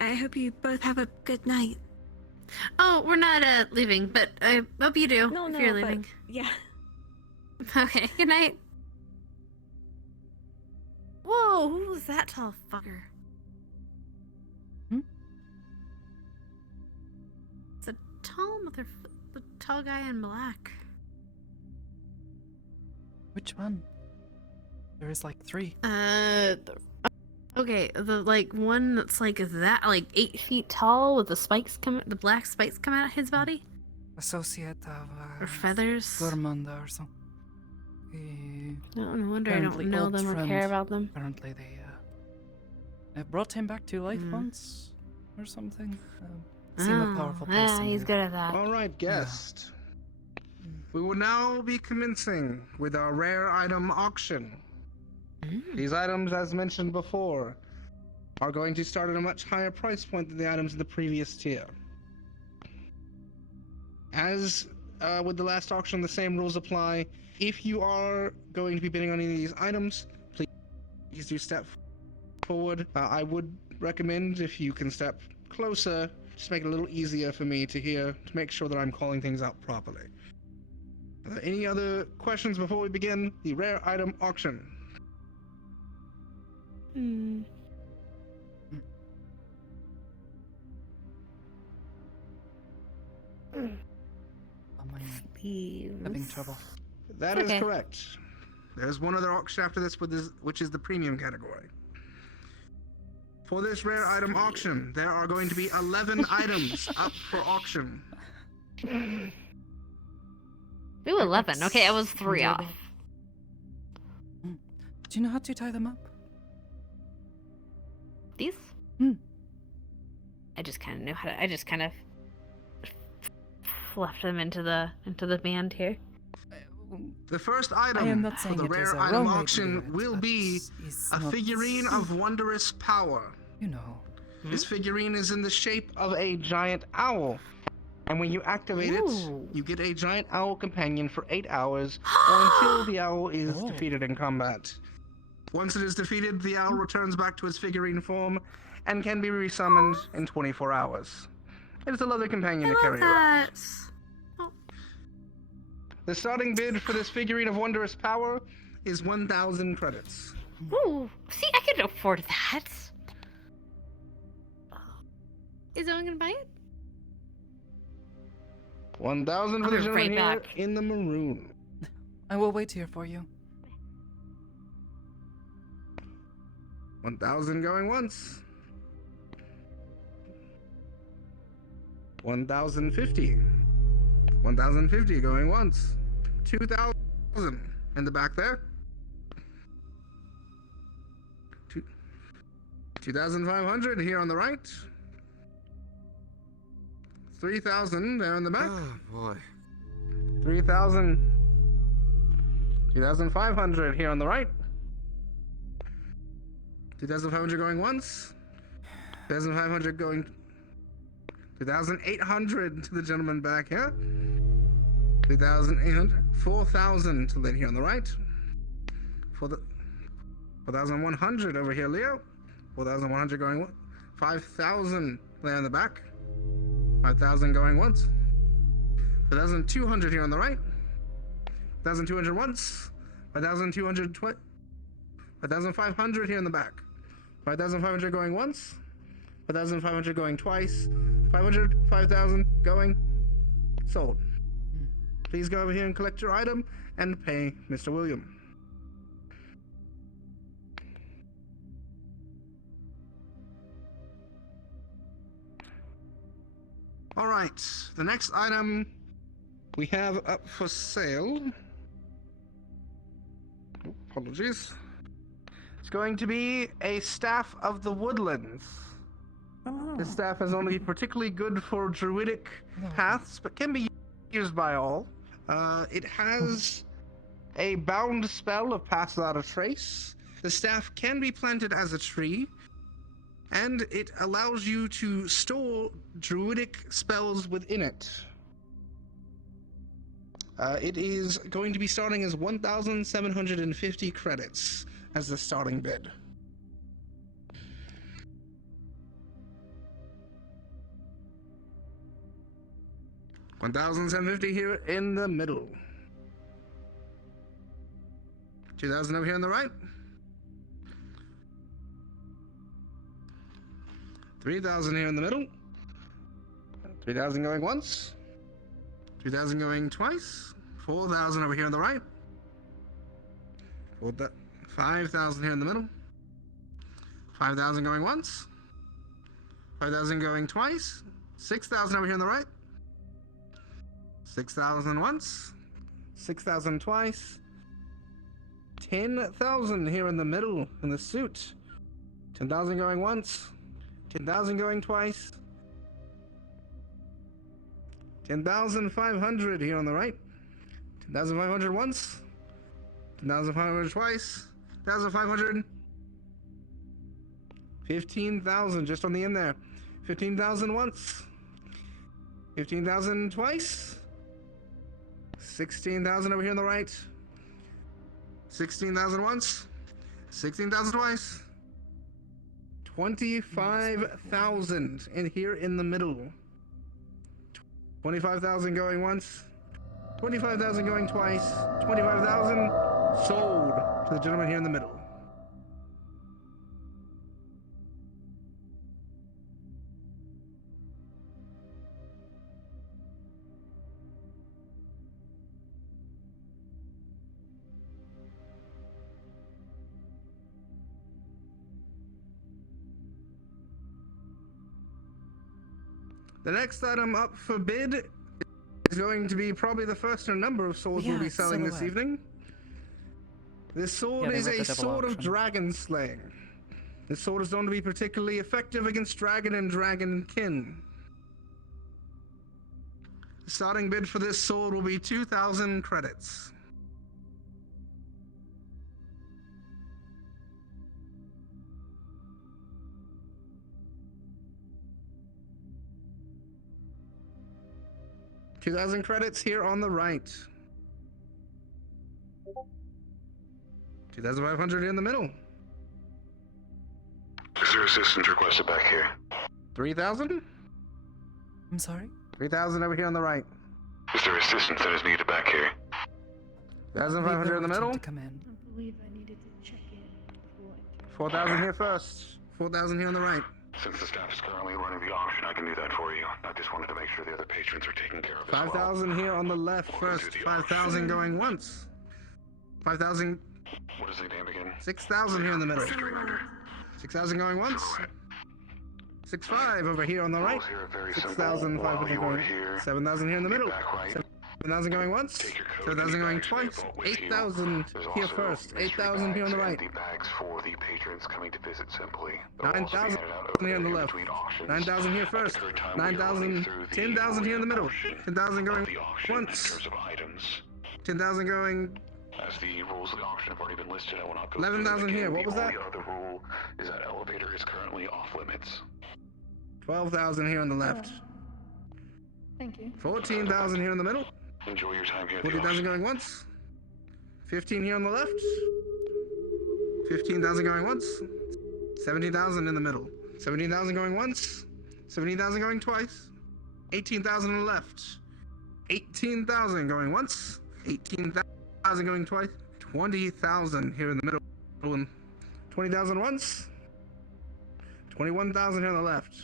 I hope you both have a good night. Oh, we're not leaving, but I hope you do if you're leaving. Yeah. Okay, good night. Whoa, who was that tall fucker? It's a the tall guy in black. Which one? There is like 3. Okay, the one that's like that, like 8 feet tall with the black spikes come out of his body. Associate of or feathers. Gormunda or something. No wonder I don't know them or care about them. Apparently they brought him back to life once or something. Seem a powerful person. Yeah, he's good at that. All right, guest. We will now be commencing with our rare item auction. These items, as mentioned before, are going to start at a much higher price point than the items in the previous tier. As with the last auction, the same rules apply. If you are going to be bidding on any of these items, please do step forward. I would recommend if you can step closer, just make it a little easier for me to hear, to make sure that I'm calling things out properly. Are there any other questions before we begin the rare item auction? Having trouble. That is correct. There's one other auction after this, which is the premium category. For this rare item auction, there are going to be 11 items up for auction. Ooh, 11. Okay, I was 3 off. Do you know how to tie them up? These? I just kind of knew how to. I just kind of left them into the band here. The first item for the rare item auction will be a figurine of wondrous power. You know. This figurine is in the shape of a giant owl. And when you activate it, you get a giant owl companion for 8 hours or until the owl is defeated in combat. Once it is defeated, the owl returns back to its figurine form and can be resummoned in 24 hours. It is a lovely companion to carry around. The starting bid for this figurine of wondrous power is 1,000 credits. Ooh, see, I could afford that. Is anyone gonna buy it? 1,000 for the gentleman here in the maroon. I will wait here for you. 1,000 going once. 1,050. 1,050 going once. 2,000 in the back there. 2,500 here on the right. 3,000 there in the back. Oh boy. 3,000. 2,500 here on the right. 2,500 going once. 2,500 going. 2,800 to the gentleman back here. 2,800. 4,000 to the lady here on the right. 4,100 over here, Leo. 4,100 going. 5,000 there in the back. 5,000 going once. 5,200 here on the right. 5,200 once. 5,200 twice. 5,500 here in the back. 5,500 going once. 5,500 going twice. 500, 5,000 going. Sold. Please go over here and collect your item and pay Mr. William. All right, the next item we have up for sale. Apologies. It's going to be a Staff of the Woodlands. This staff is only particularly good for druidic paths, but can be used by all. It has a bound spell of Pass Without a Trace. The staff can be planted as a tree, and it allows you to store druidic spells within it. It is going to be starting as 1,750 credits as the starting bid. $1,750 here in the middle. 2,000 over here on the right. 3,000 here in the middle. 3,000 going once. 2,000 going twice. 4,000 over here on the right. 5,000 here in the middle. 5,000 going once. 5,000 going twice. 6,000 over here on the right. 6,000 once. 6,000 twice. 10,000 here in the middle in the suit. 10,000 going once. 10,000 going twice. 10,500 here on the right. 10,500 once. 10,500 twice. 10,500. 15,000 just on the end there. 15,000 once. 15,000 twice. 16,000 over here on the right. 16,000 once. 16,000 twice. 25,000 in here in the middle. 25,000 going once. 25,000 going twice. 25,000 sold to the gentleman here in the middle. The next item up for bid is going to be probably the first in a number of swords we'll be selling this evening. This sword is a sword of dragon slaying. This sword is known to be particularly effective against dragon and dragon kin. The starting bid for this sword will be 2,000 credits. $2,000 credits here on the right. 2,500 in the middle. Is there assistance requested back here? 3,000? I'm sorry? 3,000 over here on the right. Is there assistance that is needed back here? 2,500 in the middle. Come in. 4,000 here first. 4,000 here on the right. Since the staff is currently running the auction, I can do that for you. I just wanted to make sure the other patrons are taken care of as well. 5,000 here on the left first. 5,000 going once. 5,000. What is the name again? 6,000 here in the middle. 6,000 going once. 6,500 over here on the right. 6,500 going. 7,000 here in the middle. 7,000 going once. 7,000 going twice. 8,000 here first. 8,000 here on the right. Bags for the patrons coming to visit simply. 9,000 here on the left. 9,000 here first. 9,000. 10,000 here in the middle. 10,000 going once. 10,000 going As the rules of the auction have already been listed, I will not go 11,000 here. What was that? The only other rule is that elevator is currently off limits. 12,000 here on the left. Thank you. 14,000 here in the middle. Enjoy your time here at the 40,000 auction. going once. 15 here on the left. 15,000 going once. 17,000 in the middle. 17,000 going once. 17,000 going twice. 18,000 on the left. 18,000 going once. 18,000 going twice. 20,000 here in the middle. 20,000 once. 21,000 here on the left.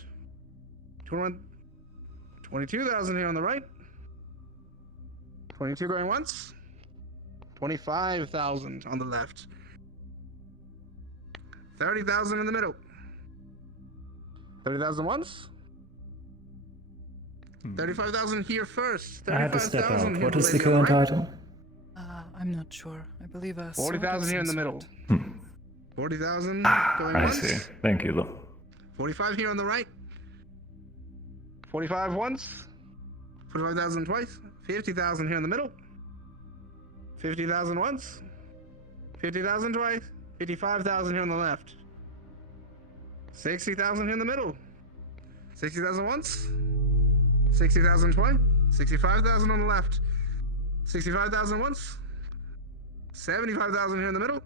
22,000 here on the right. 22 going once. 25,000 on the left. 30,000 in the middle. 30,000 once. 35,000 here first. I had to step 35,000 out. here What for is the lady on current right. item? I'm not sure. I believe a 40,000 here in the middle. 40,000 going I once. see. Thank you, though. 45 here on the right. 45 once. 45,000 twice. 50,000 here in the middle. 50,000 once. 50,000 twice. 55,000 here on the left. 60,000 here in the middle. 60,000 once. 60,000 twice. 65,000 on the left. 65,000 once. 75,000 here in the middle.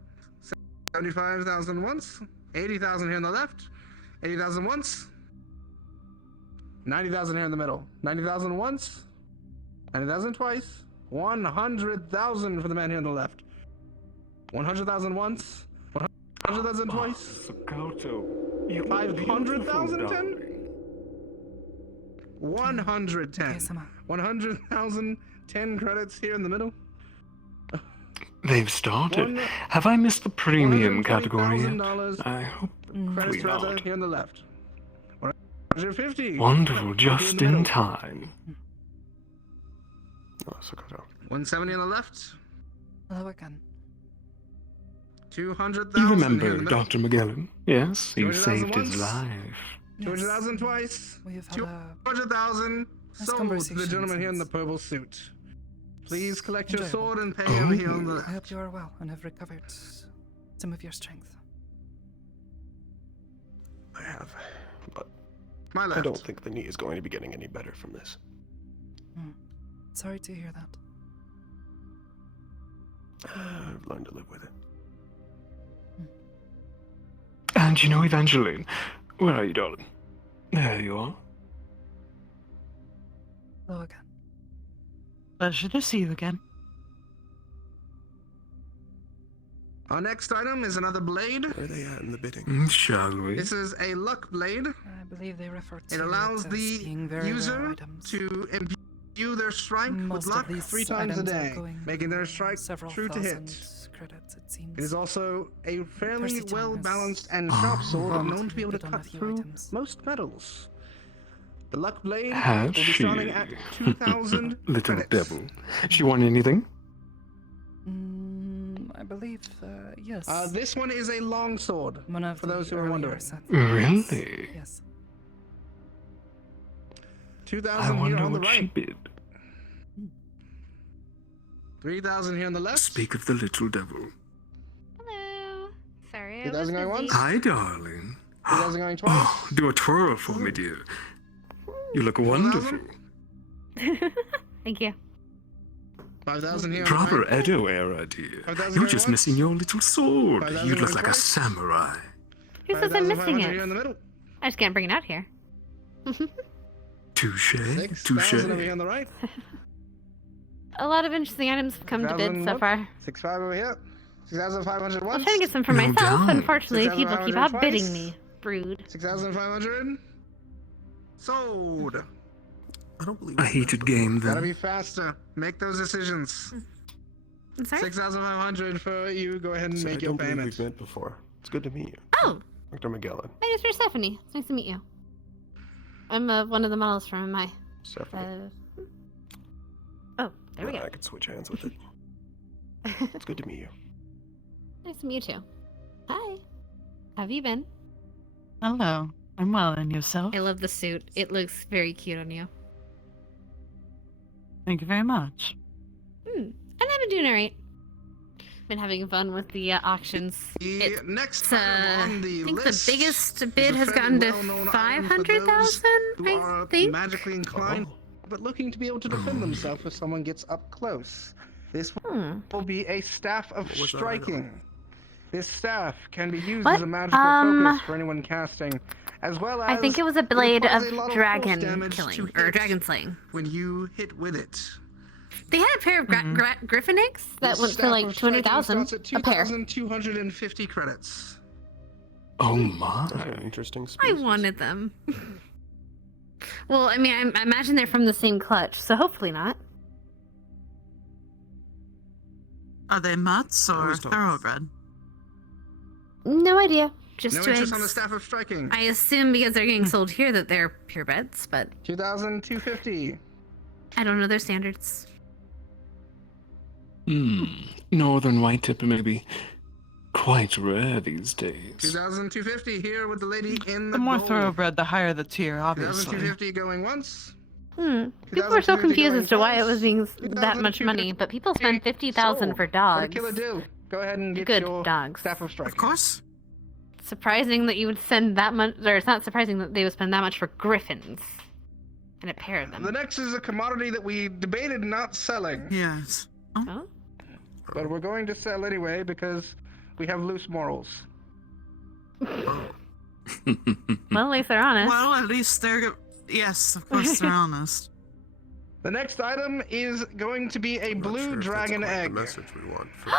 75,000 once. 80,000 here on the left. 80,000 once. 90,000 here in the middle. 90,000 once. 90,000 twice. 100,000 for the man here on the left. 100,000 once. 100,000 twice. Sakoto. 500,000 10. 110. 100,000 10 credits here in the middle. They've started. Have I missed the premium category yet? $120,000 I hope credits rather not. here on the left. 150. Wonderful, just Here the in middle. time. Oh, Sakoto. 170 on the left. Hello again. 200,000 You here in remember the middle. Dr. Magellan? Yes, you 200,000 saved his once. life. 200,000 twice. We've had a 200,000 nice sold to the conversation gentleman here in the since. purple suit. Please collect your Enjoyable. sword and pay over here on the I left. hope you are well and have recovered some of your strength. I have, but My I left. don't think the knee is going to be getting any better from this. Sorry to hear that. I've learned to live with it. And you know, Evangeline, where are you, darling? There you are. Hello again. Pleasure to see you again. Our next item is another blade. Where are they at in the bidding? Shall we? This is a luck blade. I believe they refer to It allows it as being the very rare user items. to imbue their strike Most with of luck these 3 times a items are day, going making their strike several true to hit. thousand credits, it seems. It is also a fairly Thirsty Tongue well has balanced and sharp sword known to be able to bid on a cut few through items. most metals. The luck blade Has will be she? starting at 2,000 Little credits. devil. She won anything? I believe, yes. This one is a long sword, One of for those the who are earlier wondering. sets. Really? Yes. 2,000 I here wonder on the what she right. bid. 3,000 here on the left. Speak of the little devil. Hello. Sorry, I 2,000 going was once. Hi, darling. 2,000 going twice. Oh, do a twirl for me, dear. You look wonderful. Thank you. 5,000 here on the Proper right. Edo era, dear. 5,000 You're going just once. missing your little sword. 5,000 You'd look going like a twice. samurai. Who says I'm missing 5,500 here in the it? middle. I just can't bring it out here. Touche. 6,000 over here on the right. A lot of interesting items have come to bid 6,000 so once. far. 6,500 over here. 6,500 I'm once. trying to get some for No myself. doubt. Unfortunately, people keep 6,500 outbidding twice. me. Rude. 6,500. Sold. I don't believe A heated game, Gotta then. be faster. Make those decisions. I'm sorry? 6,500 for you. Go ahead and So I make your don't believe payment. we've met before. It's good to meet you. Oh, Dr. Magellan. my name's Stephanie. It's nice to meet you. I'm one of the models from my. Stephanie. Oh, there we go. I could switch hands with it. It's good to meet you. Nice to meet you too. Hi. How have you been? Hello. I'm well, and yourself? I love the suit. It looks very cute on you. Thank you very much. And I've been doing alright. been having fun with the auctions. The next I item on the think list the biggest is bid a has fairly gotten to well-known item for those 500,000. who I are think. magically inclined, but looking to be able to defend themselves if someone gets up close. This will be a staff of What was that striking. This staff can be used What? as a magical focus for anyone casting, as well as I think it was a blade applies of a lot dragon force damage killing to or hit dragon slaying. when you hit with it. They had a pair of griffin eggs that This went for staff like of striking 200,000 starts at a pair. 2,250 credits. Oh my. That's an interesting I species. wanted them. Well, I mean, I imagine they're from the same clutch, so hopefully not. Are they mutts or thoroughbred? No idea. Just No two interest eggs. on the staff of striking. I assume because they're getting sold here that they're purebreds, but 2,250. I don't know their standards. Northern white tip may be quite rare these days. 2,250 here with the lady in the The more gold. thoroughbred, the higher the tier, obviously. 2,250 going once. People were so confused as to why it was being that much money, but people spend 50,000 for What dogs. did Killer do? Go ahead and get Good your dogs. staff of striking. Of course. Surprising that you would spend that much, or it's not surprising that they would spend that much for griffins. And a pair of them. The next is a commodity that we debated not selling. Yes. Oh? But we're going to sell anyway because we have loose morals. Well, at least they're honest. Well, at least they're... Yes, of course they're honest. The next item is going to be a blue dragon egg. The message we want for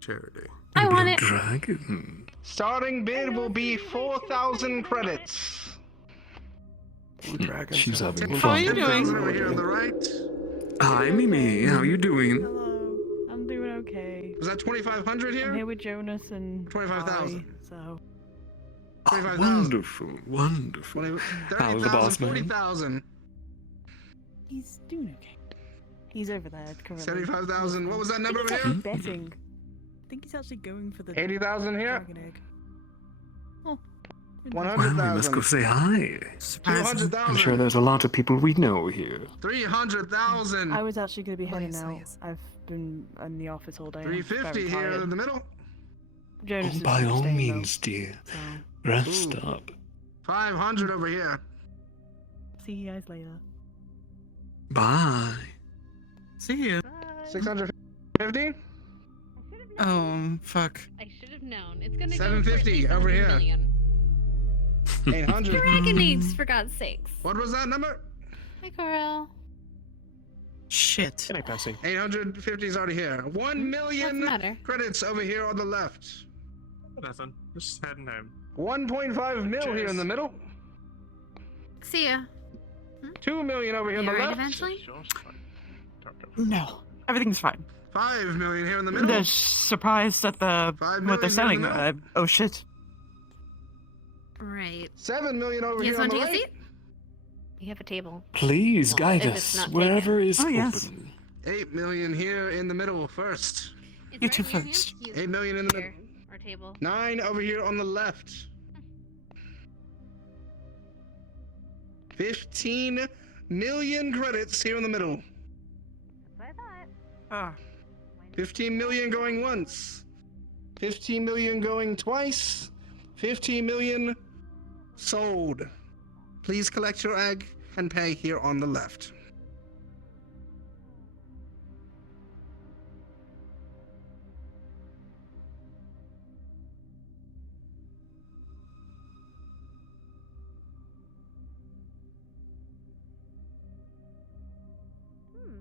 charity. I want it. Dragon. Starting bid will be 4,000 credits. Dragon. She's having How are you fun. doing? Over here on the right. Hi, Mimi. How you doing? Hello. I'm doing okay. Was that 2,500 I'm here? here with Jonas and 25,000. Kai, so 25,000. Wonderful, wonderful. 30,000, How's the boss man? 40,000. he's doing okay. He's over there currently. 75,000. What was that number I over think here? he's actually betting. I think he's actually going for the 80,000 here. dragon egg. Oh. Well, we must go 100,000. say hi. 200,000. I'm sure there's a lot of people we know here. 300,000. I was actually going to be heading out. I've been in the office all day. I'm 350 very here tired. in the middle. Jonas Oh, is by all staying, means, dear. So, Rest up. 500 over here. see you guys later. Bye. See you. 650. Oh, fuck. I should have known. It's gonna 750 go for over 800 here. million. 800. Dragon eggs, for God's sakes. What was that number? Hi, Coral. Shit. Can I passing? 850 is already here. 1 million Doesn't matter. credits over here on the left. Nothing. Just heading home. 1.5 mil here in the middle. See ya. 2 million over here on You the right left. eventually? No. Everything's fine. 5 million here in the middle. They're surprised at the 5 what they're million selling. here in the middle. Oh shit. Right. 7 million over You here guys on want the to take a right. seat? We have a table. Please guide If it's us not wherever is Oh, yes. open. 8 million here in the middle first. It's You two near you. first. Use 8 million in the middle. chair or table. 9 over here on the left. 15 million credits here in the middle. That's what I thought. Ah. 15 million going once. 15 million going twice. 15 million sold. Please collect your egg and pay here on the left.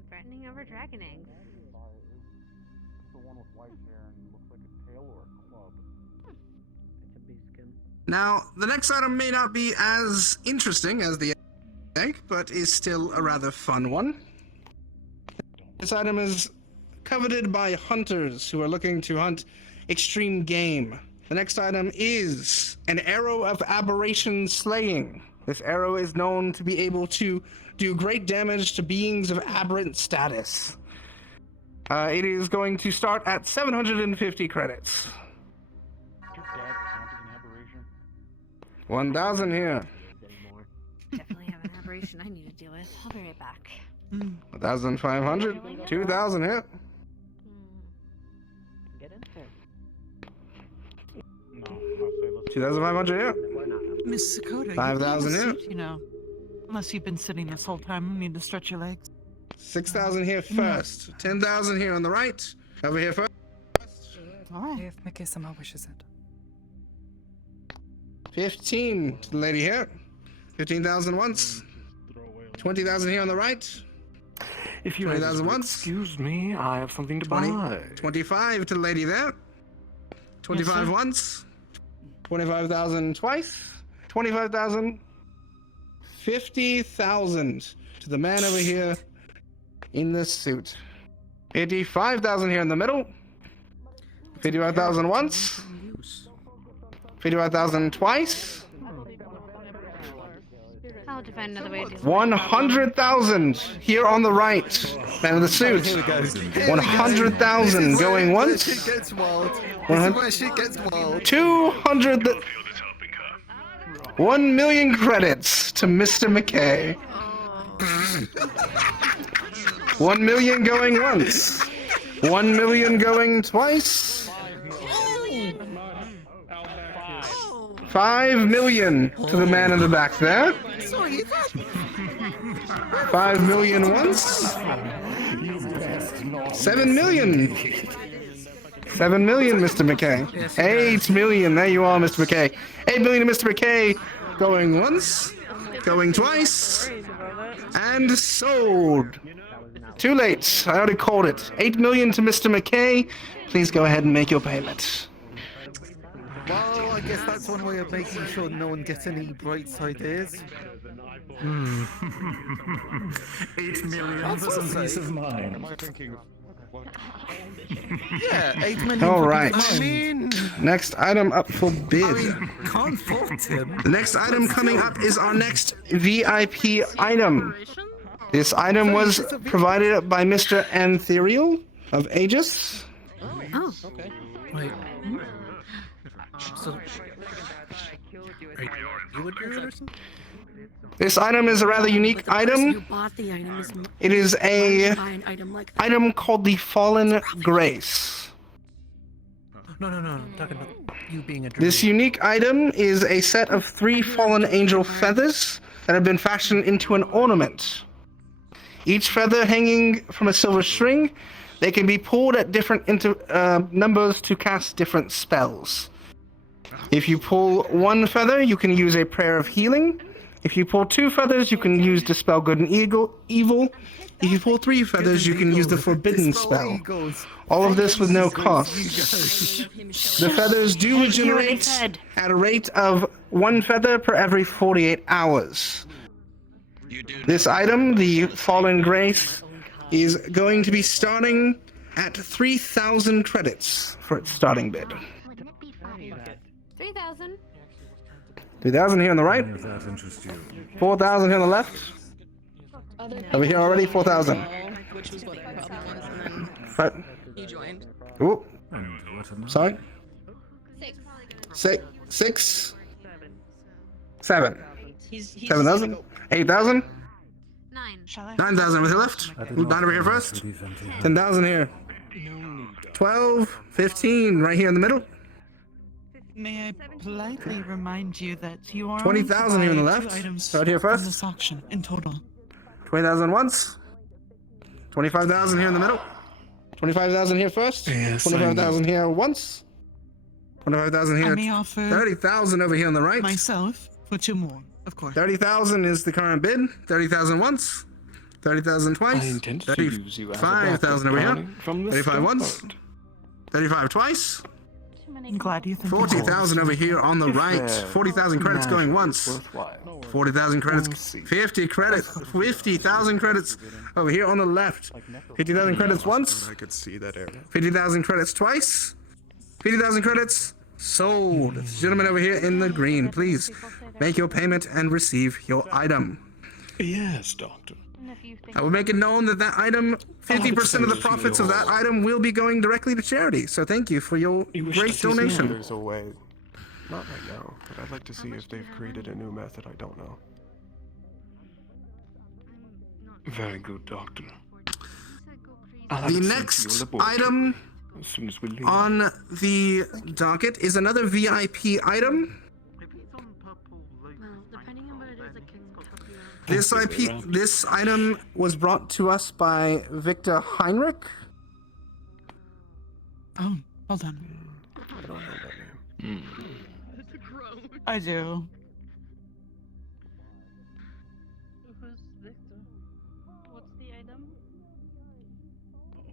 Threatening over dragon eggs. The one with white hair and looks like a tail or a club. It's a beaskin. Now, the next item may not be as interesting as the egg, but is still a rather fun one. This item is coveted by hunters who are looking to hunt extreme game. The next item is an arrow of aberration slaying. This arrow is known to be able to do great damage to beings of aberrant status. It is going to start at 750 credits. Your dad count as an aberration? 1,000 here. Definitely have an aberration I need to deal with. I'll be right back. 1,500. 2,000 here. $2,500 here. Miss Sakoto, 5,000 you here. suit, you know. Unless you've been sitting this whole time, you need to stretch your legs. 6,000 here first. 10,000 here on the right. Over here first. If Mikey-sama wishes it. 15 to the lady here. 15,000 once. 20,000 here on the right. If you 20,000 once. excuse me, I have something to buy. 25 to the lady there. 25 once. 25,000 twice. 25,000. 50,000 to the man over here in the suit. 85,000 here in the middle. 55,000 once. 55,000 twice. I'll have to find another way to do it. 100,000 here on the right. Man in the suit. 100,000 going once. Shit gets wild. This is where shit gets wild. 200. 1 million credits to Mr. McKay. 1 million going once. 1 million going twice. 5 million to the man in the back there. 5 million once. 7 million. 7 million, Mr. McKay. 8 million. There you are, Mr. McKay. 8 million to Mr. McKay. Going once. Going twice. And sold. Too late. I already called it. 8 million to Mr. McKay. Please go ahead and make your payment. Well, I guess that's one way of making sure no one gets any bright ideas. 8 million for some peace of mind. Am I thinking? Yeah, 8 million. All right. I mean, Next item up for bid. can't fault him. The next item coming up is our next VIP item. This item was provided by Mr. Antherial of Aegis. Oh. Okay. Wait. So, you would do it or something? This item is a rather unique item. It is a item called the Fallen Grace. No. I'm talking about you being a druid. This unique item is a set of 3 fallen angel feathers that have been fashioned into an ornament. Each feather hanging from a silver string. They can be pulled at different numbers to cast different spells. If you pull 1 feather, you can use a prayer of healing. If you pull 2 feathers, you can use Dispel Good and Evil. If you pull 3 feathers, you can use the Forbidden spell. All of this with no cost. The feathers do regenerate at a rate of 1 feather per every 48 hours. This item, the Fallen Grace, is going to be starting at 3,000 credits for its starting bid. 3,000. 3,000 here on the right. 4,000 here on the left. Over here already, 4,000. Which was what the problem was, and then you joined. Ooh. Sorry. 6. 7. 7,000. 8,000. 9,000 with your left. Move down over here first. 10,000 here. 12, 15 right here in the middle. May I politely remind you that you are 20,000 here on the left. Start here first. from this auction in total. 20,000 once. 25,000 here in the middle. 25,000 here first. Yes, 25,000 here once. 25,000 I here. may offer 30,000 over here on the right. myself for 2 more, of course. 30,000 is the current bid. 30,000 once. 30,000 twice. I intend to use you as a backup 35,000 over here. planning from the 35 once. start. 35 twice. I'm glad you think 40,000 over here on the right. 40,000 credits going once. 40,000 credits. 50 credits. 50,000 credits over here on the left. 50,000 credits once. I could see that area. 50,000 credits twice. 50,000 credits sold. Gentlemen over here in the green, please make your payment and receive your item. Yes, Doctor. I will make it known that that item, 50% of the profits of that item will be going directly to charity. So thank you for your great donation. There's a way. Not right now, but I'd like to see if they've created a new method I don't know. Very good, Doctor. The next item as soon as we leave. On the docket is another VIP item. This item was brought to us by Victor Heinrich. Oh, hold on. I don't know that name. I do. Who's Victor? What's the item?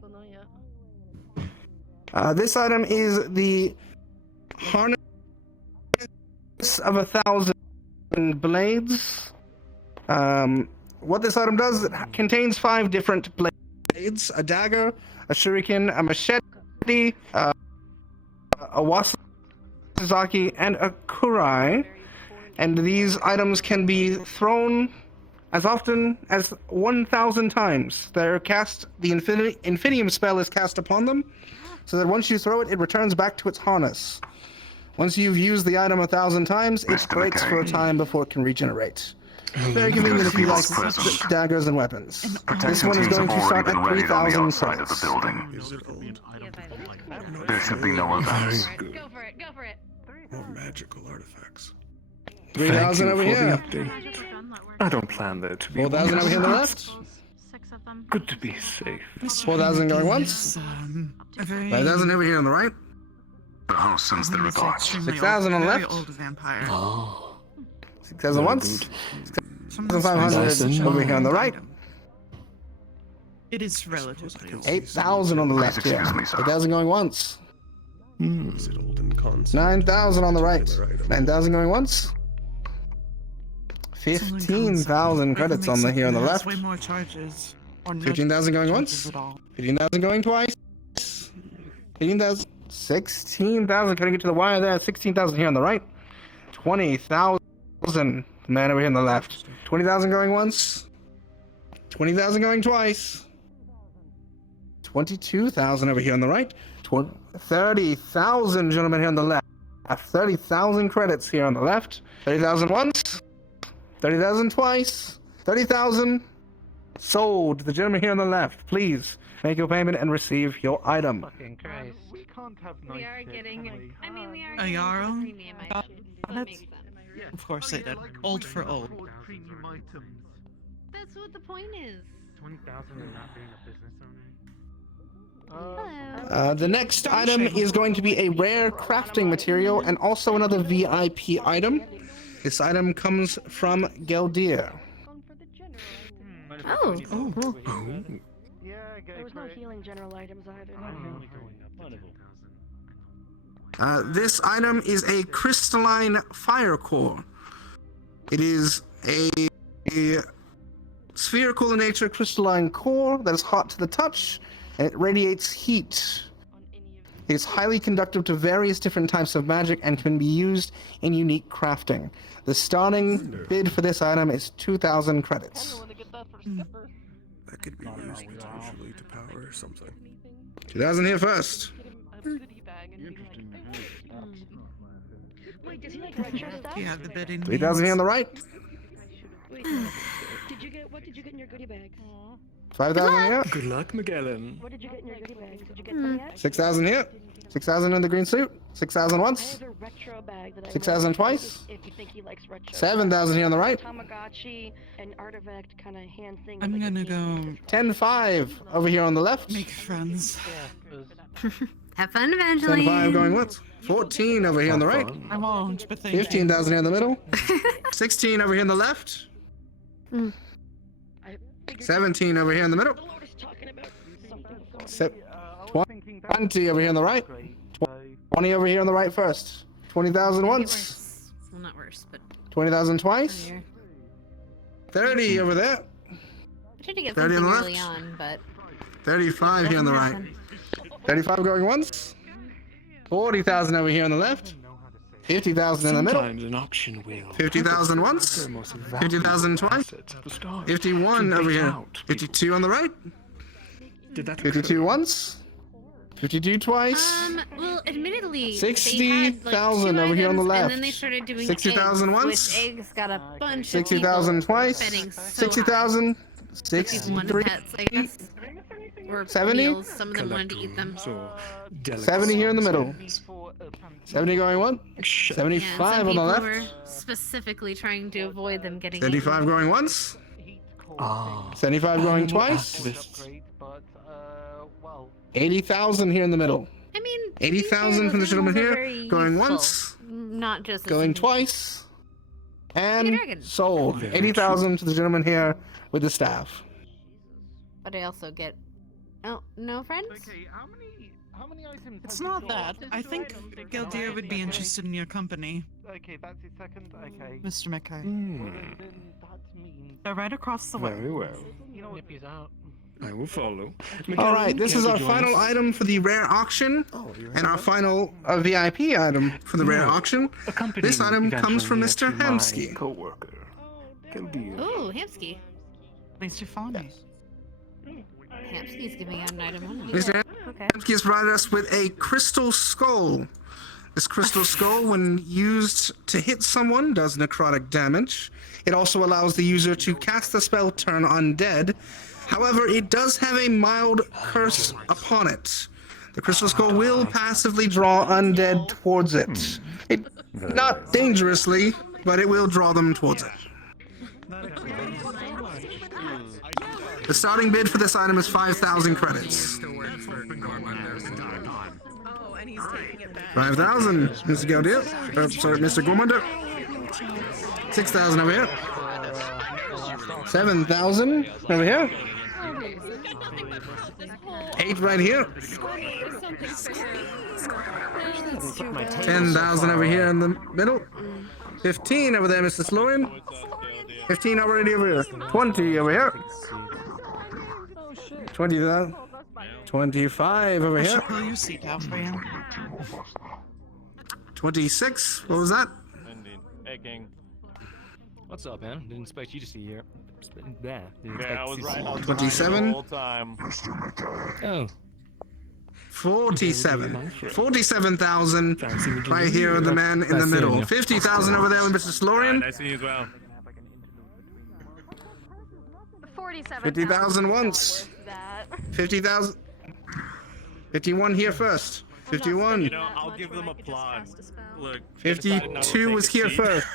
Don't know yet. This item is the harness of 1,000 blades. What this item does, it contains 5 different blades: a dagger, a shuriken, a machete, a wasazaki, and a kurai. And these items can be thrown as often as 1,000 times. They're cast. The Infinium spell is cast upon them, so that once you throw it, it returns back to its harness. Once you've used the item 1,000 times, it breaks for a time before it can regenerate. Very convenient if you like daggers and weapons. This one is going to start at 3,000 credits. There should be no events. Go for it, go for it. More magical artifacts. 3,000 over here. I don't plan there to be 4,000 over here on the left. 6 of them. Good to be safe. 4,000 going once. 5,000 over here on the right. The house sends their regards. 6,000 on the left. Old vampire. Oh. 6,000 once. 6,500 over here on the right. It is relatively old. 8,000 on the left here. 8,000 going once. 9,000 on the right. 9,000 going once. 15,000 credits on the here on the left. Way more charges. 15,000 going once. 15,000 going twice. 15,000. 16,000. Can I get to the wire there? 16,000 here on the right. 20,000. The man over here on the left. 20,000 going once. 20,000 going twice. 22,000 over here on the right. 30,000 gentlemen here on the left. 30,000 credits here on the left. 30,000 once. 30,000 twice. 30,000 sold. The gentleman here on the left, please make your payment and receive your item. Fucking Christ. We can't have We are getting. I mean, we are A getting yarrow? premium. So that makes sense. Of course they did. Old for old. That's what the point is. 20,000 and not being a business owner. Hello. The next item is going to be a rare crafting material and also another VIP item. This item comes from Geldir. Oh. There was no healing general items either. This item is a crystalline fire core. It is a spherical in nature crystalline core that is hot to the touch, and it radiates heat. It is highly conductive to various different types of magic and can be used in unique crafting. The starting bid for this item is 2,000 credits. That could be used potentially to power something. 2,000 here first. Wait, does he like retro stuff? You have the bidding. 3,000 here on the right. Wait, what did you get in your goodie bags? 5,000 here. Good luck, Magellan. What did you get in your goodie bags? Did you get some yet? 6,000 here. 6,000 in the green suit. 6,000 I once. have a retro bag that I 6,000 really like twice. If you think he likes retro. 7,000 here on the right. Tamagotchi, an artifact kind of hand thing. I'm with, like, a gonna game. go 10,500 over here on the left. make friends. Have fun eventually. 10,500 going once. 14 over here on the right. I won't, but thank you. 15,000 here in the middle. 16 over here on the left. 17 over here in the middle. 20 over here on the right. 20 over here on the right first. 20,000 once. Well, not worse, but 20,000 twice. 30 over there. I should have get 30 on something the early left. on, but 35 here on the right. 35 going once. 40,000 over here on the left. 50,000 in the middle. Sometimes an auction wheel. 50,000 once. 50,000 twice. 51 over here. 52 on the right. Did that 52 once. 52 twice. well, admittedly, 60,000 over here on the left. And then they started doing 60,000 eggs, once. which eggs got a bunch 60,000 of twice. betting so 60,000. high. 63. Pets, I guess. were 70? meals. Some of them wanted to eat them. 70 here in the middle. 70 going once. Yeah, 75 some on the people left. were specifically trying to avoid them getting 75 going once. Ah. 75 going twice. Activists. 80,000 here in the middle. I mean, 80,000 from the gentleman here. Going once. Not just Going twice. And dragon. sold. Very 80,000 to the gentleman here with the staff. But I also get. Oh, no friends? Okay, how many items? It's not that. I think Gildia would be interested in your company. Okay, that's his second. Okay. Mr. McKay. That They're right across the way. Very well. Nippies out. I will follow. All right, this is our final item for the rare auction, and our final VIP item for the rare auction. This item comes from Mr. Hamsky. Co-worker. Ooh, Hamsky. At least you found me. Hamsky's giving out an item only. Mr. Okay. Hamsky has provided us with a crystal skull. This crystal skull, when used to hit someone, does necrotic damage. It also allows the user to cast the spell Turn Undead. However, it does have a mild curse upon it. The crystal skull will passively draw undead towards it. Not dangerously, but it will draw them towards it. The starting bid for this item is 5,000 credits. 5,000, Mr. Gaudier. Sorry, Mr. Gormander. 6,000 over here. 7,000 over here. 8 right here. 10,000 over here in the middle. 15 over there, Mr. Slorian. 15 already over here. 20 over here. 20,000. 25 over I here. should pull your seat out for you. 26. What was that? Hey, King. What's up, man? Didn't expect you to see here. Yeah, I was right. 27. The whole time. Oh. 47. 47,000 right here with the man in the middle. 50,000 over there with Mr. Slorian. Nice to meet you as well. 50,000 once. 50,000. 51 here first. 51. You know, I'll give them applause. Look. 52 was here first.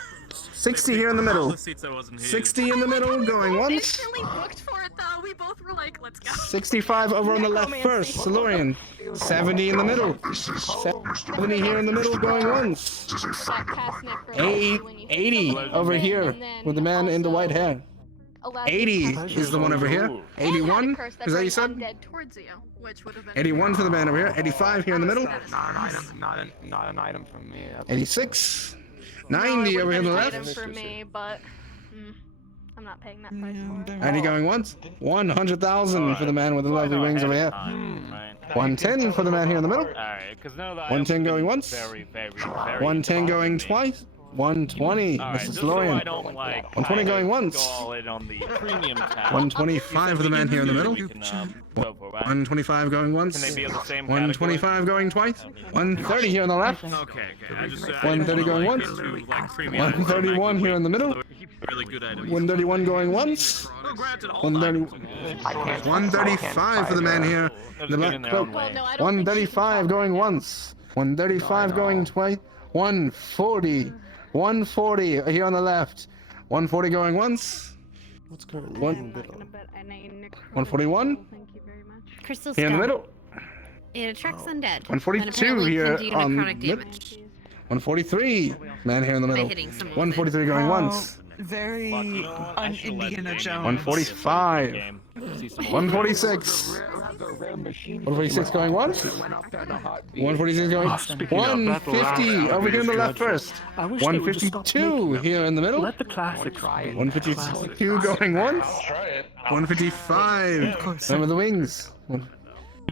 60 here in the middle. 60 in the middle, going once. booked for it though. We both were like, let's go. 65 over on the left first, Solorian. 70 in the middle. 70 here in the middle, going once. 80 over here with the man in the white hair. 80 is the one over here. 81, is that you said? 81 for the man over here. 85 here in the middle. Not an item from me. 86. 90 over here on the left. For me, but I'm not paying that price for it. 90 going once. 100,000 for the man with the lovely wings over here. 110 for the man here in the middle. 110 going once. 110 going twice. 120, Mr. Slorian. 120 going once. 125 for the man here in the middle. 125 going once. 125 going twice. 130 here on the left. 130 going once. 131 here in the middle. 131 going once. 135 for the man here in the black cloak. 135 going once. 135 going twice. 140. 140 here on the left. 140 going once. What's currently 141. Crystal Here in the middle. It attracts undead. 142 here on middle. 143. Man here in the middle. 143 going once. Very un-Indiana Jones. 145. 146. 146 going once. 146 going. 150 over here in the left first. 152 here in the middle. Let the classics. 152 going once. 155. Remember the wings.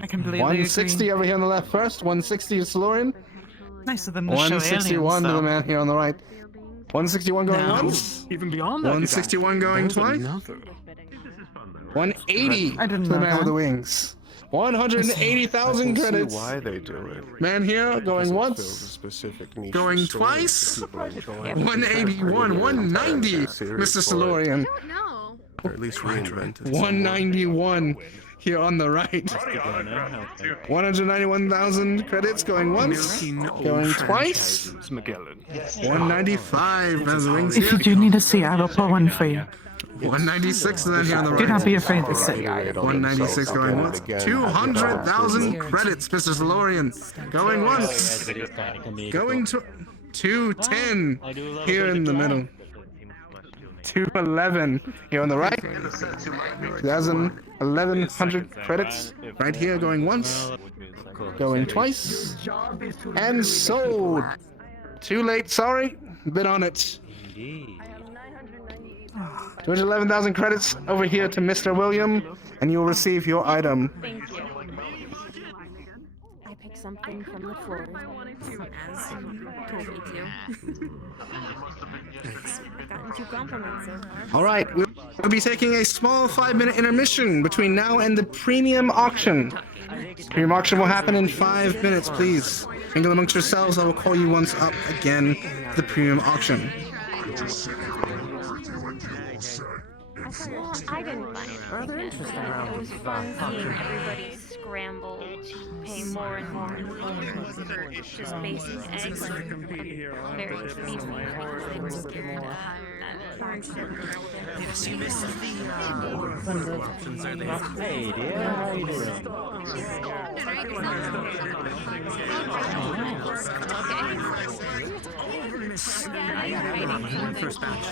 I completely 160 over here on the left first. 160 is Solorian. Nice of them to show 161 to the aliens, man here on the right. 161 going No. once. Even beyond that. 161 going twice. 180 to the man with the wings. 180,000 credits. Why they do it? Man here going once. Going twice. 181, 190, Mr. Solorian. Or at least reinvent it. 191. here on the right. 191,000 credits going once, going twice. Magellan. 195 as wings If here. you do need to see, I will pull one for you. 196 then here on the right. Do not be afraid to say. 196 going once. 200,000 credits, Mr. Solorian. Going once. Going to 210 here in the middle. 211 here on the right. 1,100 credits right here going once. Going twice. And sold. Too late, sorry. Bid on it. 211,000 credits over here to Mr. William, and you'll receive your item. Thank you. I picked something from the floor. As you told me to. I've gotten 2 compliments so far. All right, we'll be taking a small 5-minute intermission between now and the premium auction. Premium auction will happen in 5 minutes, please. Mingle amongst yourselves. I will call you once up again for the premium auction. Well, I didn't buy it. Rather interesting round It was of fun seeing auction. everybody scramble to pay more and more in phones for just basic eggs. Very convenient. Hey, dear, how you doing? First batch.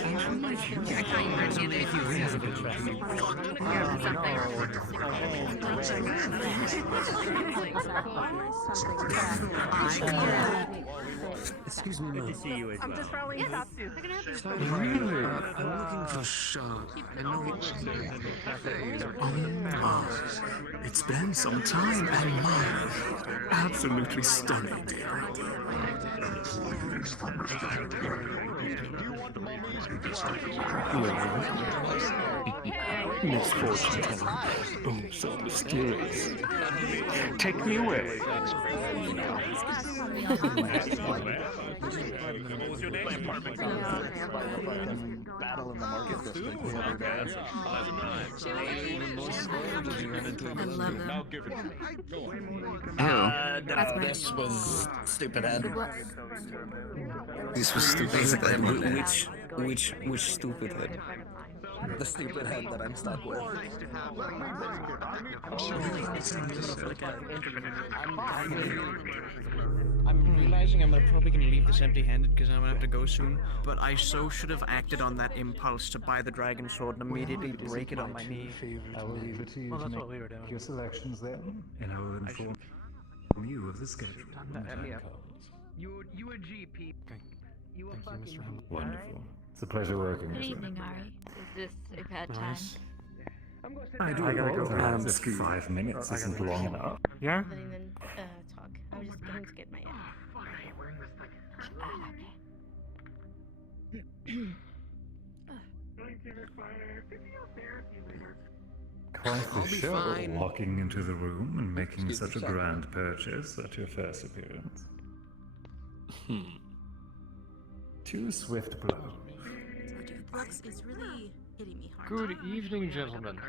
Excuse me, Good to see you as well. I'm just probably in costume. Really? I'm looking for Shark. I know it's been some time, and mine. Absolutely stunning, dear. Misfortune telling. Oh, so mysterious. Take me away. Battle in the market district the other day. This was stupid head. This was stupid. Basically, which stupid head? The stupid head that I'm stuck with. I'm realizing I'm probably gonna leave this empty-handed because I'm gonna have to go soon. But I so should have acted on that impulse to buy the dragon sword and immediately break it on my knee. I will leave it to you to make your selections then, and I will inform you of the schedule. You a GP. You a fucking Wonderful. It's a pleasure working Good with you. evening, Ari. Is this a bad time? I gotta go. If 5 minutes isn't long enough. Yeah? Not even talk. I was just going to get my Quite I'll the be show, fine. walking into the room and making such a grand purchase at your first appearance. Two swift blows. Flux is really hitting me hard. Good evening, gentlemen.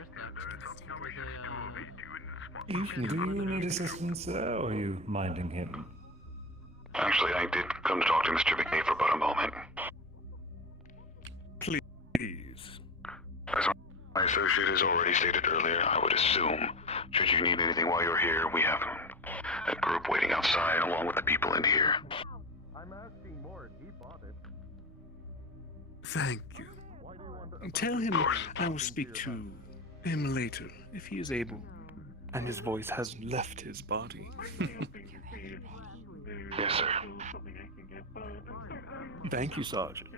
Do you need assistance, sir, or are you minding him? Actually, I did come to talk to Mr. McNee for about a moment. Please. As my associate has already stated earlier, I would assume, should you need anything while you're here, we have a group waiting outside along with the people in here. I'm asking more. He bought it. Thank you. Tell him I will speak to him later, if he is able. And his voice hasn't left his body. Yes, sir. Thank you, Sergeant.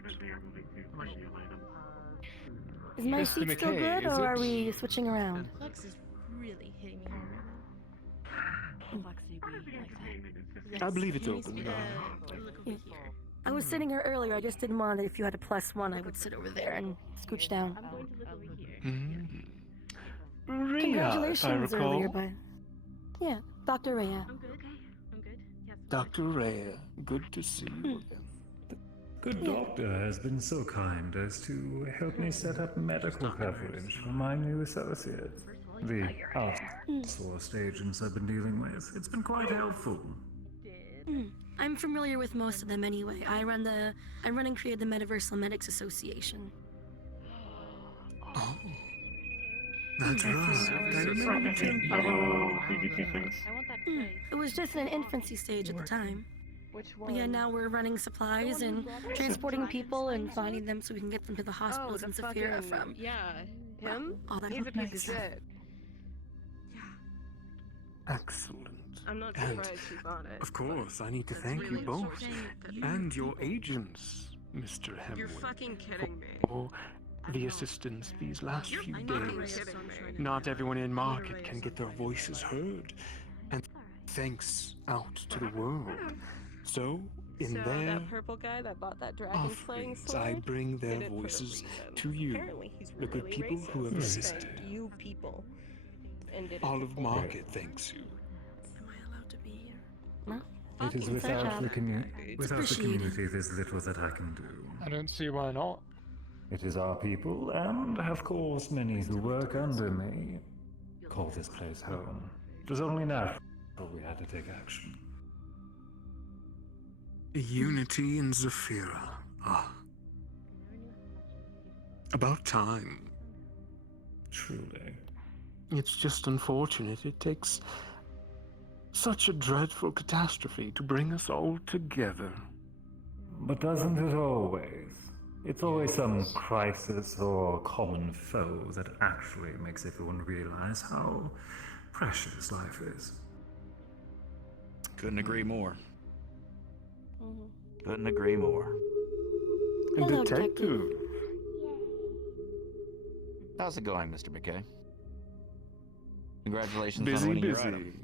Is my Mr. seat still McKay, good, is or it- are we switching around? Flux is really hitting me hard. Flux, do we like that? I believe it's open. Look over here. I was sitting here earlier. I just didn't want it. If you had a +1, I would sit over there and scooch down. I'm going to look over here. Rhea, Congratulations if I earlier, recall. yeah, Dr. Rhea. I'm good. I'm good. Yes. Dr. Rhea, good to see you again. Good doctor has been so kind as to help me set up medical coverage for my new associate. The outsourced agents I've been dealing with. It's been quite helpful. I'm familiar with most of them anyway. I run and create the Metaverse Medics Association. Oh. That's right. I remember telling you. It was just in an infancy stage at the time. But yeah, now we're running supplies and transporting people and finding them so we can get them to the hospitals in Saphira from. Yeah, him? All that He's a piece of stuff. shit. Excellent. I'm not And, surprised she bought it. of course, I need to thank you both. And your agents, Mr. Hemingway. You're fucking kidding me. For the assistance these last few days. Not everyone in market can get their voices heard. And thanks out to the world. So, in their that purple guy that bought that dragon slaying offerings, sword, I bring their did it for a voices reason. to you, Apparently he's the good really people who have racist. assisted. You people. And did it All of before. market thanks you. It is without the community. Without the community, there's little that I can do. I don't see why not. It is our people, and of course many who work under me, call this place home. It was only natural we had to take action. Unity in Saphira. Ah. About time. Truly. It's just unfortunate it takes such a dreadful catastrophe to bring us all together. But doesn't it always? It's always some crisis or common foe that actually makes everyone realize how precious life is. Couldn't agree more. Couldn't agree more. Hello, Detective. How's it going, Mr. McKay? Congratulations Busy, on winning your busy. item.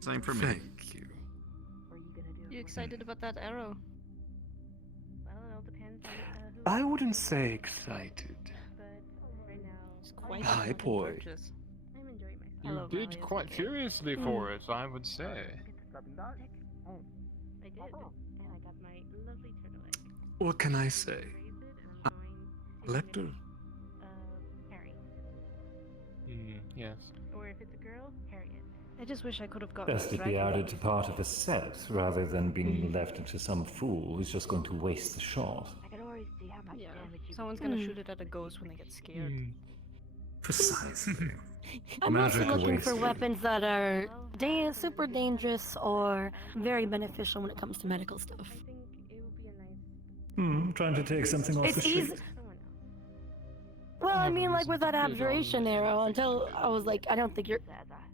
Same for me. Thank you. You excited about that arrow? I wouldn't say excited. It's quite Hi, a boy. purchase. You bid quite furiously for it, I would say. I did, and I got my lovely turtle egg. What can I say? Collector. Harry. Yes. Or if it's a girl, Harriet. I just wish I could have gotten Best it be added to part of a set, rather than being left to some fool who's just going to waste the shot. I can already see how much Yeah. damage you Someone's gonna shoot it at a ghost when they get scared. Precisely. I'm mostly Magic looking for wasted. weapons that are super dangerous or very beneficial when it comes to medical stuff. Trying to take something off It's the easy. street. Well, I mean, like with that abjuration arrow, until I was like, I don't think you're.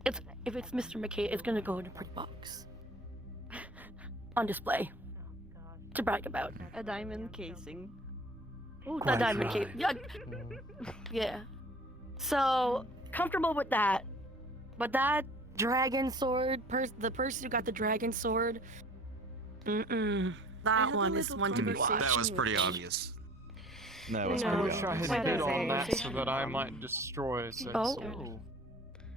If it's Mr. McKay, it's gonna go in a pretty box on display to brag about. A diamond casing. A Quite diamond right. cape. Yeah. Yeah. So comfortable with that, but that dragon sword, the person who got the dragon sword, that one is one to be watched. That was pretty obvious. That was I pretty wish I obvious. had bid on that so that I might destroy said Oh. sword.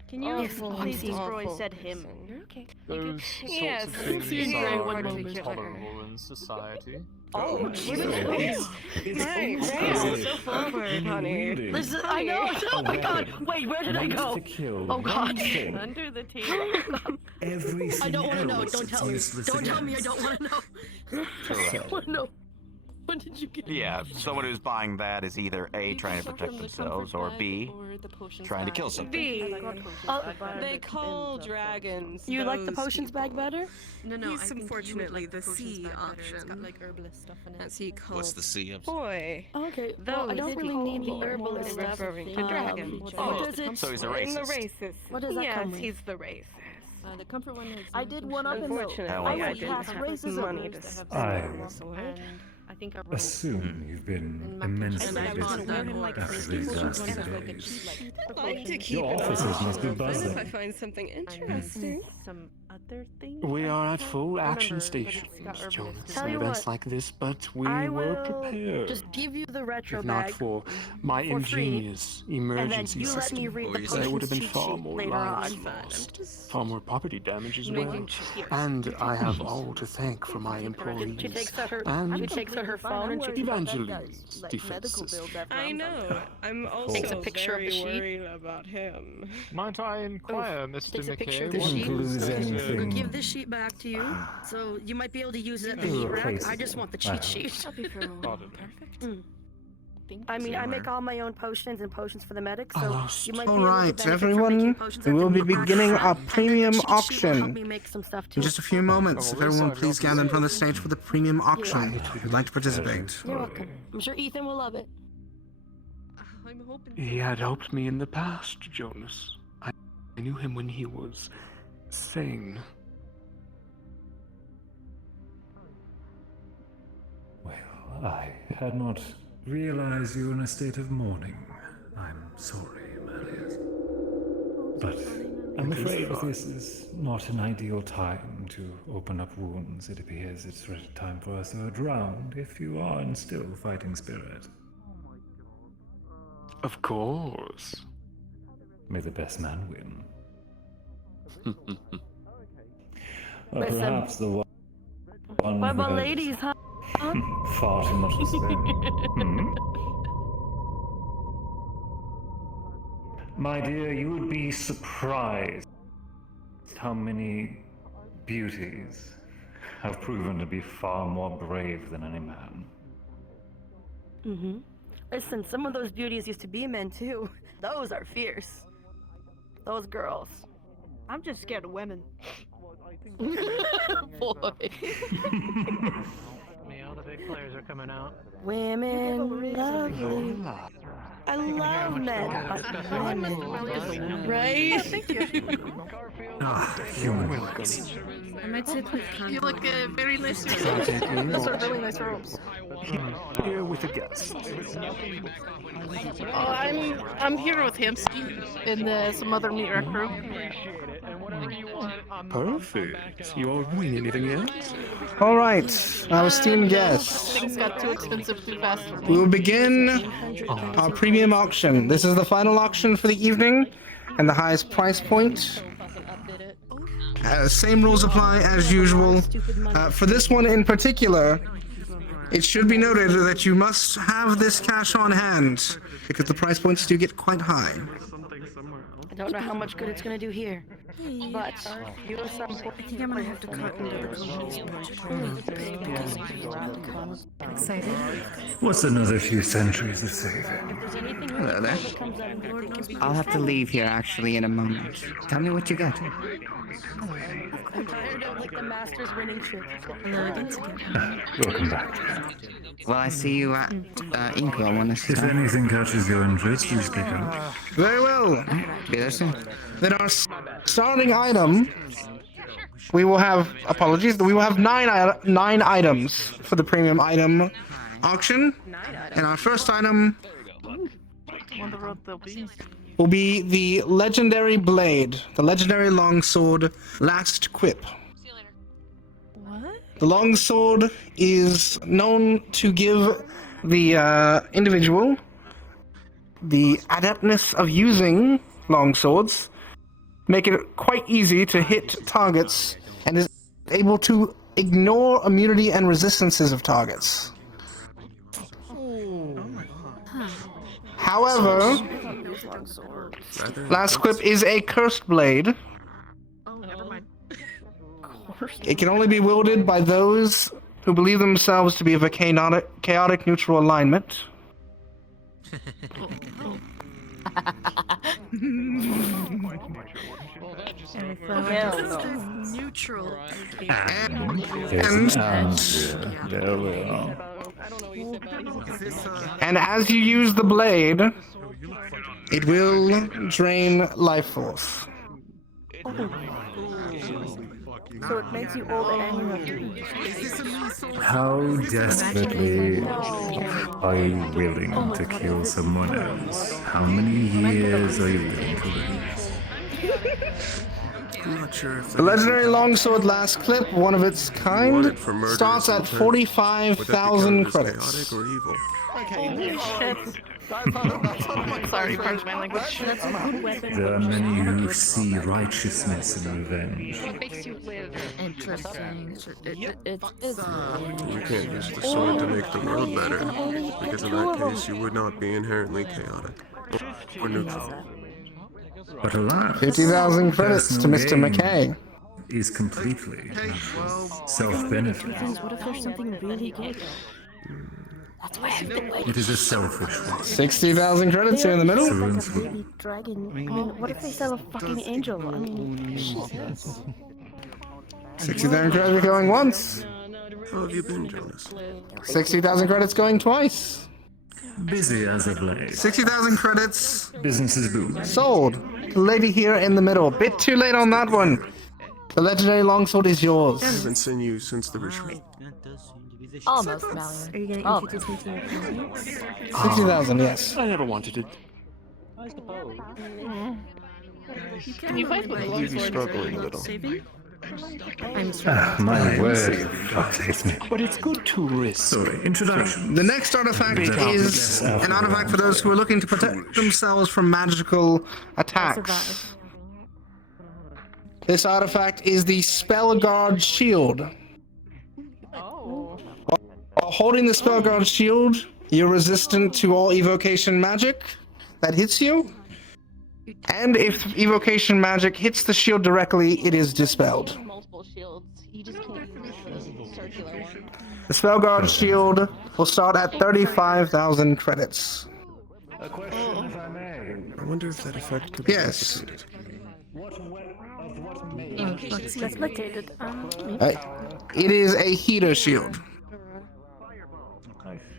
Can you Awful. please Awful. destroy said him? Okay. Those Yes, sorts of things it's very are one moment. intolerable in society. Oh, so forward, honey. Listen, I know. Oh my God! Wait, where did I go? To kill Oh God! Under the table. Everything I don't want to know. else Don't tell is me. useless Don't tell me. I against. don't want to know. I don't want to know. What did you get? Yeah, someone who's buying that is either A, trying to protect themselves, or B, trying to kill someone. B. Oh, They call dragons. you like the those potions bag better? No, He's I think unfortunately you would like the potions C bag better. option. It's got like herbalist stuff in it. As he called. What's the C of? Boy. Okay. Well, I Those don't really need the herbalist stuff. referring to dragons. What does it? So he's a In the racist. racist. What does that yes, come with? he's the racist. The comfort one is. I did one up in the. Unfortunately, I I went didn't past have racism. money to I spend. I think I wrote. assume you've been immensely And I was busy gonna wear him like after a these sleeve last one few of like a days. cheap like I'd like to keep Your it offices all must be open if I buzzing. find something interesting. some other things. We I are at don't full action remember, but it's stations, got our Jonas, business. Tell in you events what, like this, but we I were will prepared. just give you the retro If not bag for my for free, ingenious and then emergency you let system, me read the there would have been cheat far sheet more later lives on. lost, far more property damage as Making well. sure- And I have all to thank for my She employees takes out her, and she takes out her phone and she Evangeline's defense system. I know. I'm also takes a picture of very the sheet. worried about him. Might I inquire, She Mr. takes a picture McKay, of the what sheet. Lose is anything. Give this sheet back to you, so you might be able to use it at the It'll heat rack. replace I it. just want the I cheat hope. sheet. Perfect. I mean, I make all my own potions and potions for the medics, I so lost. you might be All able to right, benefit from everyone. making potions We at will the be heat rack. beginning our And then the premium cheat sheet will help auction me make some stuff in too. just a few moments. If everyone please gather in front of the stage for the premium auction. welcome. If you'd like to participate. You're welcome. I'm sure Ethan will love it. I'm hoping. He had helped me in the past, Jonas. I knew him when he was sane. Well, I had not realized you were in a state of mourning. I'm sorry, Marius. But I'm afraid this is not an ideal time to open up wounds. It appears it's ready time for a third round if you are in still fighting spirit. Of course. May the best man win. Or Listen. perhaps the one What who about has ladies, huh? far too much to say. My dear, you would be surprised how many beauties have proven to be far more brave than any man. Mm-hmm. Listen, some of those beauties used to be men too. Those are fierce. Those girls. I'm just scared of women. Boy. Yeah, all the big players are coming out. Women lovely. I love men. Right? Ah, human. I might say quick You look very nice. Those are really nice robes. Here with a guest. Oh, I'm here with Hamstein and some other meat rack crew. Perfect. You all doing anything yet? All right, our esteemed guests. Things got too expensive too fast for me. We will begin our premium auction. This is the final auction for the evening and the highest price point. Same rules apply as usual. For this one in particular, it should be noted that you must have this cash on hand because the price points do get quite high. I don't know how much good it's gonna do here, but you know something. I think I'm gonna have to cut into the company's budget. Excited? What's another few centuries of saving? Hello there. I'll have to leave here actually in a moment. Tell me what you got. I'm tired of like the Masters winning shit. Welcome back. Well, I see you at Inkwell one this If time. anything catches your interest, you speak up. Very well. Be there soon. Then our starting item, we will have, apologies, we will have nine items for the premium item auction. And our first item Wonder what they'll be. will be the legendary blade, the legendary longsword, Last Quip. What? The longsword is known to give the individual the adeptness of using longswords, make it quite easy to hit targets, and is able to ignore immunity and resistances of targets. However, Last Quip is a cursed blade. It can only be wielded by those who believe themselves to be of a chaotic neutral alignment. Neutral. And as you use the blade, it will drain life force. So it makes you old and you have to eat. How desperately are you willing to kill someone else? How many years are you willing to lose? I'm not sure if The legendary longsword last clip, one of its kind, starts at 45,000 credits. Chaotic or evil? Holy shit. Sorry, pardon my language. That's a good weapon. There are many who see righteousness in revenge. It makes you live. Interesting. It's You can't use the sword to make the world better, because in that case you would not be inherently chaotic or neutral. But alas, 50,000 credits to Mr. McKay. Is completely self-benefiting. What if there's something really good? That's why I've been waiting. It is a selfish one. 60,000 credits here in the middle. Servants will. Baby dragon. I mean, what if they sell a fucking angel? I mean, Jesus. 60,000 credits going once. How have you been, Jonas? 60,000 credits going twice. Busy as of late. 60,000 credits. Business is booming. Sold. The lady here in the middle. Bit too late on that one. The legendary longsword is yours. I haven't seen you since the retreat. almost Valiant. Are you gonna introduce me to your friends? 60,000, yes. I never wanted it. Can you fight with the I believe you struggle a little. I'm sorry. My word. But it's good to risk. Sorry, introduction. The next artifact is an artifact for those who are looking to protect themselves from magical attacks. This artifact is the Spellguard Shield. While holding the Spellguard Shield, you're resistant to all evocation magic that hits you. And if evocation magic hits the shield directly, it is dispelled. Multiple shields. You just can't use a circular one. The Spellguard Shield will start at 35,000 credits. A question, if I may. I wonder if that effect could be Yes. replicated. Replicated. It is a heater shield.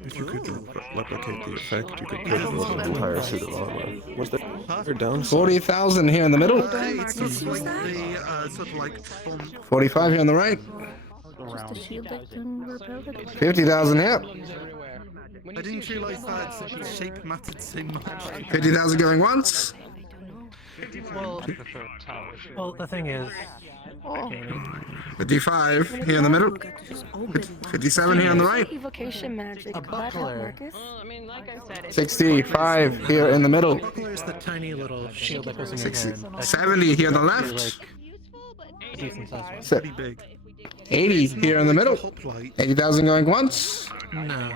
If you could replicate the effect, you could put it over the entire suit of armor. Was there downside? 40,000 here in the middle. It's sort of like 45 here on the right. Just a shield that can repel it. 50,000 here. I didn't realize that shape mattered so much. 50,000 going once. Well, the thing is, 55 here in the middle. 57 here on the right. Evocation magic. a buckler. I mean, like I said, 65 here in the middle. There's the tiny little Shield that goes in your 60, hand. 70 here on the left. Decent size one. Se- pretty big. 80 here in the middle. Hoplite. 80,000 going once. No.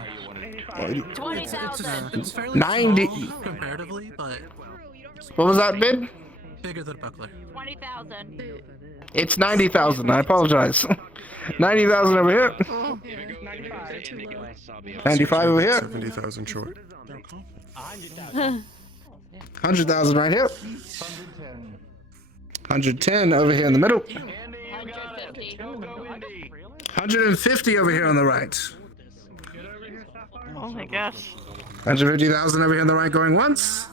20,000. It's fairly 90. small comparatively, but What was that bid? bigger than a buckler. 20,000. It's 90,000. I apologize. 90,000 over here. 95 over here. 70,000 short. 100,000 right here. 110 over here in the middle. 150 over here on the right. Oh my gosh. 150,000 over here on the right going once.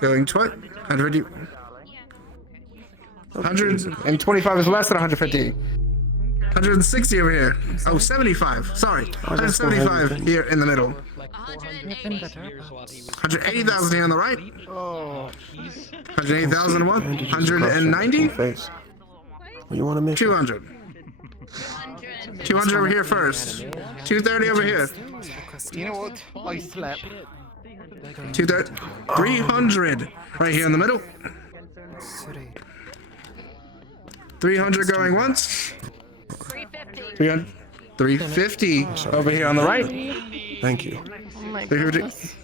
Going twice. 150. 125 is less than 150. 160 over here. Oh, 75. Sorry. 175 here in the middle. 180,000 here on the right. 180,000 one. 190. You want to make 200. 200 over here first. 230 over here. You know what? I slept. 230. 300 right here in the middle. 300 going once. 300. 350 over here on the right. Thank you. 350.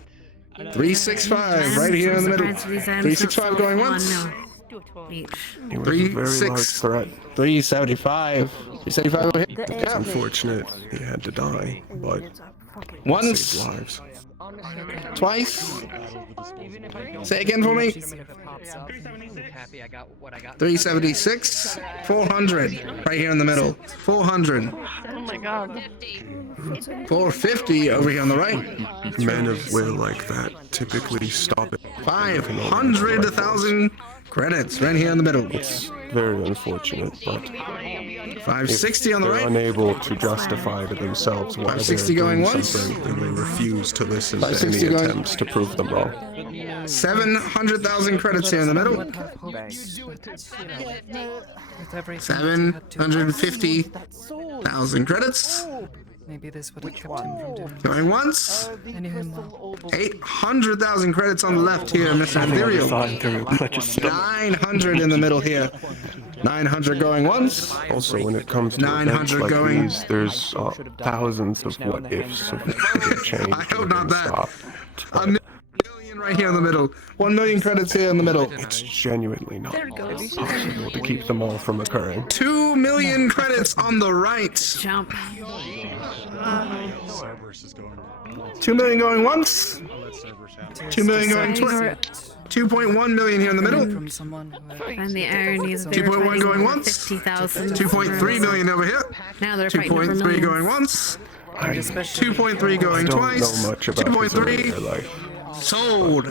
365 right here in the middle. 365 going once. 375. 375 over here. It's Yeah. unfortunate he had to die, but Once. saved lives. Twice. Say again for me. 376. 400 right here in the middle. 400. Oh my god. 450 over here on the right. Men of will like that typically stop it. 500,000 Credits right here in the middle. It's very unfortunate, but 560 on the they're right. unable to justify to themselves why 560 they're going doing once. something, they will refuse to listen to 560 any going- attempts to prove them wrong. 700,000 credits here in the middle. 750,000 credits. Maybe this would have kept him from doing Going once. I knew him well. 800,000 credits on the left here, Mr. Ethereal. 900 in the middle here. 900 going once. Also, when it comes to 900 events like going. these, there's thousands of what ifs of what could have changed. I hope not that. Stopped. A million right here in the middle. 1 million credits here in the middle. It's genuinely not possible to keep them all from occurring. 2 million credits on the right. Jump. 2 million going once. 2 million going twice. 2.1 million here in the middle. From someone who And the irony is 2.1 going once. 50,000. 2.3 million over here. Now they're fighting for 2.3 millions. going once. 2.3 going I don't twice. know much about his earlier 2.3 life. sold.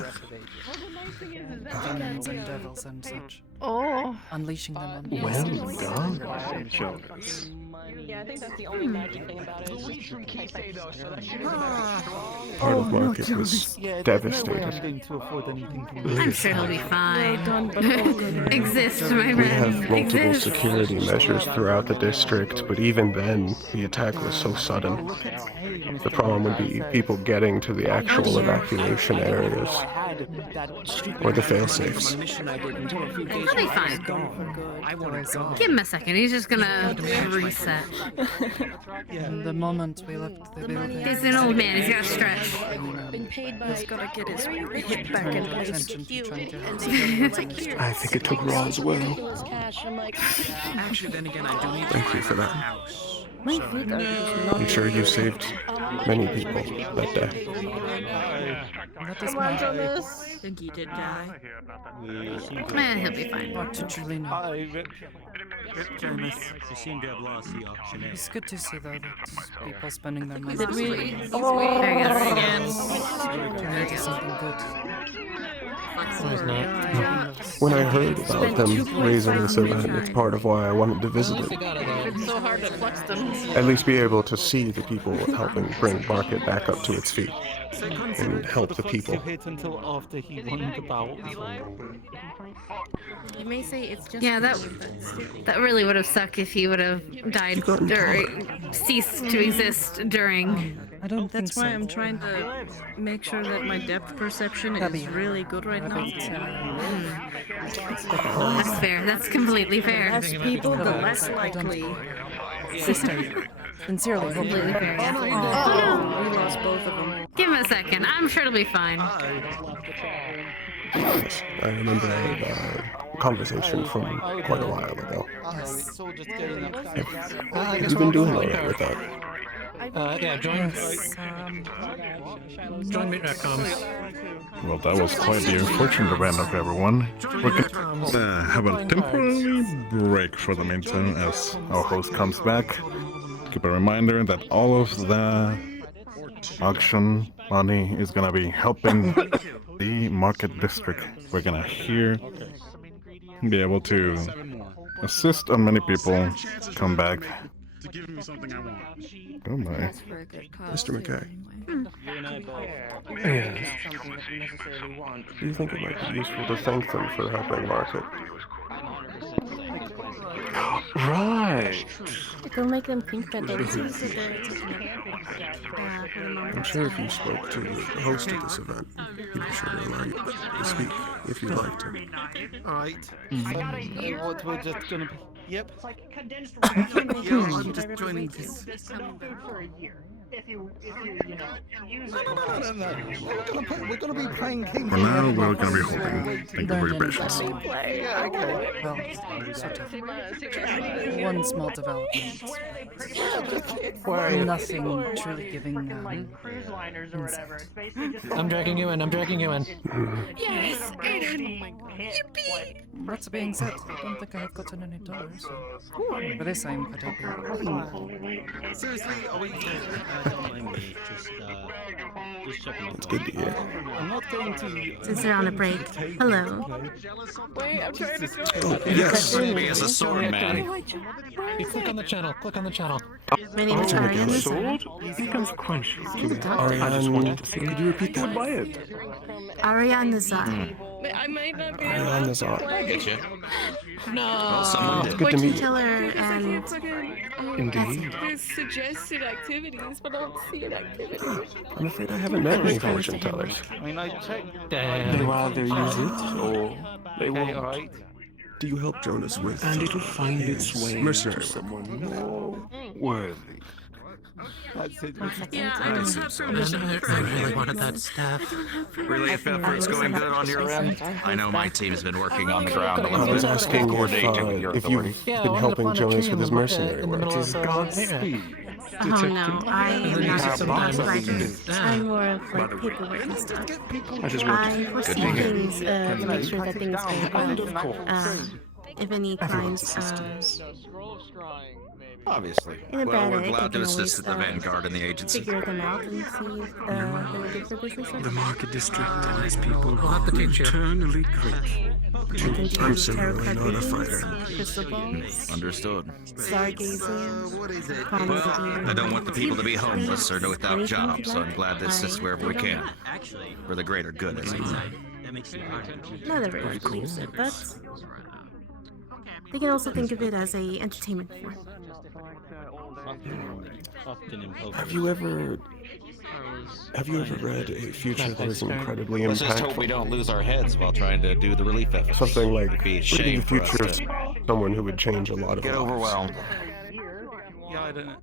demons and devils and such. Oh. Unleashing them on Well done, Jonas. Yeah, I think that's the only magic thing about it. Part of market was devastated. I'm sure he'll be fine. Exist, my We friend. have multiple Exist. security measures throughout the district, but even then, the attack was so sudden. The problem would be people getting to the actual evacuation areas, or the fail-safes. He'll be fine. Give him a second. He's just gonna reset. And the moment we left the building, He's an old man. He's gotta stretch. Been paid by. he's gotta get his hip back back in in place. attention to trying to help. I think it took Roswell. Cash. I'm like, Actually, then again, I do need Thank you for that. my feet are I'm sure you saved many people that day. That is Come on, my Jonas. Think he did die? He'll be fine. Back to Julina. Jonas, you seem to have lost the auctioneer. It's good to see though that people spending their money. Did we? Oh, there he goes. To make something good. When I heard about them raising this event, it's part of why I wanted to visit it. It's so hard to flex them. At least be able to see the people helping bring market back up to its feet and help the people. Until after he won the bout. You may say it's just. Yeah, that really would have sucked if he would have died or ceased to exist during. I don't That's think why so. I'm trying to make sure that my depth perception is really good right now. That's fair. That's completely fair. Less people, the less likely. Sister, sincerely, Completely fair. Yeah. Oh, we lost both of them. Give him a second. I'm sure it'll be fine. Yes, I remember a conversation from quite a while ago. Have you been doing all right with that? Yeah, join. Join me, comms. Well, that was quite the unfortunate event of everyone. We're gonna have a temporary break for the meantime as our host comes back. Keep a reminder that all of the auction money is gonna be helping the market district. We're gonna be able to assist on many people come back. To give me something I want. Oh my. Mr. McKay. Yes. Do you think it might be useful to thank them for helping market? Right. It'll make them think that they're I'm sure if you spoke to the host of this event, he'd be sure to allow you to speak if you'd like to. Alright. What we're just gonna. Yep. Yeah, I'm just joining this. No. We're gonna be playing games. For now, we're gonna be holding. Thank you for your patience. Yeah, okay. Well, sort of. One small development. Nothing truly giving insight. I'm dragging you in. I'm dragging you in. Yes, Aiden! Yippee! That being said, I don't think I have gotten any dollars. For this, I'm quite happy. Seriously, are we? Don't mind me. Just checking. It's good to hear. I'm not going to. Since they're on a break. Hello. Wait, I'm trying to. Oh, yes. Me as a sword man. You click on the channel. Click on the channel. My name is Ariane. Sword? Inconsequential to me. I just wanted to see. Could you repeat that? Buy it. Ariane Nazar. I might not be Ariane Nazar. I get you. No. Well, someone did. Good to meet you. Teller and Indeed. There's suggested activities, but I don't see an activity. I'm afraid I haven't met any fortune tellers. I mean, I checked. They rather use it, or they Okay, won't. alright. Do you help Jonas with? And it'll find its way mercenary to someone more worthy. That's it. Yeah, I don't have permission. I really wanted that staff. Relief efforts going good on your end? I know my team's been working on the ground a I little was bit. asking Coordinating with your if you've authorities. been helping Jonas with his mercenary work. Godspeed. Oh no, I am not a bot writer. I'm more of like paperwork and stuff. I foresee things to make sure that things go well. If any clients Obviously. in a Well, bad we're egg, I glad to can always assist at the Vanguard and the agency. figure them out and see if they're good for business. The market district and its people I'll have to are teach you. eternally grateful. I'm certainly not a fighter. Crystal balls, Understood. stargazing, Well, I don't want the people to be homeless or without jobs, so I'm glad to assist wherever we can. For the greater good, as it were. Not everyone believes it, but they can also think of it as a entertainment form. Have you ever read A Future That Is Incredibly Let's just hope we Impactful? don't lose our heads while trying to do the relief effort. Something like It'd be a reading shame the for us future of to someone who would change a lot of get lives. overwhelmed. Yeah, I don't know.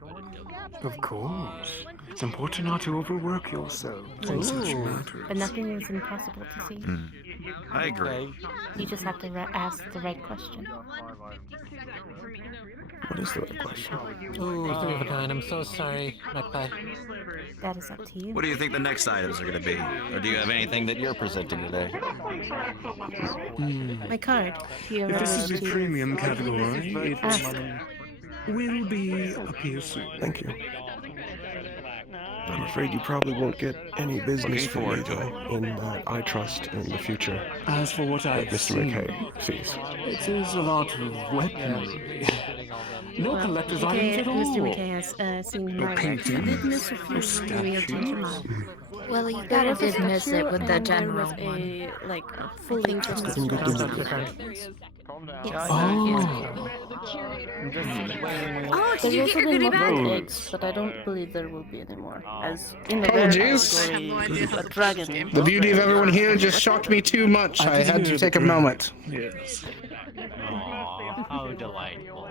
Of course. It's important not to overwork yourself. But nothing is impossible to see. I agree. You just have to ask the right question. What is the right question? Ooh, three of a kind. I'm so sorry, Magpie. That is up to you. What do you think the next items are going to be? Or do you have anything that you're presenting today? My card. Do you ever If this is wish a to premium category, it ask? will be up here soon. Thank you. I'm afraid you probably won't get any business Looking from me, forward to though, in that I trust in the future As for what that I've Mr. seen, McKay sees. it is a lot of weaponry. No Well, collector's McKay, items at all. Mr. McKay has seen my work. You did miss a few real changes. Well, you kind of did miss it with the general a one. like fully It's been good to meet you. Yes. Oh. Oh, did There's you also get your been goodie mutton bag? eggs, but I don't believe there will be any more. As in the Oh, rare jeez. category, a dragon. The beauty of everyone here just shocked me too much. I had to take a moment. Yes. How delightful.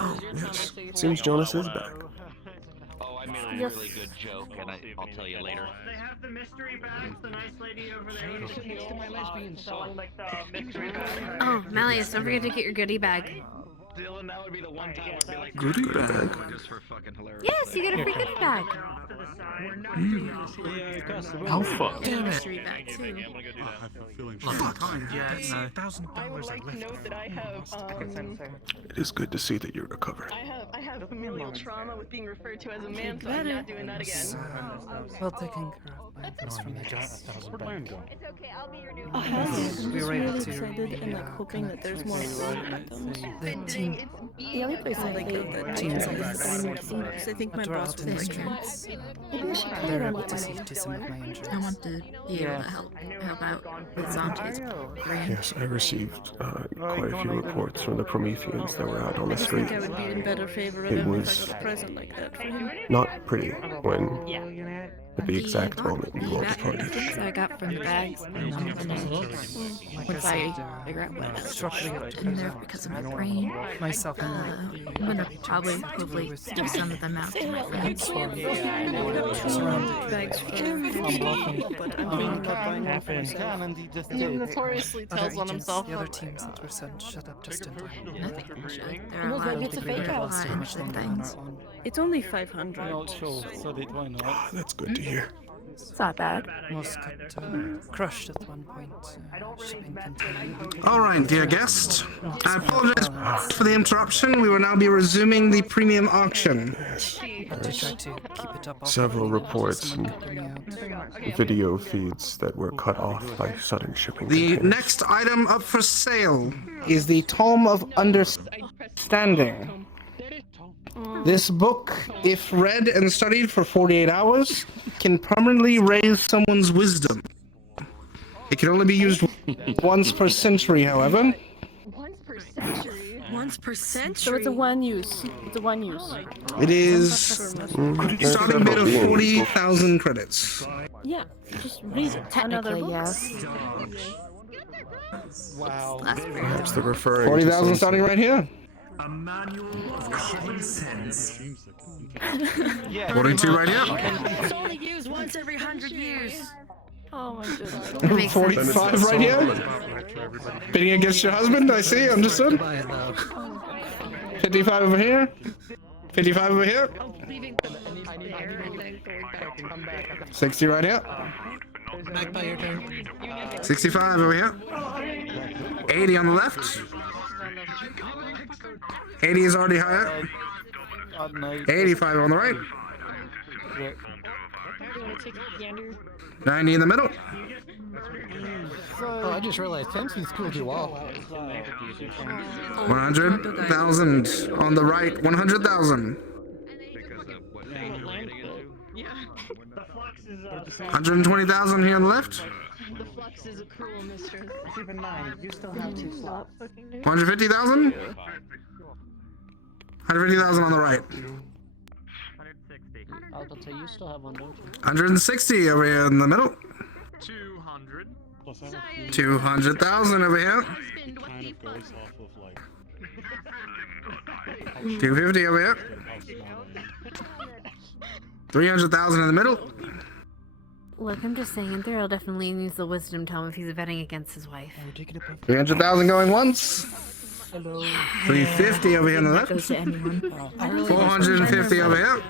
Oh, yes. Seems Jonas is back. Oh, I made a Yes. really good joke, and I'll tell you later. They have the mystery bags, the nice lady over there. Oh, Malleus, don't forget to get your goodie bag. Dylan, that would be the one time I'd be like, Goodie bag. just for fucking hilarious. Yes, you get a free goodie bag. Alpha. Damn it. Mystery bag too. I would like to note that I have It is good to see that you're recovered. I have familial trauma with being referred to as a man, so I'm not doing that again. Well taken care of by those from the cast. I'm just really excited and like hoping that there's more items. The team. The only place I like the teams like I think my boss was like, maybe we should play they're around able with to my see to some of my injuries. I want to be able to help out with Zante's brand. Yes, I received quite a few reports from the Prometheans that were out on the I just street. think I would be in better favor of It was present like that for him. not pretty when, at the exact moment you all departed. Things I got from the bags, and none of them once I figure out what else in there because of my brain. Myself and I'm gonna probably hopefully give some of them out to my friends. Bags for but I'm thinking about buying one for myself. He notoriously tells on himself. The other teams that were sent shut up just in time. Nothing should. There are a Well, lot maybe it's a fake house. of good things. It's only 500. That's good to hear. It's not bad. Almost got crushed at one point. Shipping continued. All right, dear guest. I apologize for the interruption. We will now be resuming the premium auction. Several reports and video feeds that were cut off by sudden shipping. The next item up for sale is the Tome of Understanding. This book, if read and studied for 48 hours, can permanently raise someone's wisdom. It can only be used once per century, however. Once per century? So it's a one use. It's a one use. It is starting bid of 40,000 credits. Yeah, just read another book. Yes. Wow. Perhaps they're referring 40,000 to starting right here. A manual of common sense. 42 right here. It's only used once every 100 years. Oh my goodness. 45 right here. Bidding against your husband, I see, understood. 55 over here. 55 over here. 60 right here. Back by your turn. 65 over here. 80 on the left. 80 is already higher. 85 on the right. 90 in the middle. Oh, I just realized Tempson's schooled you all. 100,000 on the right. 100,000. 120,000 here on the left. The flux is a cruel mistress. Keep in mind, you still have 2 slots. 150,000. 150,000 on the right. 160. I'll tell you, still have one, don't you? 160 over here in the middle. 200. 200,000 over here. 250 over here. 300,000 in the middle. Look, I'm just saying, Thurl definitely needs the wisdom tome if he's betting against his wife. 300,000 going once. 350 over here on the left. Goes to anyone. 450 over here.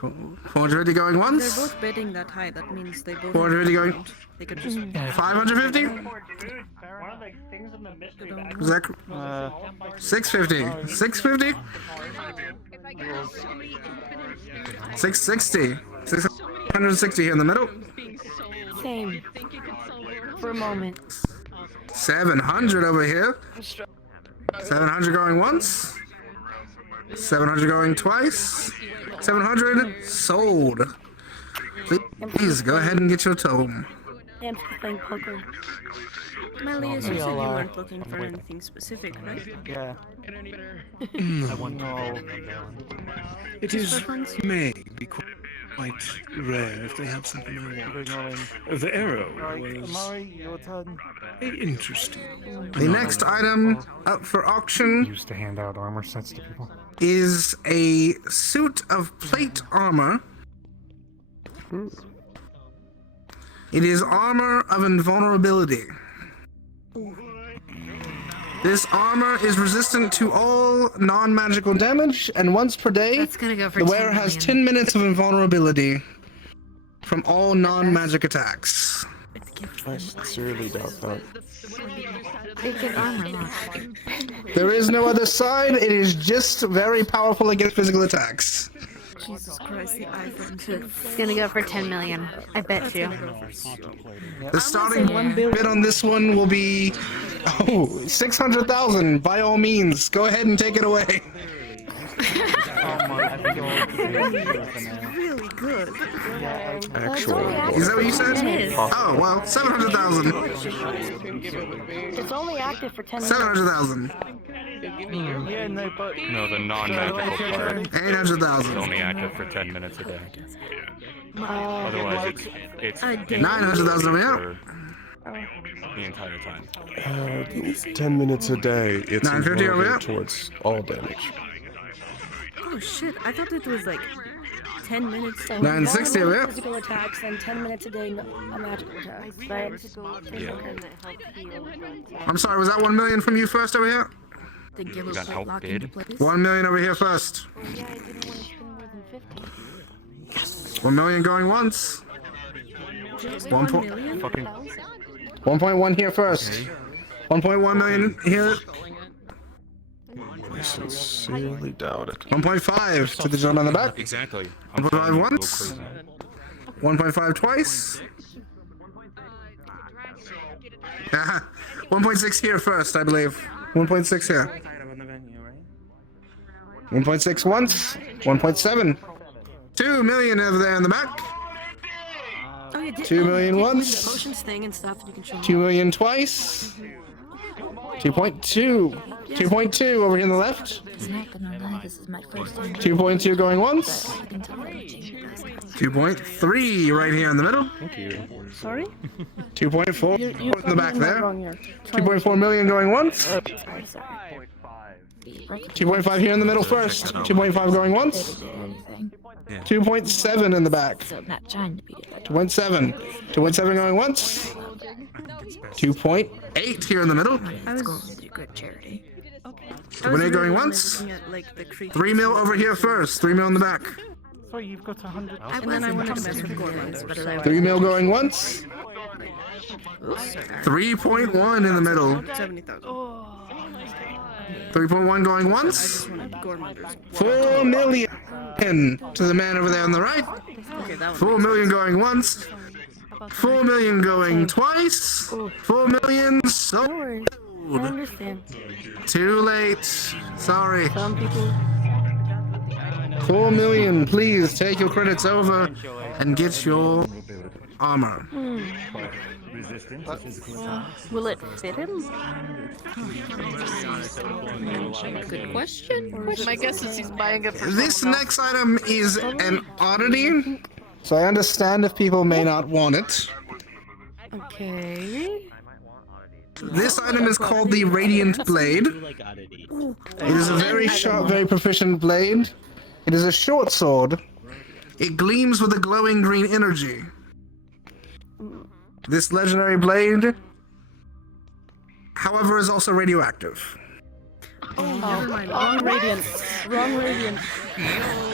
450 going They're once. both bidding that high. That means they both. 450 going. They could just. 550. Is that 650? 650. 660. 660 here in the middle. Same. For a moment. 700 over here. 700 going once. 700 going twice. 700 sold. Please go ahead and get your tome. I'm playing poker. Melly, you said you weren't looking for anything specific, right? Yeah. I want to. It is may be quite rare if they have something I want. The arrow was interesting. The next item up for auction Used to hand out armor sets to people. is a suit of plate armor. It is armor of invulnerability. This armor is resistant to all non-magical damage, and once per day, That's gonna go for the wearer 10 has million. 10 minutes of invulnerability from all non-magic attacks. I sincerely doubt that. They get armor lock. There is no other side, it is just very powerful against physical attacks. Jesus Christ, the iPhone. It's gonna go for 10 million. I bet you. The starting bid on this one will be 600,000. By all means, go ahead and take it away. really good. Actual. Is that what you said? It is. Oh, well, 700,000. It's only active for 10 minutes. 700,000. Yeah, no, but No, the non-magical part 800,000. is only active for 10 minutes a day. Otherwise, it's 900,000 over here. the entire time. 10 minutes a day. It's 950 over here. involved towards all damage. Oh shit, I thought it was like 10 minutes. So 960 1 over here. physical attacks and 10 minutes a day a magical attack. Right? I'm sorry, was that 1 million from you first over here? The give You got outbid. 1 million over here first. Oh, yeah, I didn't want to spend more than 50. 1 million going once. 1 million? 1.1 here first. 1.1 million here. I sincerely doubt it. 1.5 to the gentleman on the back. Exactly. 1.5 once. 1.5 twice. 1.6 here first, I believe. 1.6 here. 1.6 once. 1.7. 2 million over there in the back. Oh, yeah, 2 million the once. potions thing and stuff. You can show 2 million twice. 2.2. 2.2 over here on the left. I'm not gonna lie, this is my first time. 2.2 going once. I can tell I'm changing this. 2.3 right here in the middle. Thank you. Sorry? 2.4 You're in the back probably there. not wrong here. 2.4 million going once. Sorry. 2.5 here in the middle first. 2.5 going once. 2.7 in the back. So I'm not trying to be it. 2.7. 2.7 going once. 2.8 here in the middle. Let's go and do good charity. 2.8 going once. 3 mil over here first. 3 mil in the back. sorry, you've got 100. And then I wanted to mess with Gormanders. 3 mil going once. 3.1 in the middle. 70,000. 3.1 going once. 4 million to the man over there on the right. 4 million going once. 4 million going twice. 4 million sold. I understand. Too late. Sorry. Some people. 4 million. Please take your credits over and get your armor. Will it fit him? Good question. My guess is he's buying it for This next item is an oddity, so I understand if people may not want it. Okay. This item is called the Radiant Blade. It is a very sharp, very proficient blade. It is a short sword. It gleams with a glowing green energy. This legendary blade, however, is also radioactive. Oh, never mind. Wrong radiant. Wrong radiant.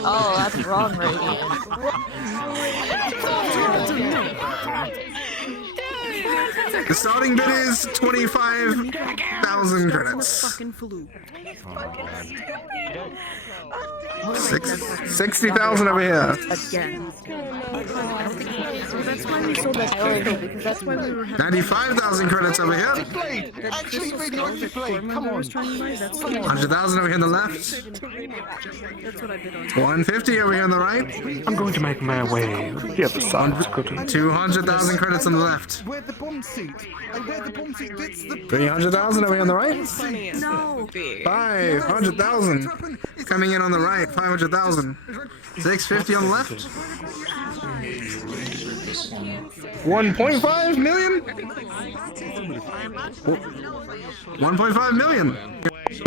Oh, that's wrong radiant. The starting bid is 25,000 credits. 60,000 over here. Again. That's why we sold that Sakoto, because that's why we were having 95,000 credits over here. Actually, radioactive blade. Come on. 100,000 over here on the left. That's what I bid on. 150 over here on the right. I'm going to make my way the other side. 200,000 credits on the left. Wear the bomb suit. I wear the bomb suit. That's the 300,000 over here on the right. No. 500,000 coming in on the right. 500,000. 650 on the left. 1.5 million. 1.5 million.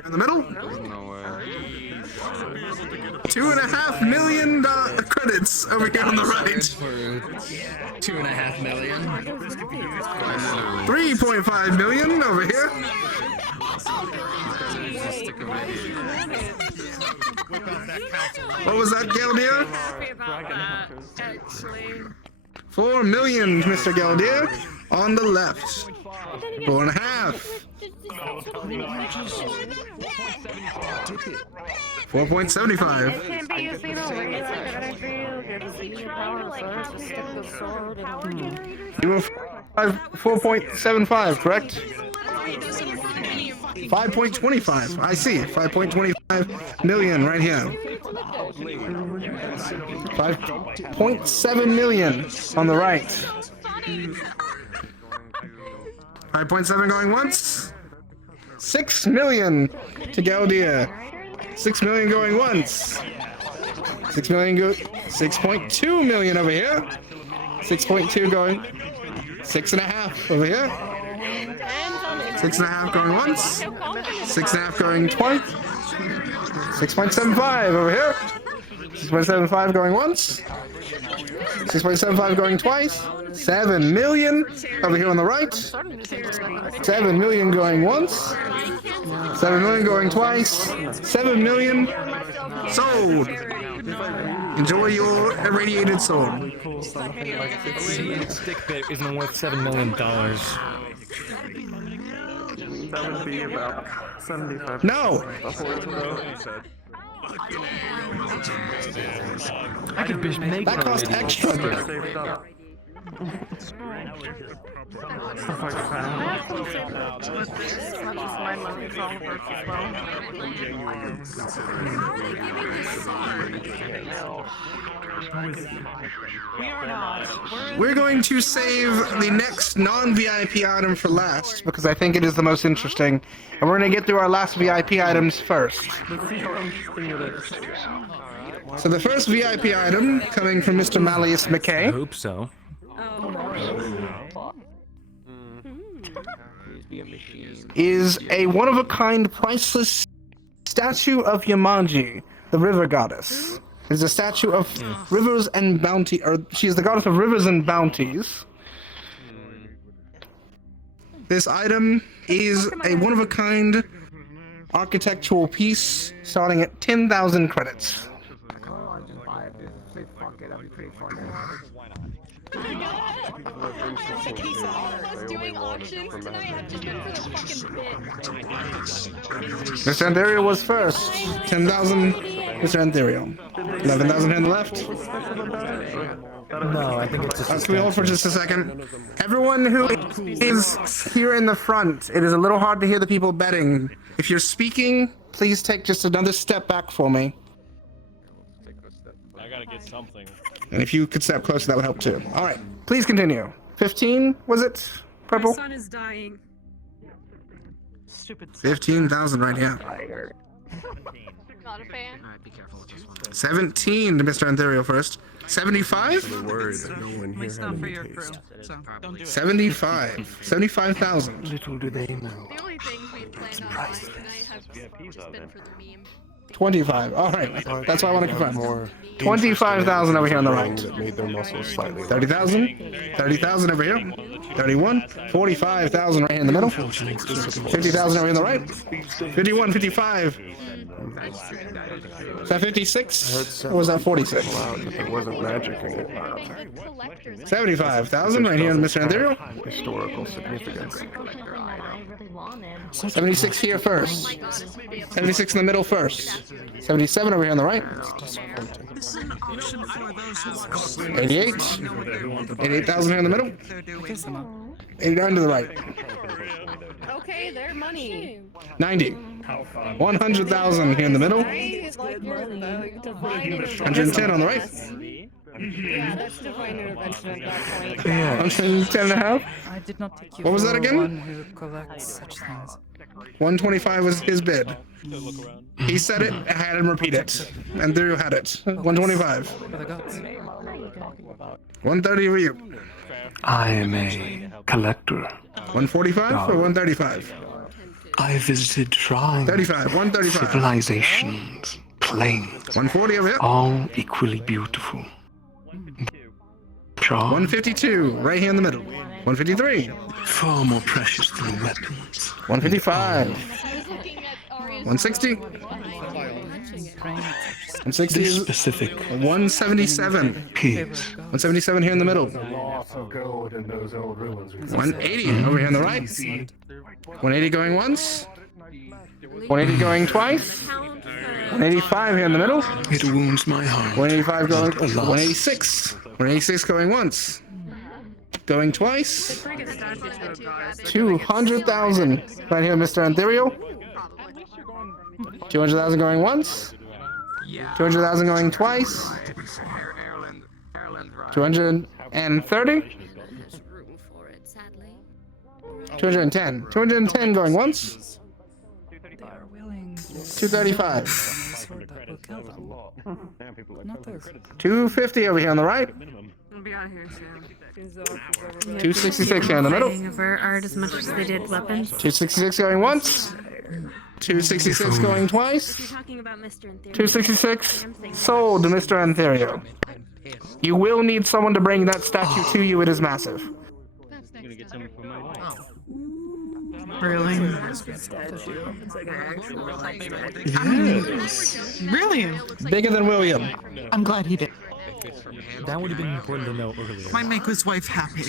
In the middle. 2.5 million credits over here on the right. 2.5 million. 3.5 million over here. What was that, Galdier? 4 million, Mr. Galdier, on the left. 4.5. 4.75. 4.75, correct? 5.25. I see. 5.25 million right here. 5.7 million on the right. 5.7 going once. 6 million to Galdia. 6 million going once. 6 million go. 6.2 million over here. 6.2 going. 6.5 over here. 6.5 going once. 6.5 going twice. 6.75 over here. 6.75 going once. 6.75 going twice. 7 million over here on the right. 7 million going once. 7 million going twice. 7 million sold. Enjoy your irradiated soul. Stick bit isn't worth $7 million. That would be about 75. No! I could make that cost extra. We're going to save the next non-VIP item for last because I think it is the most interesting, and we're going to get through our last VIP items first. So the first VIP item coming from Mr. Malleus McKay. I hope so. Is a one-of-a-kind priceless statue of Yamaji, the river goddess. It's a statue of rivers and bounty, or she is the goddess of rivers and bounties. This item is a one-of-a-kind architectural piece starting at 10,000 credits. Mr. Antherio was first. 10,000, Mr. Antherio. 11,000 on the left. No, I think it's just. Can we hold for just a second? Everyone who is here in the front, it is a little hard to hear the people betting. If you're speaking, please take just another step back for me. I gotta get something. And if you could step closer, that would help too. All right, please continue. 15, was it? Purple? My son is dying. 15,000 right here. Not a fan. 17 to Mr. Antherio first. 75? Worried that no one here had any taste. 75. 75,000. Little do they know. The only things we've planned on buying tonight have just been for the meme. 25. All right. That's what I want to confirm. More 25,000 over here on the right. that made their muscles slightly 30,000. 30,000 over here. 31. 45,000 right here in the middle. 50,000 over here on the right. 51. 55. Is that 56? Or was that 46? There wasn't magic in it. 75,000 right here, Mr. Antherio. Historical significance. 76 here first. 76 in the middle first. 77 over here on the right. 88. 88,000 here in the middle. 89 to the right. Okay, their money. 90. 100,000 here in the middle. 110 on the right. Yeah, that's divine intervention at that point. 110 and a half. I did not take you What was for that again? one who collects such things. 125 was his bid. He said it, I had him repeat it. And there you had it. 125. 130 for you. I am a collector. 145 or 135? I visited shrines, 35, 135. civilizations, planes, 140 over here. all equally beautiful. 152, right here in the middle. 153. Far more precious than weapons. 155. 160. 160 This is specific 177. pigs. 177 here in the middle. 180 over here on the right. 180 going once. 180 going twice. 185 here in the middle. It wounds my heart. 185 going. 186. 186 going once. going twice. 200,000 right here, Mr. Antherio. 200,000 going once. 200,000 going twice. 230. 210. 210 going once. 235. 250 over here on the right. I'll be out here soon. 266 here in the middle. Over art as much as they did weapons. 266 going once. 266 going twice. 266 sold to Mr. Antherio. You will need someone to bring that statue to you. It is massive. Really? Really? Bigger than William. I'm glad he did. That would have been important to know earlier. Might make his wife happy.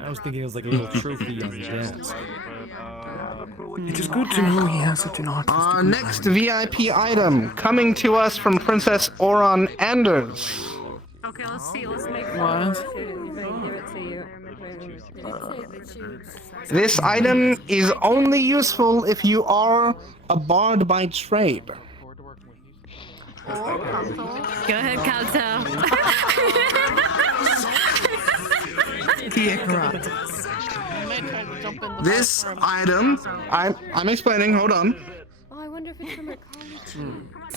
I was thinking it was like a little trophy on the dance. It is good to know he has such an artistic Our next VIP item coming to us from Princess Oron Anders. Okay, let's see. Let's make What? This item is only useful if you are a bard by trade. Go ahead, Kanto. This item, I'm explaining, hold on. Oh, I wonder if it's from her college.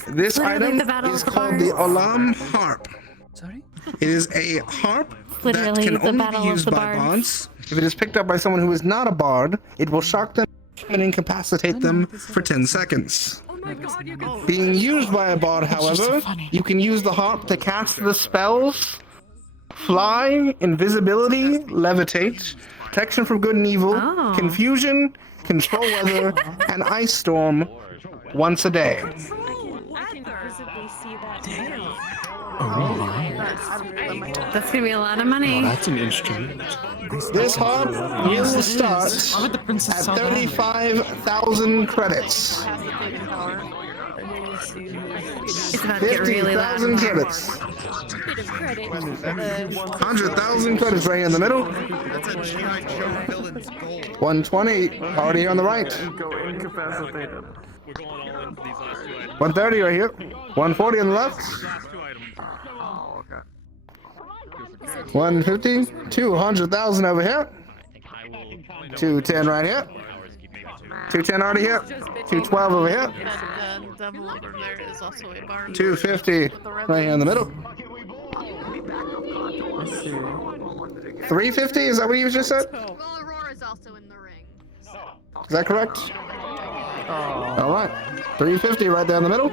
This Literally item the Battle is of the called the Bards. Olam Harp. Sorry? It is a harp that Literally can the only Battle be of used the by Bards. bards. If it is picked up by someone who is not a bard, it will shock them and incapacitate them for 10 seconds. Being used by a bard, however, you can use the harp to cast the spells Fly, Invisibility, Levitate, Protection from Good and Evil, Confusion, Control Weather, and Ice Storm once a day. I can visibly see that. That's gonna be a lot of money. That's an instrument. This harp will start at 35,000 credits. It's about to get really loud. 50,000 credits. 100,000 credits right here in the middle. 120 already here on the right. 130 right here. 140 on the left. 150. 200,000 over here. 210 right here. 210 already here. 212 over here. Devil over there is also a bard. 250 right here in the middle. 350, is that what you just said? Well, Aurora's also in the ring. Is that correct? All right. 350 right there in the middle.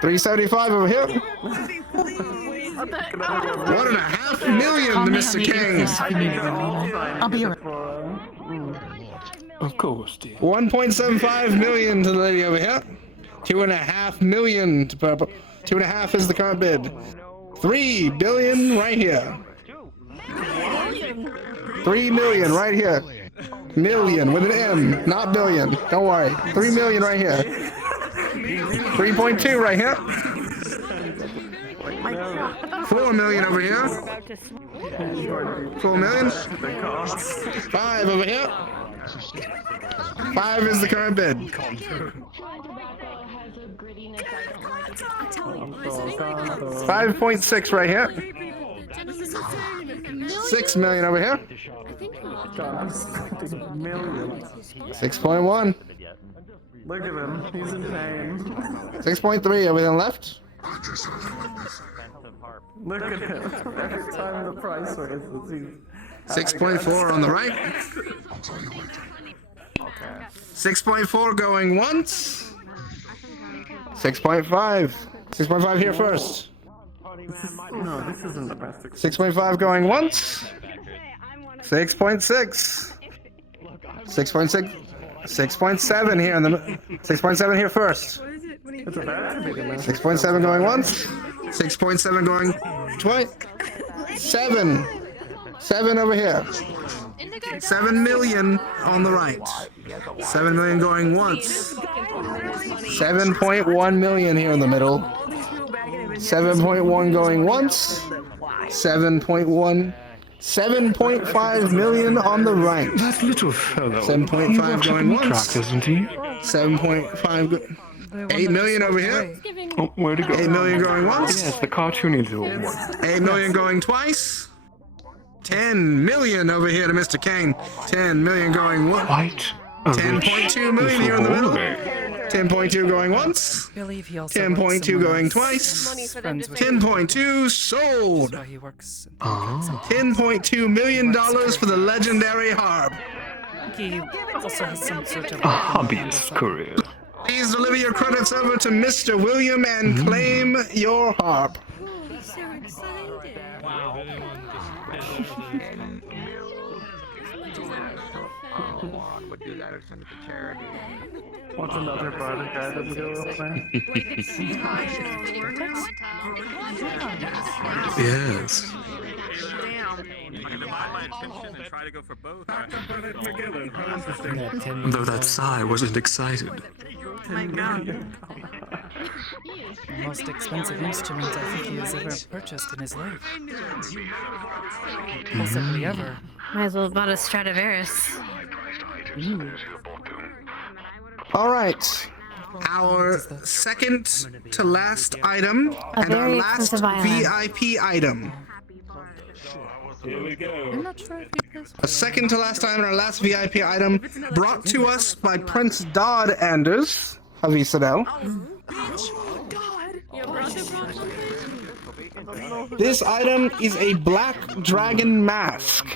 375 over here. 1.5 million to Mr. King. I'll be right. Of course, dear. 1.75 million to the lady over here. 2.5 million to purple. 2.5 is the current bid. 3 billion right here. 3 million right here. Million with an M, not billion. Don't worry. 3 million right here. 3.2 right here. 4 million over here. 4 million. 5 over here. 5 is the current bid. 5.6 right here. 6 million over here. 6.1. Look at him, he's in pain. 6.3, everything left. Look at him. Every time the price raises, he's 6.4 on the right. 6.4 going once. 6.5. 6.5 here first. No, this isn't the best. 6.5 going once. 6.6. 6.6. 6.7 here in the 6.7 here first. It's about to be the best. 6.7 going once. 6.7 going twice. 7. 7 over here. 7 million on the right. 7 million going once. 7.1 million here in the middle. 7.1 going once. 7.1. 7.5 million on the right. That little fellow. 7.5 going once. Track, isn't he? 7.5. 8 million over here. Oh, where'd he go? 8 million going once. Yes, the cartoony little one. 8 million going twice. 10 million over here to Mr. Kane. 10 million going once. Quite 10.2 million here in the middle. 10.2 going once. 10.2 going twice. 10.2 sold. $10.2 million for the legendary harp. He also has some sort of a hobbyist career. Please deliver your credits over to Mr. William and claim your harp. He's so excited. Wow. Would do that or send it to charity. What's another private guy that we go with, man? Yes. Try to go for both. Though that sigh wasn't excited. the most expensive instrument I think he has ever purchased in his life. Possibly ever. Might as well have bought a Stradivarius. All right. Our second to last item and our last VIP item. Here we go. I'm not sure if it A second to last item and our last VIP item brought to us by Prince Dodd Anders of Isadel. This item is a black dragon mask.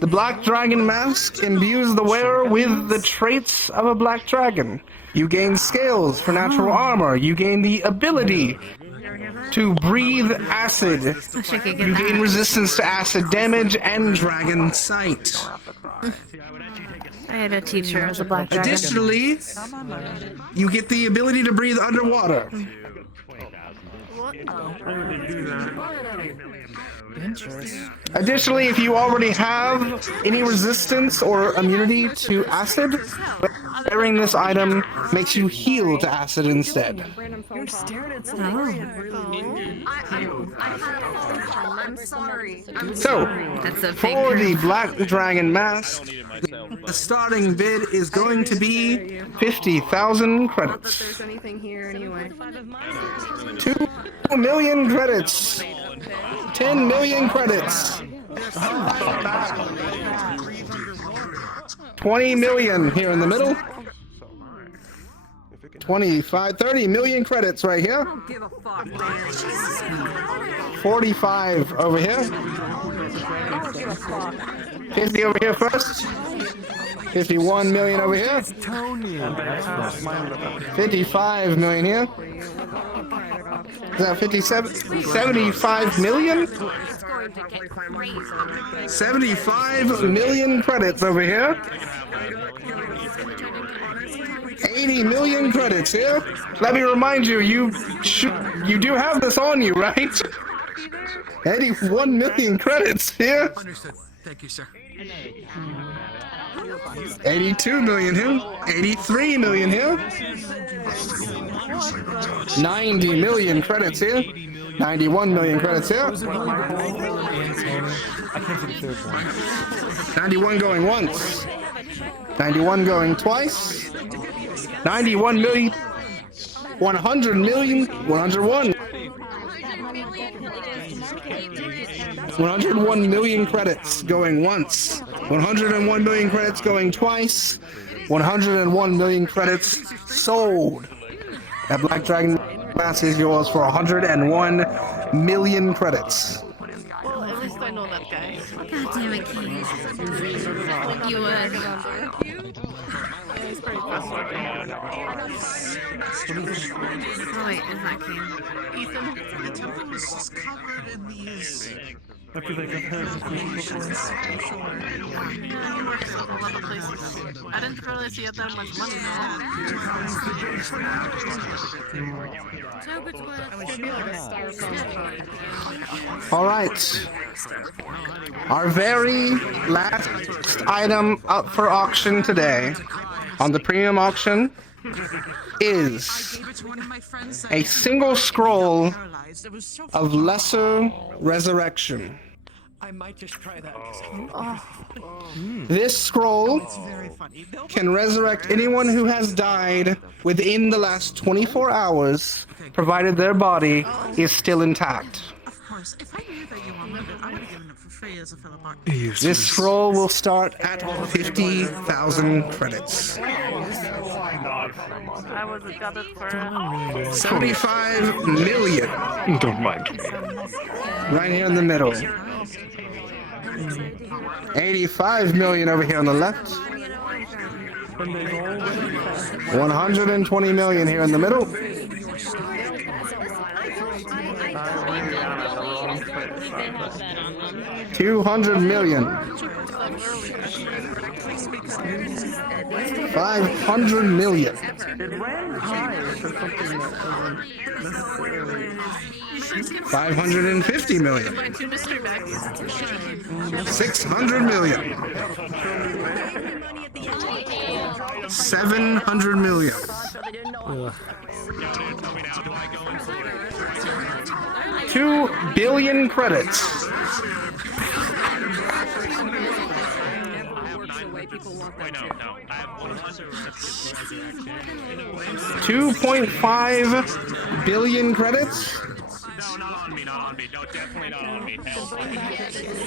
The black dragon mask imbues the wearer with the traits of a black dragon. You gain scales for natural armor. You gain the ability to breathe acid. You gain resistance to acid damage and dragon sight. I had a teacher as a black dragon. Additionally, you get the ability to breathe underwater. Additionally, if you already have any resistance or immunity to acid, wearing this item makes you heal to acid instead. You're staring at I'm sorry. So, for the Black Dragon Mask, the starting bid is going to be 50,000 credits. There's anything here anyway. 2 million credits. 10 million credits. 20 million here in the middle. 30 million credits right here. 45 over here. 50 over here first. 51 million over here. 55 million here. Is that 57? 75 million? 75 million credits over here. 80 million credits here. Let me remind you, you do have this on you, right? 81 million credits here. Understood. Thank you, sir. 82 million here. 83 million here. 90 million credits here. 91 million credits here. 91 going once. 91 going twice. 91 million. 100 million. 101. 101 million credits going once. 101 million credits going twice. 101 million credits sold. That Black Dragon Mask is yours for 101 million credits. Well, at least I know that guy. God damn it, Keith. You would. He's pretty frustrating. Oh wait, is that Keith? Ethan. This is covered in these. I feel like I've heard this before. I didn't really see it that much money All right. Our very last item up for auction today on the premium auction is a single scroll of Lesser Resurrection. I might just try that. This scroll can resurrect anyone who has died within the last 24 hours, provided their body is still intact. Of course, if I knew that you wanted it, I would have given it for free as a fellow bar. This scroll will start at 50,000 credits. I was got it for 75 million. Don't mind me. Right here in the middle. 85 million over here on the left. 120 million here in the middle. 200 million. 500 million. It ran high for something that wasn't necessarily... 550 million. 600 million. 700 million. 2 billion credits. 2.5 billion credits.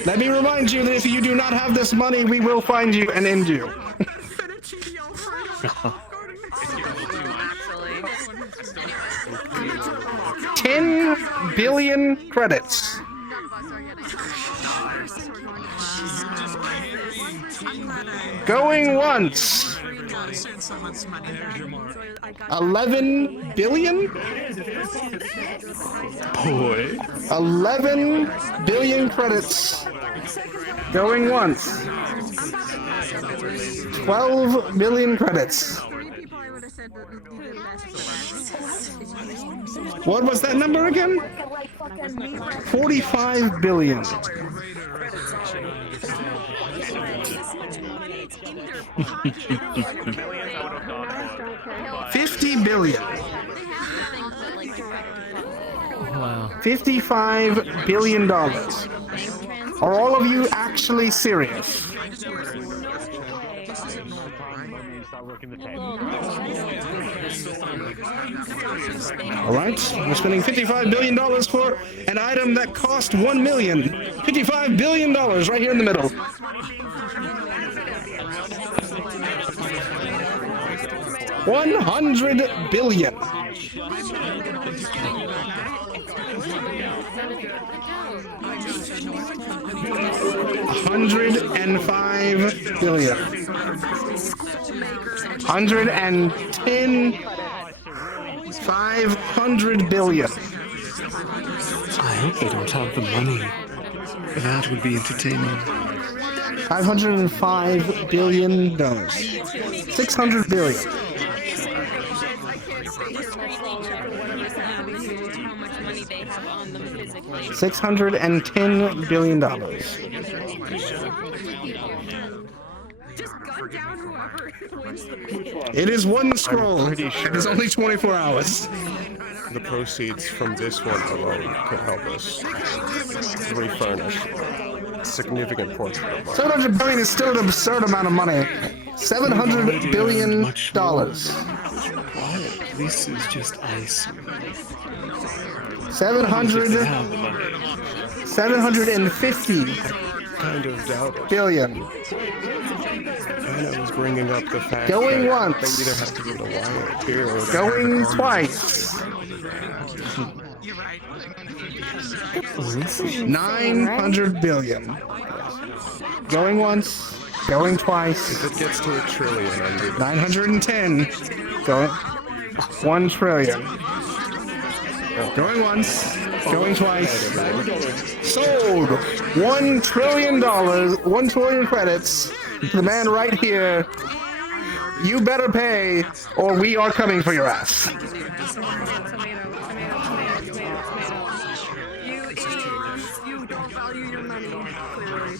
Let me remind you that if you do not have this money, we will find you and end you. 10 billion credits. Going once. 11 billion? Boy. 11 billion credits. Going once. 12 billion credits. What was that number again? 45 billion. 50 billion. Wow. $55 billion. Are all of you actually serious? All right, we're spending $55 billion for an item that cost $1 million. $55 billion right here in the middle. $100 billion. $105 billion. 110. 500 billion. I hope they don't have the money. That would be entertaining. $505 billion. 600 billion. $610 billion. It is one scroll. I'm pretty sure It is only 24 hours. the proceeds from this one alone could help us refurnish a significant portion of money. 700 billion is still an absurd amount of money. $700 billion. This is just ice. 750 Kind of doubt it. billion. And I was bringing up the fact Going that once. they either have to go to Wyatt here or Going twice. 900 billion. Going once. Going twice. If it gets to $1 trillion, I'll do it. 910. Going 1 trillion. Going once. Going twice. Sold. $1 trillion. 1 trillion credits. To the man right here. You better pay, or we are coming for your ass. You don't value your money, clearly.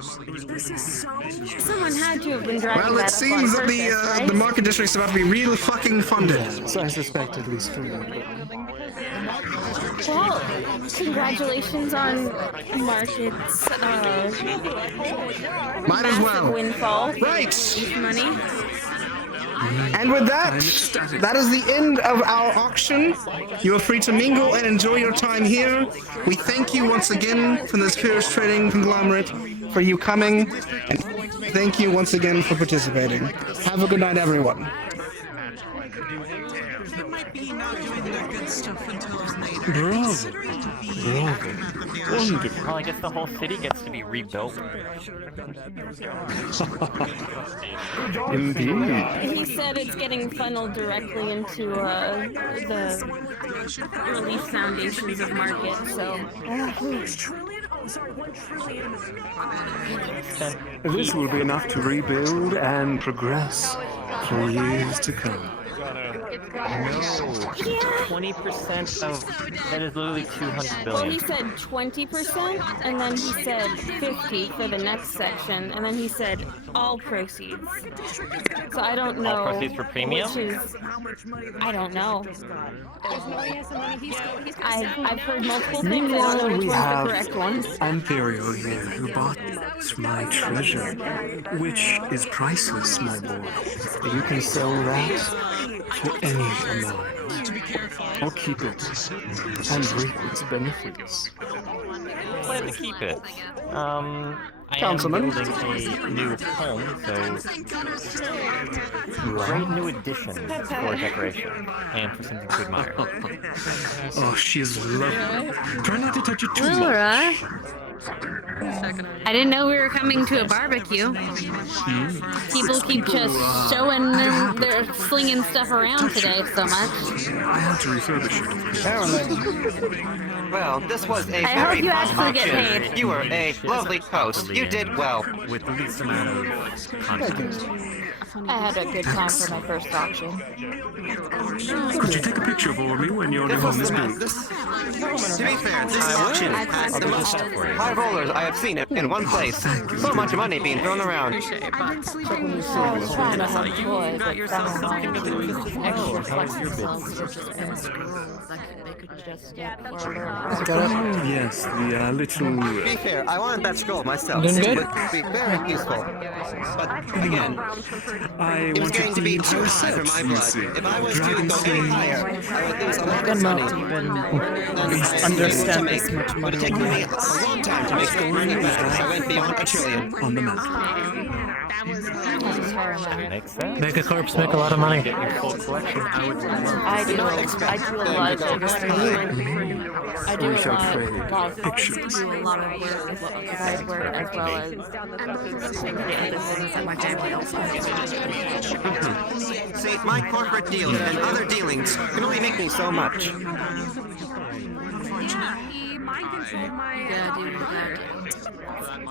Someone had to have been driving Well, it that seems up on that the purpose, right? the market district's about to be real fucking funded. So I suspect at least for me. Well, congratulations on markets. Might as well. Windfall. Right. Money. And with that, that is the end of our auction. You are free to mingle and enjoy your time here. We thank you once again from the Spheres Trading Conglomerate for you coming, and thank you once again for participating. Have a good night, everyone. Bravo. Bravo. Wonderful. Well, I guess the whole city gets to be rebuilt. Indeed. He said it's getting funneled directly into the relief foundations of markets, so... This will be enough to rebuild and progress for years to come. No, 20% of that is literally 200 Well, billion. he said 20%, and then he said 50 for the next section, and then he said all proceeds. So I don't know. All proceeds for premium? Which is, I don't know. I've heard multiple things. I don't know which one's the correct one. Ontario here, who bought my treasure, which is priceless, my boy. You can sell that for any amount, or keep it and reap its benefits. Plan to keep it. I am Councilman. building a new home, so great new addition for decoration and for something to admire. Oh, she is lovely. Try not to touch it too much. Laura. I didn't know we were coming to a barbecue. People keep just showing they're slinging stuff around today so much. I had to refurbish it. Well, this was a I very hope you fun actually get auction. paid. You were a lovely host. You did well. With the least amount of content. I had a good time for my first auction. Could you take a picture for me when your new home is built? To be fair, this auction has the most high rollers I have seen it in one place. So much money being thrown around. I was trying to help Troy, but Yes, the little... To be fair, I wanted that scroll myself. Doing It good? would be very useful. But again, I it was wanted going to the be too entire high for set, my you blood. see. If I was to Dragon go any Skin. higher, I would lose a lot I of money. understand to this make. much It would money. take me a long time to make the money back. I went beyond a trillion. On the map. Makes sense. Megacorps make a lot of money. Get your full collection. I do a lot of things. I do a lot of Pictures. do a lot of work as well as that my family also See, my corporate deals and other dealings can only make me so much.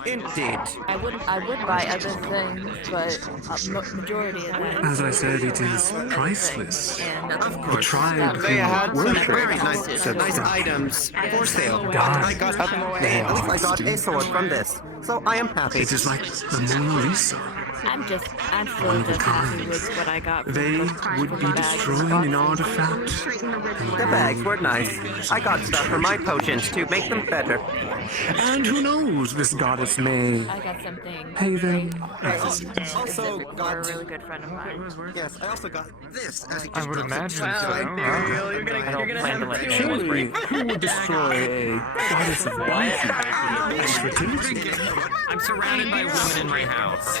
Indeed. I would buy other things, but majority of them. As I said, it is priceless. Of The course. tribe They had some worship very nice items for sale. I got at least I got a sword from this, so I am happy. It is like the Mona Lisa. I'm still just happy with what I got. They would be destroying an artifact. The bags were nice. I got stuff for my potions to make them better. And who knows, this goddess may I got something. pay them. Also For a got really good friend of mine. yes. I also got this as a I would imagine so. I don't plan to let anyone Surely, break. who would destroy a goddess of beauty? Fertility. I'm surrounded by women in my house.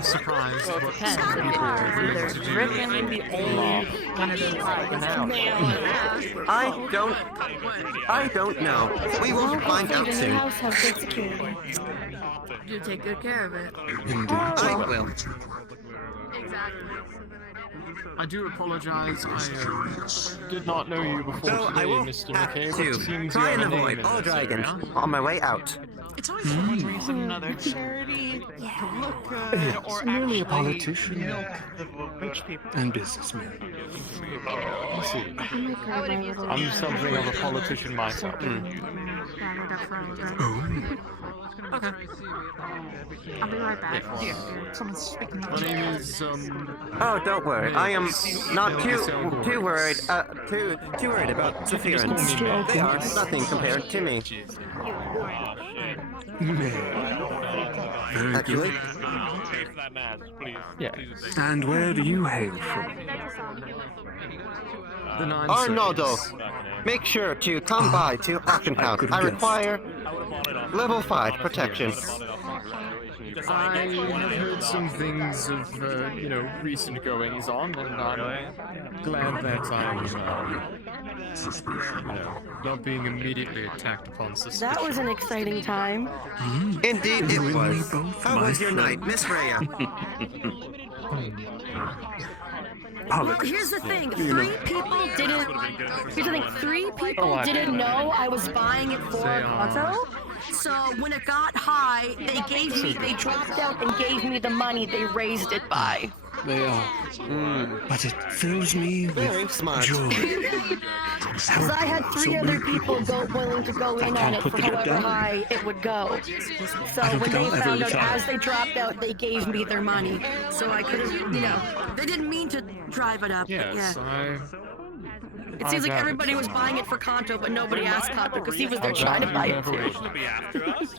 Surprised Well, it what depends. some people are Either willing to do. Griffin would be only one of those I don't know. We will find out Your soon. house has good security. You take good care of it. I will. I do apologize. I Did not know you before So today, I will Mr. have McKay, but it to seems try you and have a name avoid in all this dragons area. on my way out. It's always for one reason or another. Charity to look good Yes, or merely a actually politician milk the rich people. and businessman. I see. I'm something of a politician myself. gathered up for all of them. Oh. Okay. I'll be right back. Here, someone's speaking. My name is Oh, don't worry. I am not too worried. Too worried about Zephyrans. They are nothing compared to me. Actually. Yeah. And where do you hail from? Arnaldo, make sure to come by to Auction House. I require level 5 protection. I have heard some things of, recent goings on, and I'm glad that I'm, not being immediately attacked upon suspicion. That was an exciting time. Indeed it was. How was your night, Miss Rhea? Well, here's the thing. Three people didn't know I was buying it for Sakoto. So when it got high, they dropped out and gave me the money they raised it by. They are. But it fills me with joy. Because I had 3 other people willing to go in on it for however high it would go. So when they found out, as they dropped out, they gave me their money. So I could have, they didn't mean to drive it up. Yes, It seems like everybody was buying it for Kanto, but nobody asked Kanto because he was there trying to buy it too.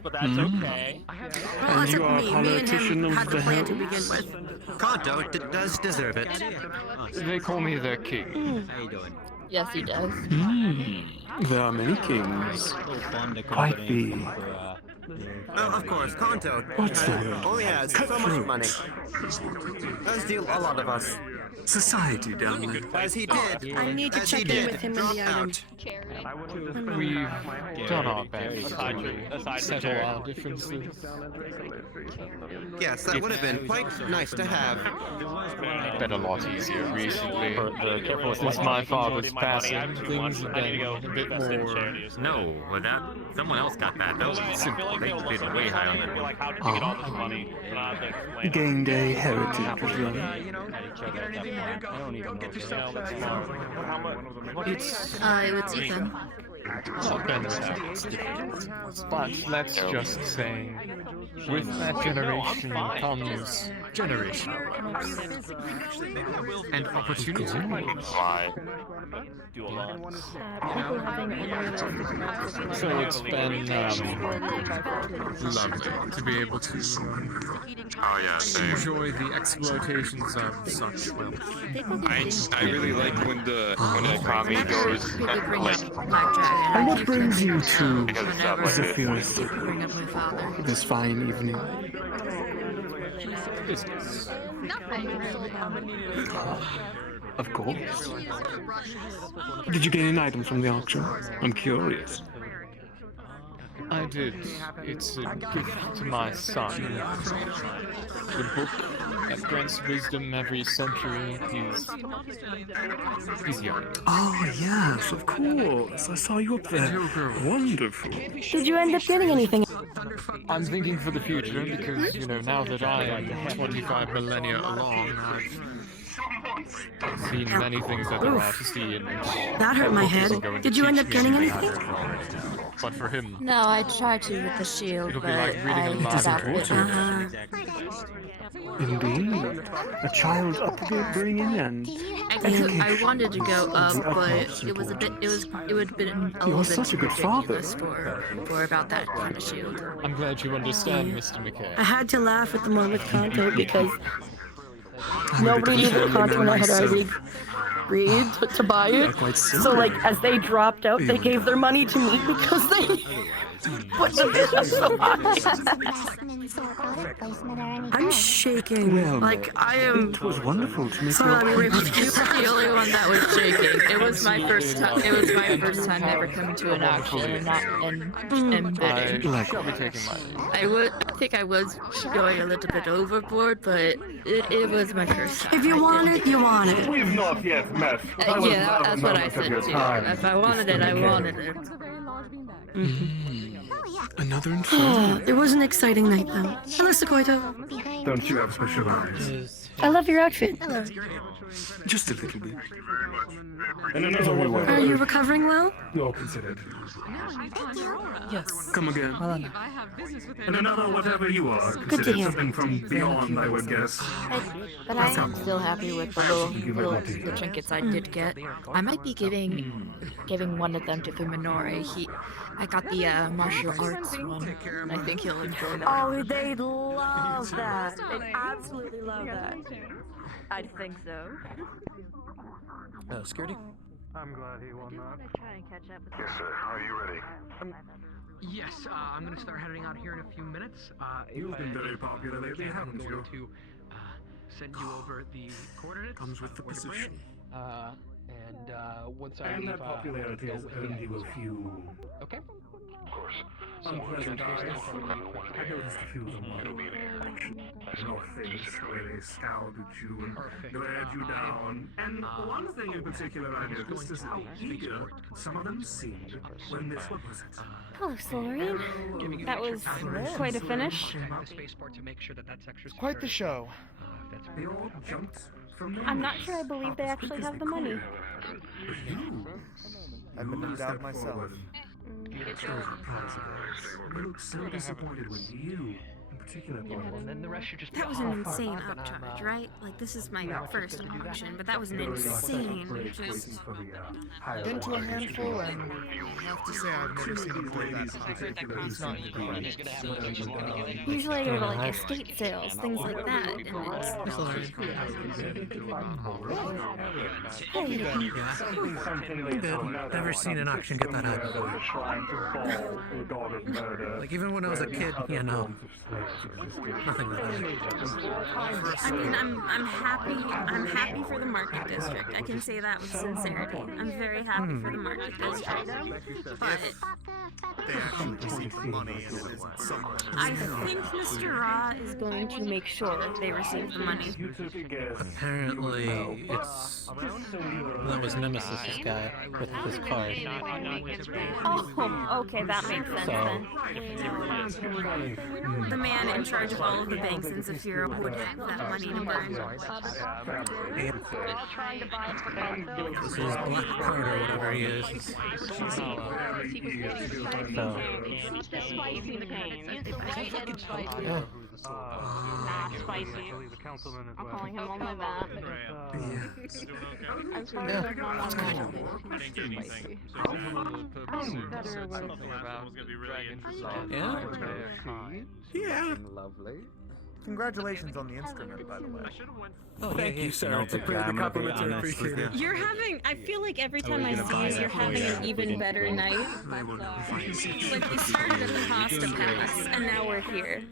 But that's okay. Well, that's me. Me and him had the plan to begin with. Kanto does deserve it. They call me their king. How you doing? Yes, he does. There are many kings. Quite the... Oh, of course, Kanto only has so much money. Does deal a lot of us. Society, darling. As he did. I need to check in with him in the item. We've done our best to settle our differences. Yes, that would have been quite nice to have. Been a lot easier recently. Since my father's passing, things have been a bit more... No, with that, someone else got that. Those they bid way high on that. Gained a heritage as well. It was Ethan. But let's just say, with that generation comes generation. And opportunity. Why? So it's been lovely to be able to enjoy the exploitations of such wealth. I really like when the economy goes And what brings you to Zephyrus this fine evening? Business. Of course. Did you gain an item from the auction? I'm curious. I did. It's a gift to my son. The book that grants wisdom every century. He's young. Oh, yes, of course. I saw you up there. Wonderful. Did you end up getting anything? I'm thinking for the future because, now that I am 25 millennia along, I've seen many things that there are to see. And that hurt my head. Did you end up getting anything? But for him... No, I tried to with the shield, It'll but be like reading a I stopped it. Indeed. A child upbringing and I wanted to go up, but it was a bit. It would have been a little bit such a good father. for about that kind of shield. I'm glad you understand, Mr. McKay. I had to laugh at the one with Kanto because nobody knew that Kanto and I had already agreed to buy it. So as they dropped out, they gave their money to me because they put the bid up so high. I'm shaking. I am. It was wonderful to meet You were the only one that was shaking. It was my first time. It was my first time ever coming to an auction and not in bidding. I think I was going a little bit overboard, but it was my first time. If you want it, you want it. We've not yet met. Yeah, that's what I said too. If I wanted it, I wanted it. Another inferno. It was an exciting night, though. Hello, Sakoto. Don't you have special eyes? I love your outfit. Hello. Just a little bit. And another one. Are you recovering well? You're considered. Yes. Come again. And another whatever you are, Good to considered hear. something from beyond, I would guess. But I am still happy with the little trinkets I did get. I might be giving one of them to Fuminori. I got the martial arts one. I think he'll enjoy that. Oh, they love that. They absolutely love that. I think so. Security? I'm glad he won that. Yes, sir. Are you ready? Yes, I'm gonna start heading out here in a few minutes. You've been very popular lately, haven't you? To send you over the coordinates. Comes with the position. Once I And leave, that popularity has earned you a few... Okay. Of course. unpleasant eyes. I noticed a few of them on the way there. Your face, the way they scowled at you and glared you down. And one thing in particular I noticed is how eager some of them seemed when this was it. Hello, Solarian. That was quite a finish. Quite the show. They all jumped from the I'm not sure I believe they actually have the money. I've been in doubt myself. They look so disappointed with you, in particular. That was an insane upcharge, right? Like, this is my first auction, but that was an insane, just... Been to a handful, and I have to say I've never seen him play that high. He's not incredible. Usually I go to like estate sales, things like that, and it's... Good. Never seen an auction get that high. Like, even when I was a kid, you know, nothing like that. I mean, I'm happy for the market district. I can say that with sincerity. I'm very happy for the market district. But I think Mr. Ra is going to make sure they receive the money. Apparently, that was Nemesis's guy with his card. Oh, okay, that makes sense then. The man in charge of all of the banks in Zafira would have that money to burn. This is Black Card or whatever he is. Yeah. Spicy. I'm calling him only that. I'm sorry. Yeah. Lovely. Congratulations on the instrument, by the way. Oh, thank you, sir. The compliments are appreciated. You're having, I feel like every time I see you, you're having an even better night. Like, we started at the pasta pass, and now we're here.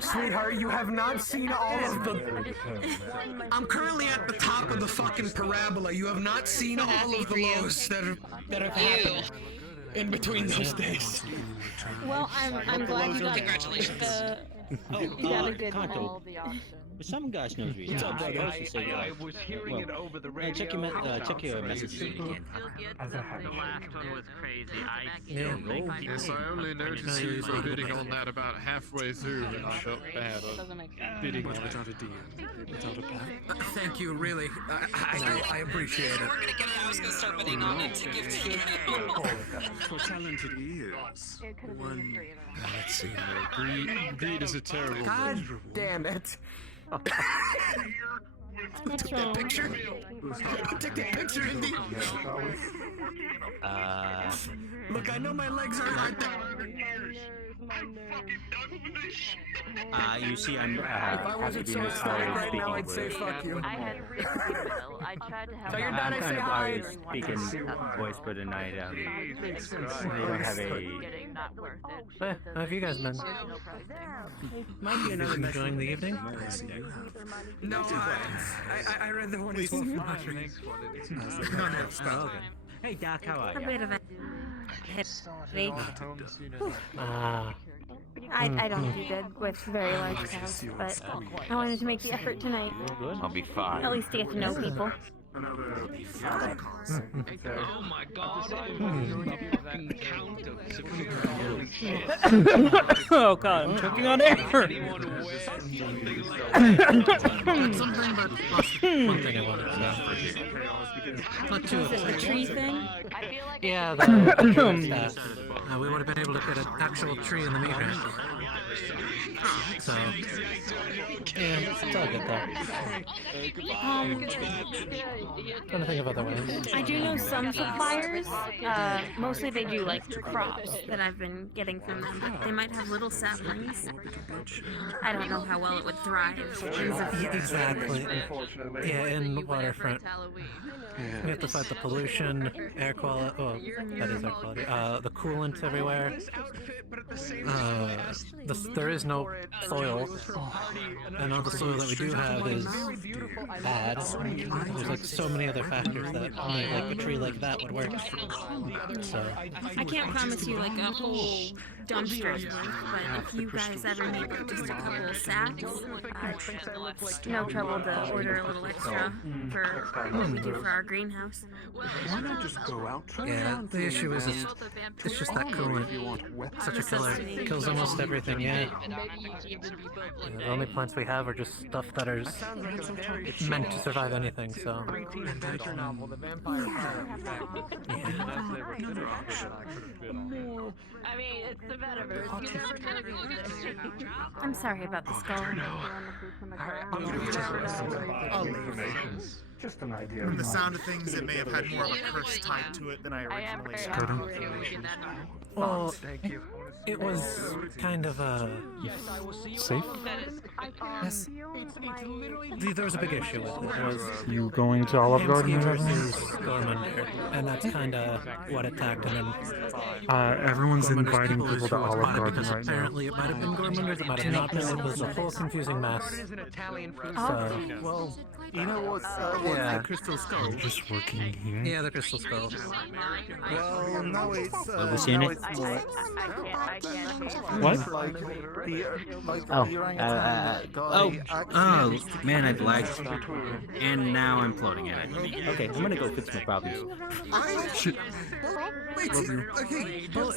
Sweetheart, you have not seen all of the... I'm currently at the top of the fucking parabola. You have not seen all of the lows that have happened in between those days. Well, I'm glad you got congratulations. You got a good Kanto, some guys knows me. I was hearing it over the radio. Check your messages. The last one was crazy. Yes, I only noticed you were bidding on that about halfway through and felt bad on bidding on it without a deal, without a pack. Thank you, really. I appreciate it. We're gonna get it. I was gonna start bidding on it to give to you. For talented ears. One. Let's see. Greed is a terrible God thing. damn it. What's wrong? Picture? Take that picture, Indy. Look, I know my legs aren't You see, I'm if I wasn't so ecstatic right now, I'd say fuck you. I had I tried to have Tell your dad I say hi. speaking voice for tonight. They don't have a... not worth it. How have you guys been? Might be another Enjoying the evening? No, I read the one. Oh, okay. Hey, Doc, how are A you? bit of a headache. I don't do good with very large crowds, but I wanted to make the effort tonight. I'll be fine. At least to get to know people. Oh my god. Oh god, I'm choking on air. That's something, but one thing I wanted to know. Not too Is it the tree thing? Yeah, the tree stuff. We would have been able to get an actual tree in the meat rack. So, yeah, it's all good though. Trying to think of other ways. I do know some suppliers, mostly they do like crops that I've been getting from them, but they might have little saplings. I don't know how well it would thrive in Zafira. Exactly. Yeah, in Waterfront. We have to fight the pollution, air quality. Oh, that is air quality. The coolant everywhere. There is no soil, and all the soil that we do have is bad. There's like so many other factors that only like a tree like that would work. So I can't promise you like a whole dumpster's worth, but if you guys ever need like just a couple sacks, no trouble to order a little extra for what we do for our greenhouse. Why not just go out? yeah, the issue is it's just that coolant. Such a killer. Kills almost everything. Yeah. The only plants we have are just stuff that are meant to survive anything. So. I mean, it's the Metaverse. I'm sorry about the skull. Just an idea. From the sound of things, it may have had more of a curse tied to it than I originally expected. Well, it was kind of safe. Yes. There was a big issue with it. There was You going to Olive Garden? versus Gormander, and that's kind of what attacked him. Everyone's Gormander's inviting people issue to was Olive mine, Garden because right now. apparently it might have been Gormander's, it might have not been. It was a whole confusing mess. So, Well, you know what's yeah. the Crystal Skull? Just working here. Yeah, the Crystal Skull. Well, now it's Have you seen it? What? Oh, man, I've lagged. And now I'm floating at it. Okay, I'm gonna go fix my problems. Okay, Well,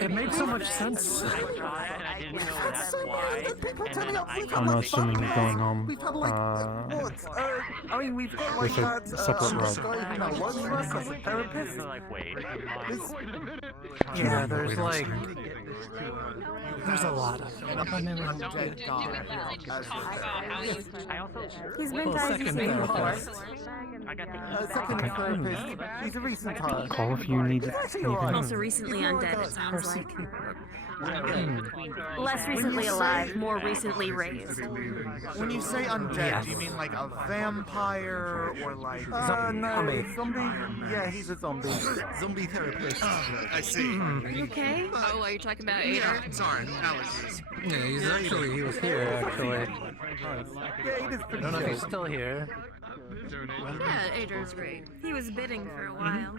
it made so much sense. I'm assuming you're going home I mean, we've got with a separate ride. Yeah, there's like... There's a lot of He's been Well, guys second using before. second therapist. He's a recent hire. Call if you need anything. Also recently undead, it sounds like. Less recently alive, more recently raised. When you say undead, do you mean like a vampire or like no, zombie? Yeah, he's a zombie. Zombie therapist. I see. You okay? Oh, are you talking about Yeah, sorry, allergies. Yeah, he was here, actually. Yeah, he is I pretty don't know if he's chill. still here. Yeah, Adrian's great. He was bidding for a while.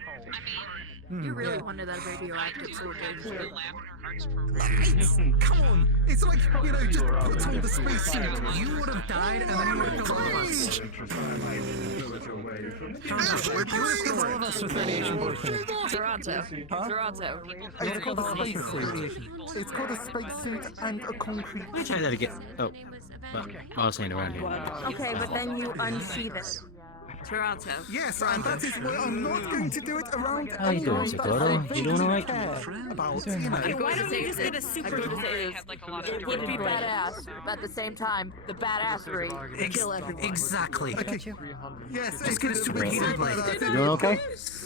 You really wanted that radioactive sword, didn't you? Come on! It's like, you know, just put on the spacesuit. You would have died and then you would have killed all of us. All of us with radiation poisoning. Toronto. Toronto. It's called a spacesuit. It's called a spacesuit and a concrete. Let me try that again. Oh, well, I was saying around here. Okay, but then you unsheath it. Toronto. Yes, and that is why I'm not going to do it around How you doing, Sakoto? You doing alright? about, you know. Okay, why don't we just get a super It would be badass, but at the same time, the badassery would kill everyone. Exactly. Yes, Just get a super heated blade. You doing okay?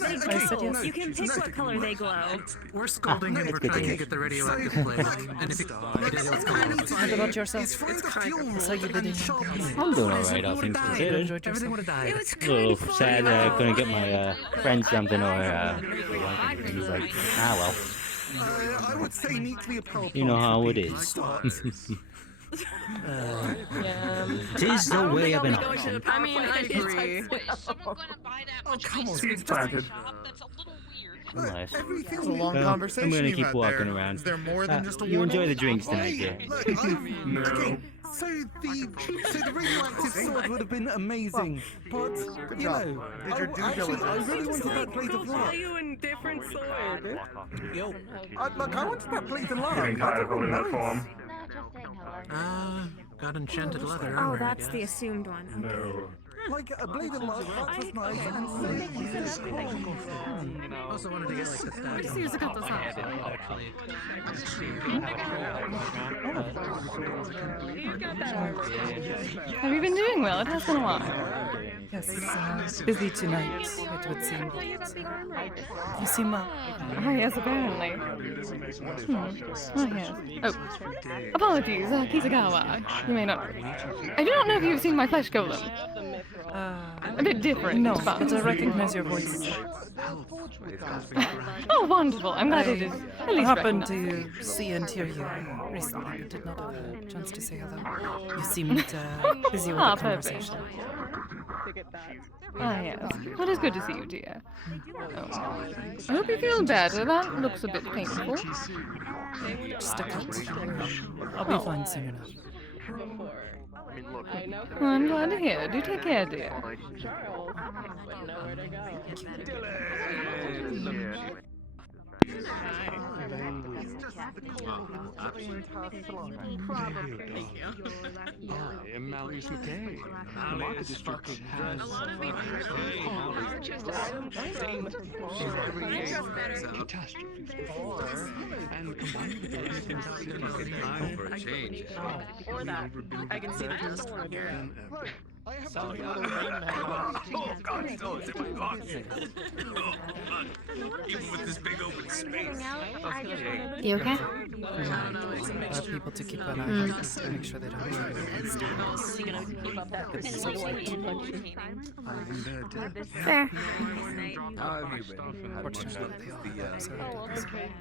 I said yes. You can pick what color they glow. We're scolding and we're trying to get the radioactive blade. And if it it's cool. And about yourself? It's for the fuel So you did it. I'm doing alright, all things considered. Everything would have died. A little sad that I couldn't get my friend something or he's like, ah well. I would say neatly a power You know how it is. Tis the way of an oxen. I mean, I agree. Oh, come on. Seeds planted. Unless. Everything's Well, I'm gonna keep walking around. Is there more than just a You one enjoy the off? drinks tonight, dear. Look, okay, so the radioactive sword would have been amazing, but you know, Did your due I diligence. really wanted that plate of lard. in different sword. Yo, Look, I wanted that plate of lard. Getting tired of holding that form. Got enchanted leather. Oh, armor, I that's the guess. assumed one. No. like a blade of lard, that was nice, and Also wanted to get like the stab. Just use a couple songs. Have you been doing well? It has been a while. Yes, busy tonight, it would seem. You seem well. Oh, yes, apparently. Oh, yes. Oh, apologies, Kisagawa. You may not. I do not know if you've seen my flesh golem. A bit different. No, but I recognize your voice. Oh, wonderful. I'm glad it is. At least happened to see and hear you recently. You did not have a chance to say hello. You seemed busy with the conversation. Ah, yes. Well, it's good to see you, dear. Oh. I hope you feel better. That looks a bit painful. Just a cut. I'll be fine soon enough. Well, I'm glad to hear. Do take care, dear. I am Malleus McKay. The market district has catastrophes before, and combined with the rest Time for a change. Or that. I can see the test. Oh God, no, it's in my pocket. Even with this big open space. You okay? People to keep an eye on, make sure they don't try Fair. How have you been?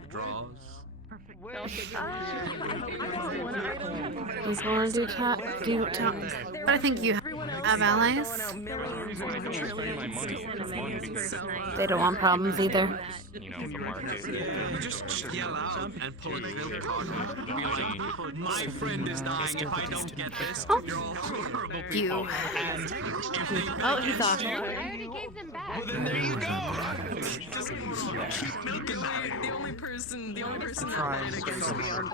Draws. Just want to do talk. But I think you have allies. They don't want problems either. You just yell out and pull a guilt card. Be like, my friend is dying if I don't get this. You're all horrible people. You. Oh, he's off. I already gave them back. Well, then there you go. Just keep milking that. The only person that voted against me on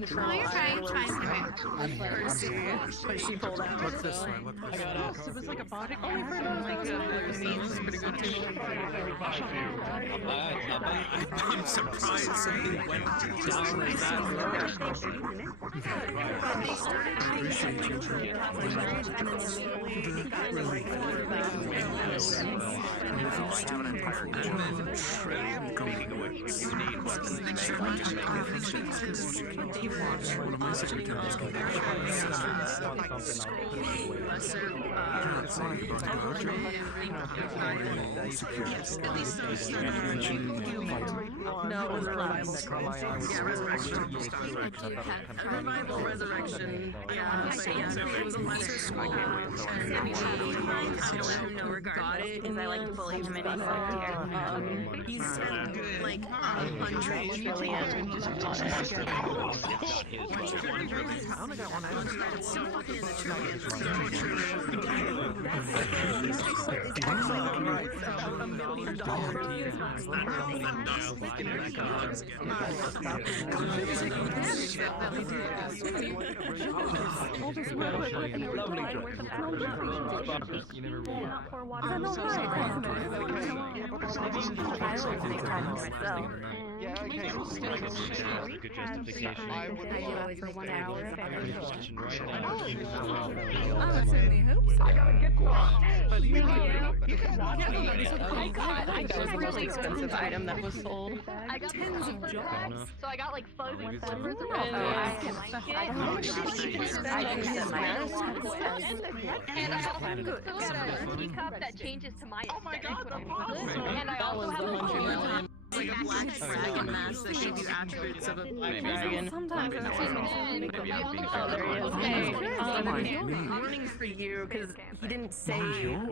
the No, you're fine, Percy, but she pulled out. Look this way, look this way. It was like a body. Only for those pretty good too. I'm surprised something went down like that. I appreciate you. One of my secretaries No, it was a revival. Yeah, resurrection. Revival, resurrection. Yeah, it was a lesser school. And I don't even know got it because I like to bully him and he's like untrained. I got a really expensive item that was sold. I got tens of jobs, so I got like fuzzy flavors of it. And I got a teacup that changes to my aesthetic. And I also have a like a black dragon mask that gives you attributes of a black dragon. Sometimes I've seen him make a Oh, there he is. Hey, I'm running for you because he didn't say anything.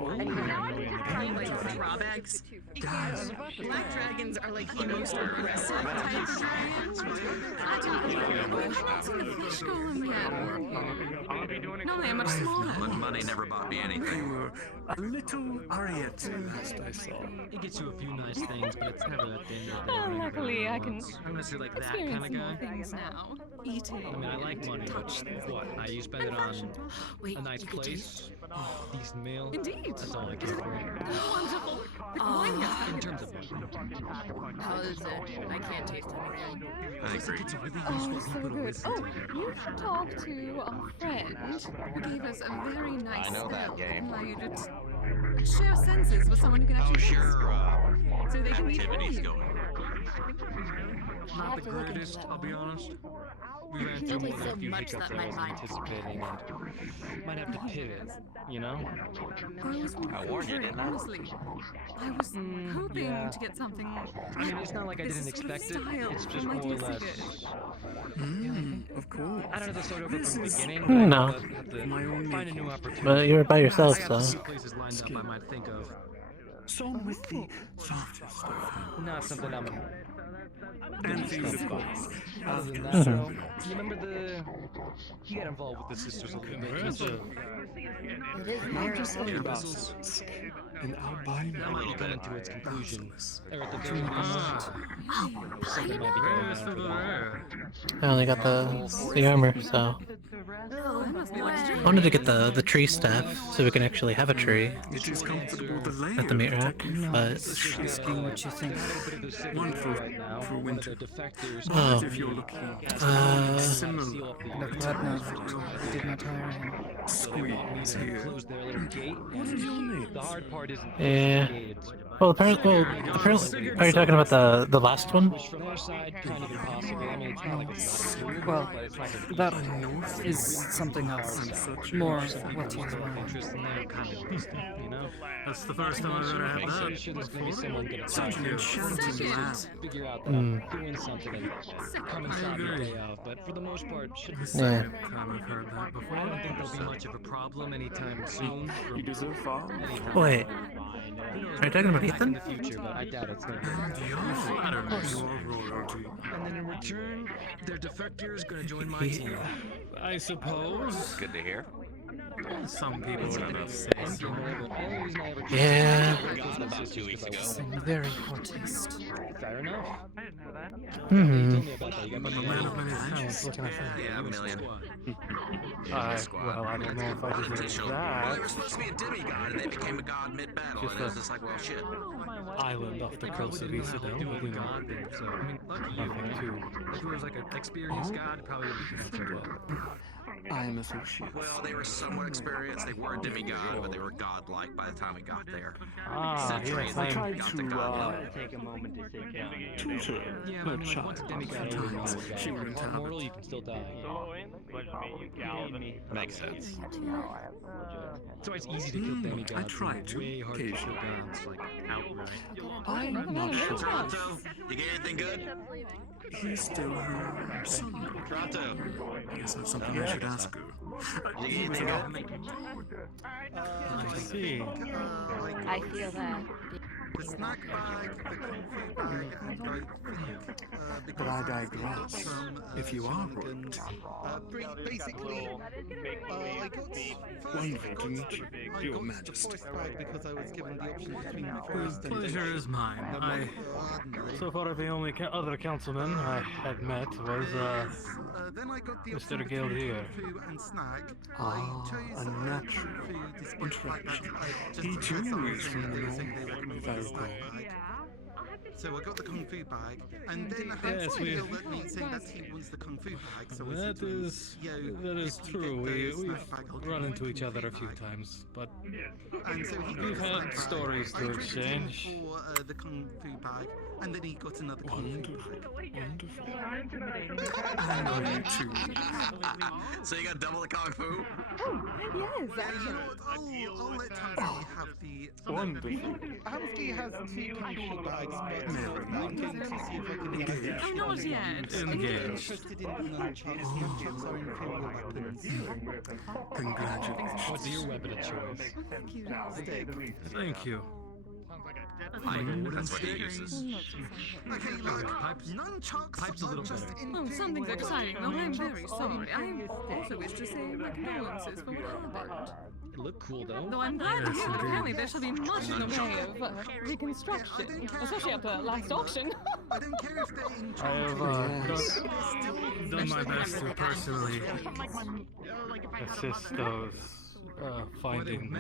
Like drawbacks. Guys, black dragons are like the most aggressive type of dragons. I haven't seen a fish golem yet. No, they're much smaller. But money never bought me anything. A little Ariet. Last I saw. It gets you a few nice things, but it's never at the end of the day. Oh, luckily I can Unless you're like that kind experience of guy. more things now. Eating. I mean, I like money, but what? You spend it on a nice you could place, decent meal. Indeed. That's all I care for. Wonderful. Wine guy. In terms of money. How is it? I can't taste anything. I agree. Oh, so good. Oh, you should talk to our friend. Who gave us a very nice I know that spell game. allow you to share senses with someone who can Oh, actually sure. so they can be Activity's free. going. Not the greatest, I'll be honest. We ran through Only more so than a few much hiccups that I my wasn't mind anticipating, and might have to pivot, you know? I was I warned you, very didn't I? honestly. I was hoping yeah. to get something. I mean, it's not like I this didn't sort of expect it. style It's just from my more or dear less. Sigurd. Of course. I don't have to start over from the beginning. No. But have to find a new opportunity. But you were by yourself, I have so. a few places lined up I might think of. Some with the softest stuff. Not something I'm. And things of course. Other than that, Mhm. though, you remember the. You got involved with the sisters a little bit. Just It is very something about vessels. An albino. that might be coming to its conclusion. Or at the very least, something might be going down for them. I only got the armor, so. Oh, that must be like I wanted to get the tree staff so we can actually have a tree It is comfortable to lay at the meat rack, but asking what you think. One for winter. oh, If you're looking similar. Dr. Platner, we did not hire him. Squeeze here. What is your name? The hard part is Yeah. Well, apparently, are you talking about the last one? from their side, kind of impossible. I mean, it's not like it's not Well, but it's like a that is something else. More what you interest in their kind of distant, you know? That's the first time I've ever had So that. sure there's gonna be someone gonna Such an enchanting lab. figure out that I'm doing something and come and stop your day off. But for the most part, should be Yeah. Time I've heard that before. I don't think there'll be much of a problem anytime soon. You deserve far. Wait, are you talking about In Ethan? the future, but I doubt it's gonna be. I don't know. Your royalty. And then in return, their defector is gonna join my team. I suppose. Good to hear. Some people would have said so. Yeah. About 2 weeks ago. very hot taste. Fair enough. Hmm. Tell me about that. You got I'm a man of many Talents, what can I say? Yeah, a million. Well, I don't know if I deserve Potential. that. Well, they were supposed to be a demigod, and they became a god mid-battle, Just and it was a- just like, well, shit. Island off the coast of Isidel, but you know, So, I mean, lucky you. nothing too. If it was like an experienced god, probably would be connected well. I am associate. Well, they were somewhat experienced. They were a demigod, but they were godlike by the time we got there. Ah, Centuries yes, they I'm- got to god level. Take a moment to sit down. Tutor, Yeah, no but child. once a demigod over God, She wouldn't have mortal, it. you can still die. Makes sense. So it's easy to kill demigods. I try to, Way harder to kill occasionally. gods, like outright. I'm not sure. Toronto, you get anything good? He's still her son. Toronto, Guess that's something I should ask her. you get anything good? I see. I feel that. The snack bag, the kung fu bag, and I think, But I digress. If you are shenanigans, basically, I got Your the Majesty. first bag because I was given the option between the first and Pleasure is mine. I So far, the only other councilman I had met was then I got the Mr. option Guild between here. kung fu and snack. Ah, I chose a natural kung fu despite the fact that just He because too I is was from the they were north, saying they recommended if I the snack recall. bag. So I got the kung fu bag, and then Hans Yes, we- yelled at me saying that he wants the kung fu bag. So I said That to him, is "Yo, that is if you true. get the We've snack bag, I'll give run you into my each kung other fu a few bag." times, but And so he got we've the had snack bag. stories I to traded him exchange. for the kung fu bag, and then he got another kung fu bag. So you got double the kung fu? Yes, Yeah, you know what? I'll let Tansy have the Wonderful. Amsky has 2 country bags, but I'm going to see if I can get Oh, not yet. I'm interested in nunchucks. Nunchucks are inferior weapons. Congratulations. What's your weapon of choice? Thank you. Stick. Thank you. That's what he uses. Okay, look, nunchucks are just Oh, something's exciting. Oh, I'm very sorry. I also wish to say my condolences for what happened. It looked cool though. Though I'm glad to hear that apparently there shall be much in the way of reconstruction, especially at the last auction. I don't care if they're in I have done my best to personally assist those finding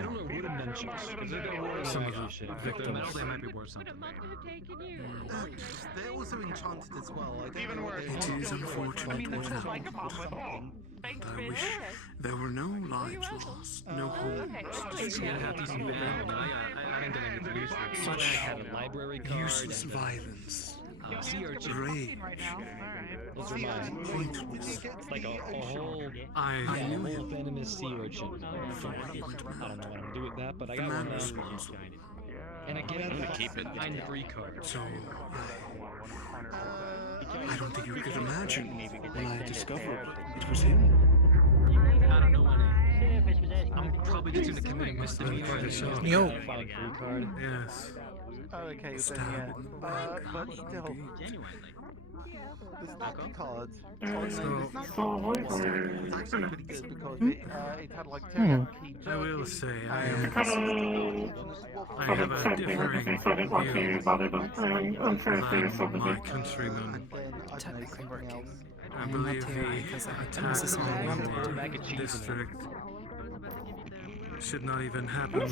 some of the victims. They might be worth something. They're also enchanted as well. I don't know what It is unfortunate what happened. I wish there were no lives lost, no homes destroyed. I didn't get anything useful. Such I had a library card. useless violence, Sea urchin. rage, Those are mine. pointless. Like a whole, I knew whole him. venomous sea urchin. I don't know what I'm gonna do with that, but I The got man one was now. responsible. And I get I'm gonna keep it. I'm free card. So, I don't think you could imagine when I discovered it was him. I don't know any. I'm probably just gonna commit a misdemeanor. Yo. Filing free card. Yes. Okay, then Stab. yeah. But still, the snack cards. It's actually pretty good because it had like teriyaki. I will say I have a differing view than my countrymen. Technically working. I believe the attack on the district should not even happen.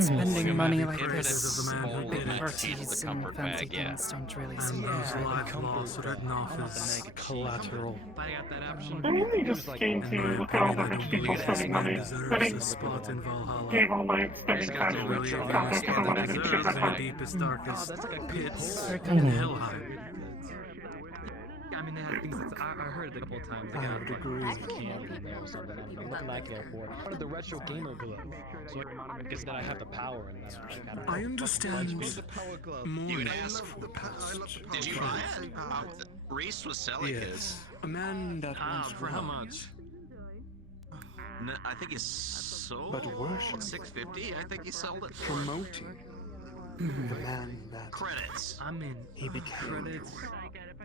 Spending money like Because this of the man who did it. parties and fancy things don't really And seem those fair. lives lost written off as collateral. I got that option. I mainly just came to look at all the people spending money, but I Spot in Valhalla. gave all my extended I family believe he got understands what I the could deserves choose in the deepest, darkest pits in Helheim. I mean, they had things that I heard it a couple of times. They got degrees of candy in there or something. I don't know. Nothing I care for. Part of the retro gamer glove. So I guess that I have the power and that I understand more You would now ask. for the past. Did you buy it? Reese was selling it. Yes. A man that once for how wronged. much? I think he sold. But worship. $650. I think he sold it. Promoting the man that Credits. I'm in. he became. Credits. I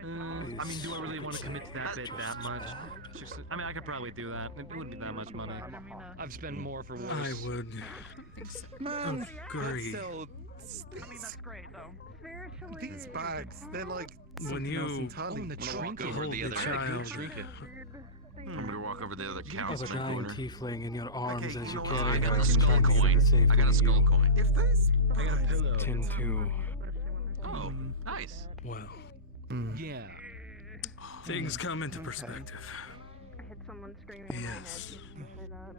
mean, do I really want to commit to that bit that much? I mean, I could probably do that. It wouldn't be that much money. I've spent more for worse. I would agree. That's great though. These bags, they're like When you the trinket. over hold the the other child trinket. I'm gonna walk over the other as counter a dying corner. tiefling in your arms Okay, as you you know what? carry I got her a and skull try to get her coin. to safety I got a skull you coin. if those I got a pillow. tend to, Oh, nice. well, Yeah. things come into perspective. Yes,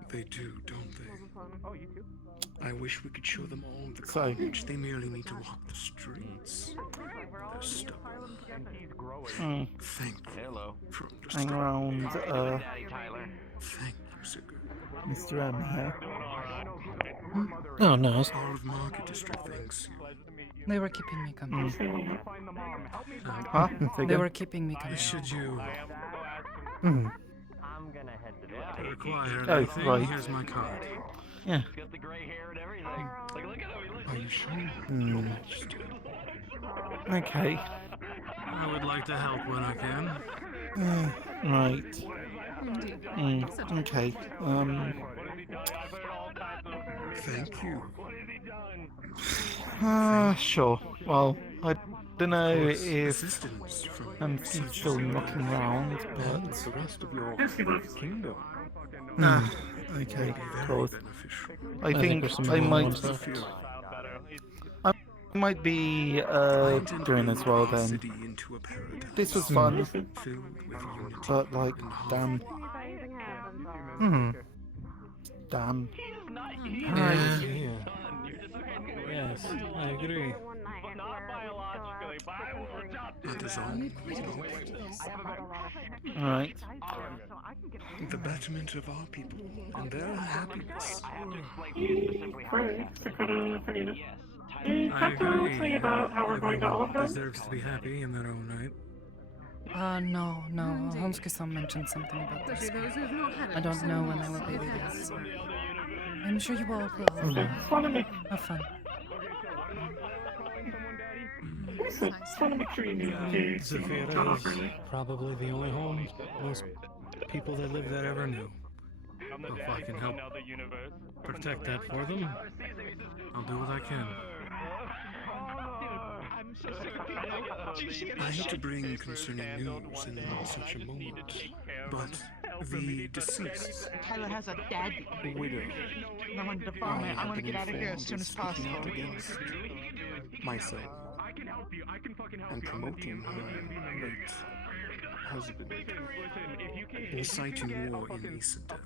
they do, don't they? I wish we could show them all the courage. They merely need to walk the streets. They're stubborn. Thank you for hang understanding. around, Thank you, Sigurd. Mr. M here. Oh, nice. All of Market District thanks you. They were keeping me company. Huh? They were keeping me company. Should you Mm. require Oh, anything, right. here's my card. Yeah. Are you sure? Okay. I would like to help when I can. Right. Okay. Thank you. Sure. Well, I don't know if Assistance from I'm still knocking around, but the rest of your kingdom. okay, Very cool. beneficial. I think there's some I more might ones left. I might be doing as well then. City into a paradise This was fun, filled with unity but like, and damn. Damn. Yeah. Yes, I agree. That is all. Alright. The betterment of our people and their happiness. I agree. Everyone deserves to be happy in their own right. No. Homsuke-san mentioned something about this. I don't know when they will be leaving, so I'm sure you all will have fun. Zafira is probably the only home most people that live there ever knew. If I can help protect that for them, I'll do what I can. I hate to bring concerning news in such a moment, but the deceased Tyler has a dad widow I wanted to farm it. I want to get out of here as soon as possible. against myself and promoting her late husband, inciting war in Isidore.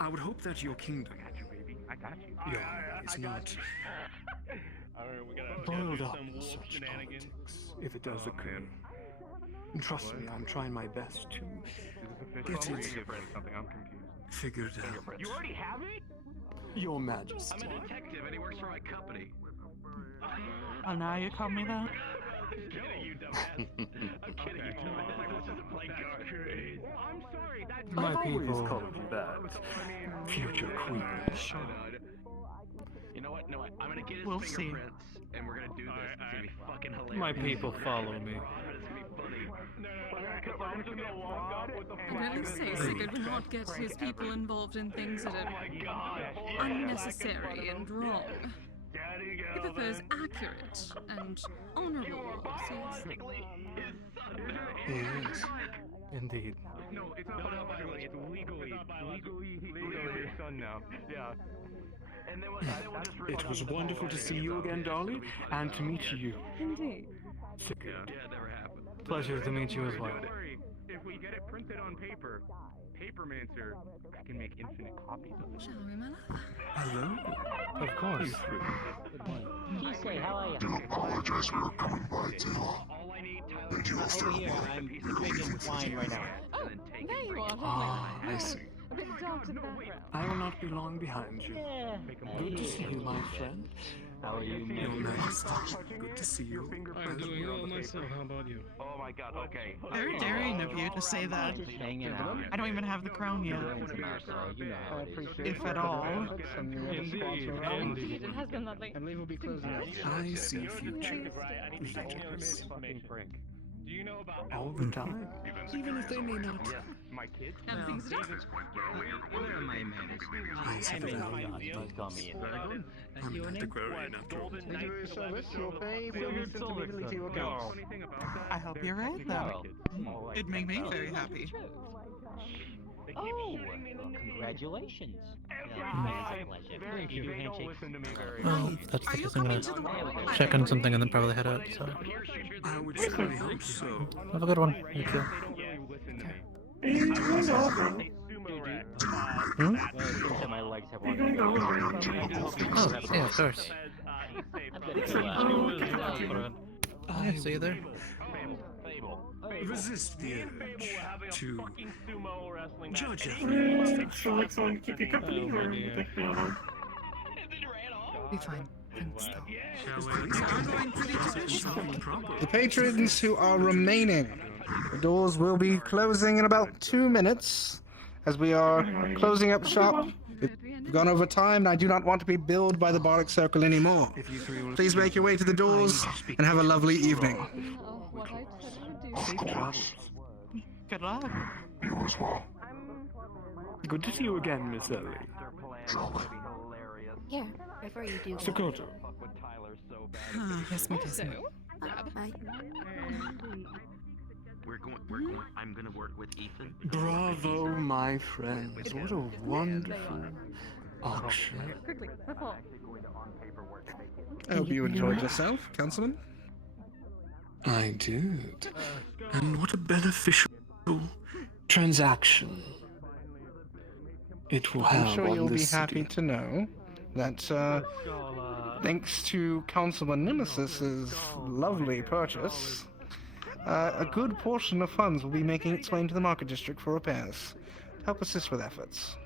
I would hope that your kingdom, is not boiled up in such politics, if it does occur. And trust me, I'm trying my best to get it figured out. You already have it? Your Majesty. I'm a detective and he works for my company. Oh, now you call me that? I'm kidding, you dumbass. I'm kidding, you dumbass. Let's just play cards. I'm sorry, that's My people called you that. Future queen. You know what? No, I'm gonna get his We'll see. fingerprints and we're gonna do this. It's gonna be fucking hilarious. My people follow me. It's gonna be funny. I really say Sigurd would not get his people involved in things that are unnecessary and wrong. He prefers accurate and honorable policies. Yes, indeed. No, it's not biologically. It's legally your son now. Yeah. And then we'll just It was wonderful to see you again, darling, and to meet you. Indeed. Sigurd. Yeah, never happened. Pleasure to meet you as well. Don't worry. If we get it printed on paper, Papermancer can make infinite copies of it. Shall we, my love? Hello? Of course. Do apologize for coming by too long. Thank you, Mr. Over here, I'm drinking wine right now. Oh, there you are. Ah, I see. A bit dark to the background. I will not be long behind you. Good to see you, my friend. How are you, Your Majesty? Good to see you. I'm doing well myself. How about you? Oh my god, okay. Very daring of you to say that. Just hanging out. I don't even have the crown yet. You know how it is. If at all. Indeed, it has been lovely. I believe we'll be closing up. I see future leaders Do you know about all the time, even if they may not. my kids? And things to do. Where am I, man? I see the value of Don't call me in. Dragon. I'm not the Aquarian after all. Thank you for your service. Your pay will be sent immediately to your account. I hope you're right, though. It'd make me very happy. Oh, congratulations. It's a pleasure. Thank you. Do handshakes? Well, if that's the case, I'm gonna check on something and then probably head out, so. I would certainly hope so. Have a good one. You too. Hmm? My legs have one. Oh, yeah, of course. Yeah, see you there. Resist the urge to judge Excellent. Keep you company or Be fine. Thanks, though. The patrons who are remaining, the doors will be closing in about 2 minutes as we are closing up shop. We've gone over time and I do not want to be billed by the Bardic Circle anymore. Please make your way to the doors and have a lovely evening. Safe travels. Good luck. You as well. Good to see you again, Miss Ellie. Yeah, before you do. Sakoto. Yes, Mikasa. Bye. We're going. I'm gonna work with Ethan. Bravo, my friends. What a wonderful auction. Quickly, football. I hope you enjoyed yourself, Councilman. I did. And what a beneficial transaction it will have I'm sure on you'll be this happy city. to know that thanks to Councilman Nemesis's lovely purchase, a good portion of funds will be making its way into the market district for repairs to help assist with efforts.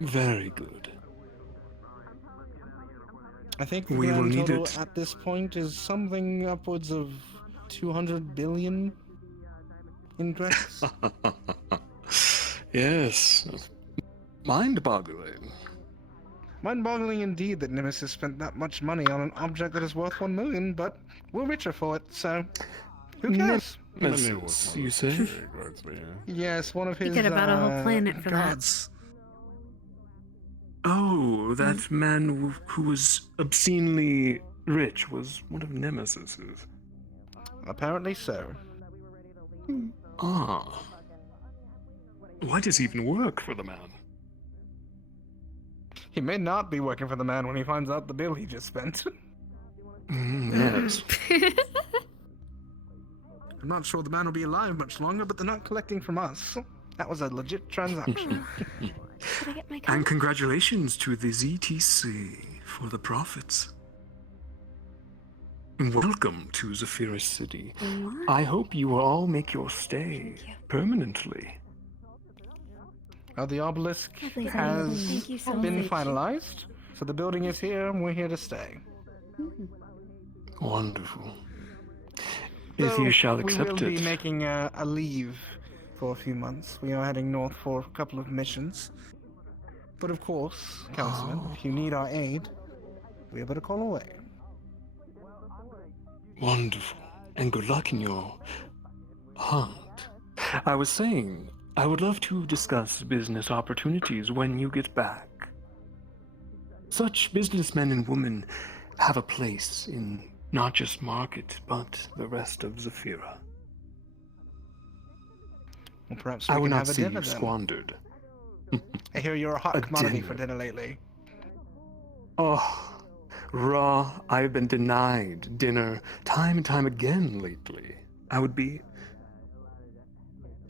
Very good. I think the We will grand need total it. at this point is something upwards of 200 billion in credits. Yes. Mind-boggling. Mind-boggling indeed that Nemesis spent that much money on an object that is worth 1 million, but we're richer for it, so who cares? Nemesis, you say? Yes, one of You his get about a whole planet for gods. Oh, that man who was obscenely rich was one of Nemesis's. Apparently so. Ah. Why does he even work for the man? He may not be working for the man when he finds out the bill he just spent. Yes. I'm not sure the man will be alive much longer, but they're not collecting from us. That was a legit transaction. Did I get my And congratulations to the ZTC for the profits. Welcome to Zephyrus City. I hope you will all make your stay permanently. The obelisk Lovely, has thank you so been much. finalized, so the building is here and we're here to stay. Wonderful. If Though you shall we accept will be it. making a leave for a few months. We are heading north for a couple of missions. But of course, Councilman, if you need our aid, we are but a call away. Wonderful. And good luck in your hunt. I was saying, I would love to discuss business opportunities when you get back. Such businessmen and women have a place in not just Market, but the rest of Zephyrah. Well, perhaps I we will can not have a see dinner you then. squandered. I hear you're a hot A commodity dinner. for dinner lately. Oh, Raw, I've been denied dinner time and time again lately. I would be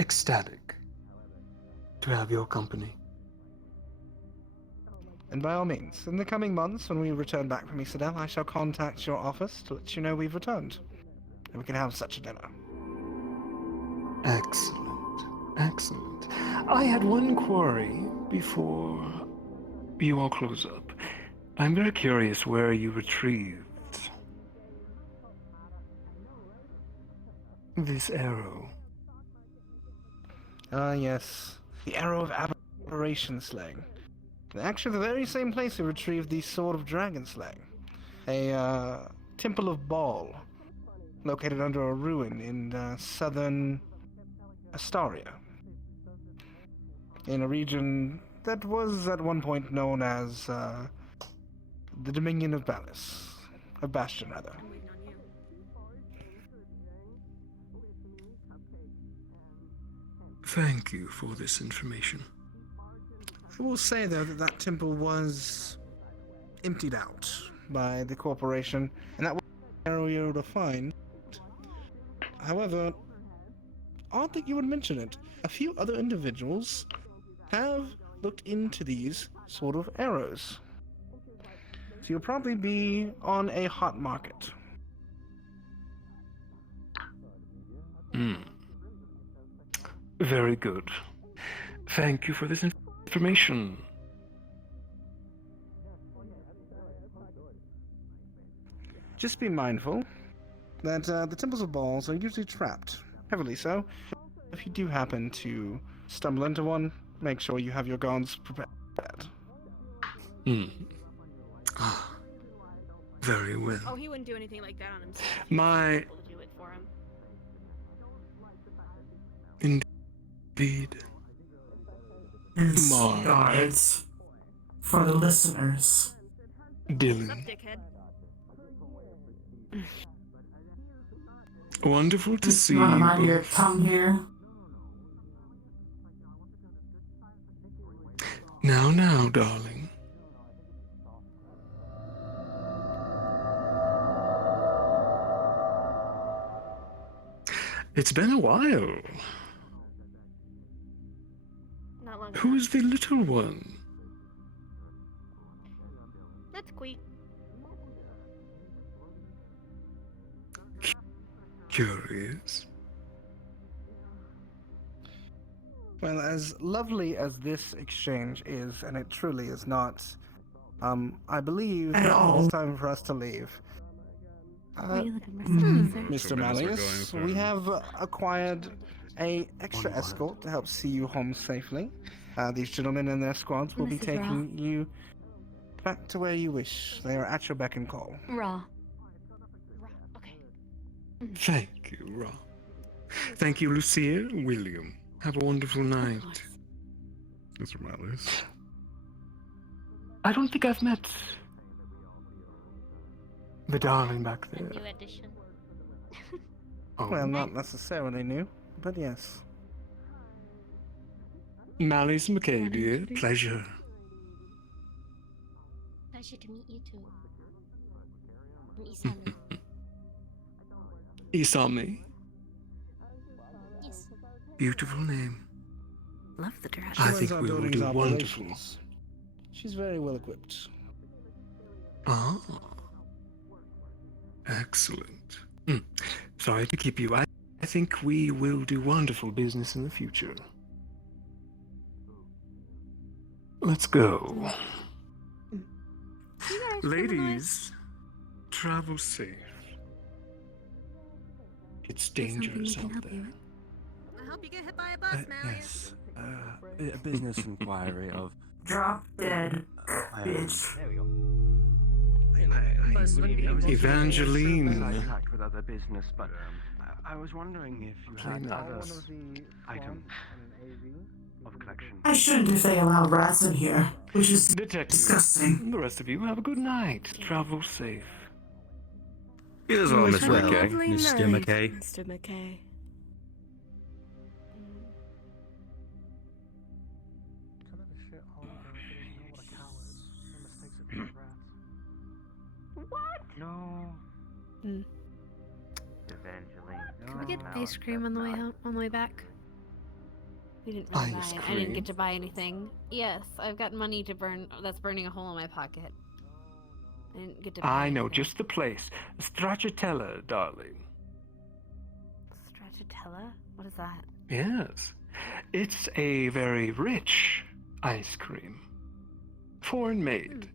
ecstatic to have your company. And by all means, in the coming months, when we return back from Isadel, I shall contact your office to let you know we've returned. And we can have such a dinner. Excellent. Excellent. I had one query before you all close up. I'm very curious where you retrieved this arrow. Ah, yes. The Arrow of Aberration Slaying. Actually, the very same place we retrieved the Sword of Dragon Slaying. A Temple of Baal, located under a ruin in southern Astaria. In a region that was at one point known as the Dominion of Balis. Of Bastion, rather. Thank you for this information. I will say, though, that that temple was emptied out by the corporation, and that was an area to find. However, odd that you would mention it. A few other individuals have looked into these sort of arrows. So you'll probably be on a hot market. Very good. Thank you for this information. Just be mindful that the temples of balls are usually trapped, heavily so. If you do happen to stumble into one, make sure you have your guards prepared. Very well. Oh, he wouldn't do anything like that on himself. My People to do it for him. indeed. It's Mark. guards for the listeners. Dylan. Dickhead. Wonderful to see You wanna you mind your both. tongue here? Now, darling. It's been a while. Not long Who's the little one? curious. Well, as lovely as this exchange is, and it truly is not, I believe it's time for us to leave. Are you looking for something, sir? Mr. Malleus, we have acquired a extra escort to help see you home safely. These gentlemen and their squads will be This is Ra. taking you back to where you wish. They are at your beck and call. Raw. Thank you, Ra. Thank you, Lucia, William. Have a wonderful night. Mr. Malleus. I don't think I've met the darling back there. New edition. Oh. Well, not necessarily new, but yes. Malleus McKay, dear. Pleasure. Pleasure to meet you too. I'm Isami. Isami. Yes. Beautiful name. Love the dress. I She think runs our we will building's do wonderful. operations. She's very well equipped. Ah. Excellent. Sorry to keep you. I think we will do wonderful business in the future. Let's go. Ladies, travel safe. It's dangerous out there. I hope you get hit by a bus, Malleus. Yes. A business inquiry of. Drop dead, bitch. There we go. Evangeline. Contact with other business, but I was wondering if you had other items of collection. I shouldn't if they allow rats in here, which is disgusting. The rest of you have a good night. Travel safe. You as well, Mr. McKay. Mr. McKay. Mr. McKay. What? No. Evangeline. Can we get ice cream on the way home, on the way back? We didn't really buy it. I didn't get to buy anything. Yes, I've got money to burn. That's burning a hole in my pocket. I didn't get to buy I know anything. just the place. Stracciatella, darling. Stracciatella? What is that? Yes. It's a very rich ice cream. Foreign made.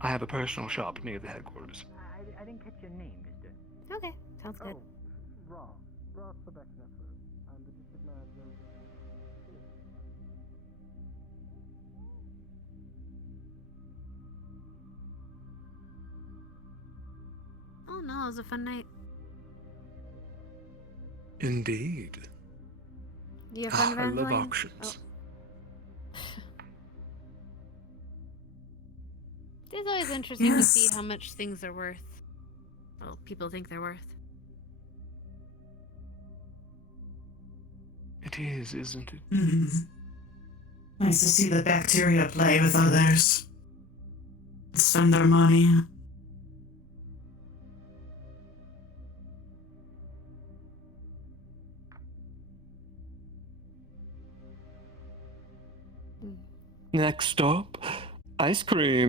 I have a personal shop near the headquarters. I didn't catch your name, mister. Okay, sounds good. Raw Quebec Network. I'm the district manager. Oh no, it was a fun night. Indeed. You have fun, I love Evangeline? auctions. It's always interesting to see how much things are worth. Well, people think they're worth. It is, isn't it? Nice to see the bacteria play with others. Spend their money. Next stop, ice cream.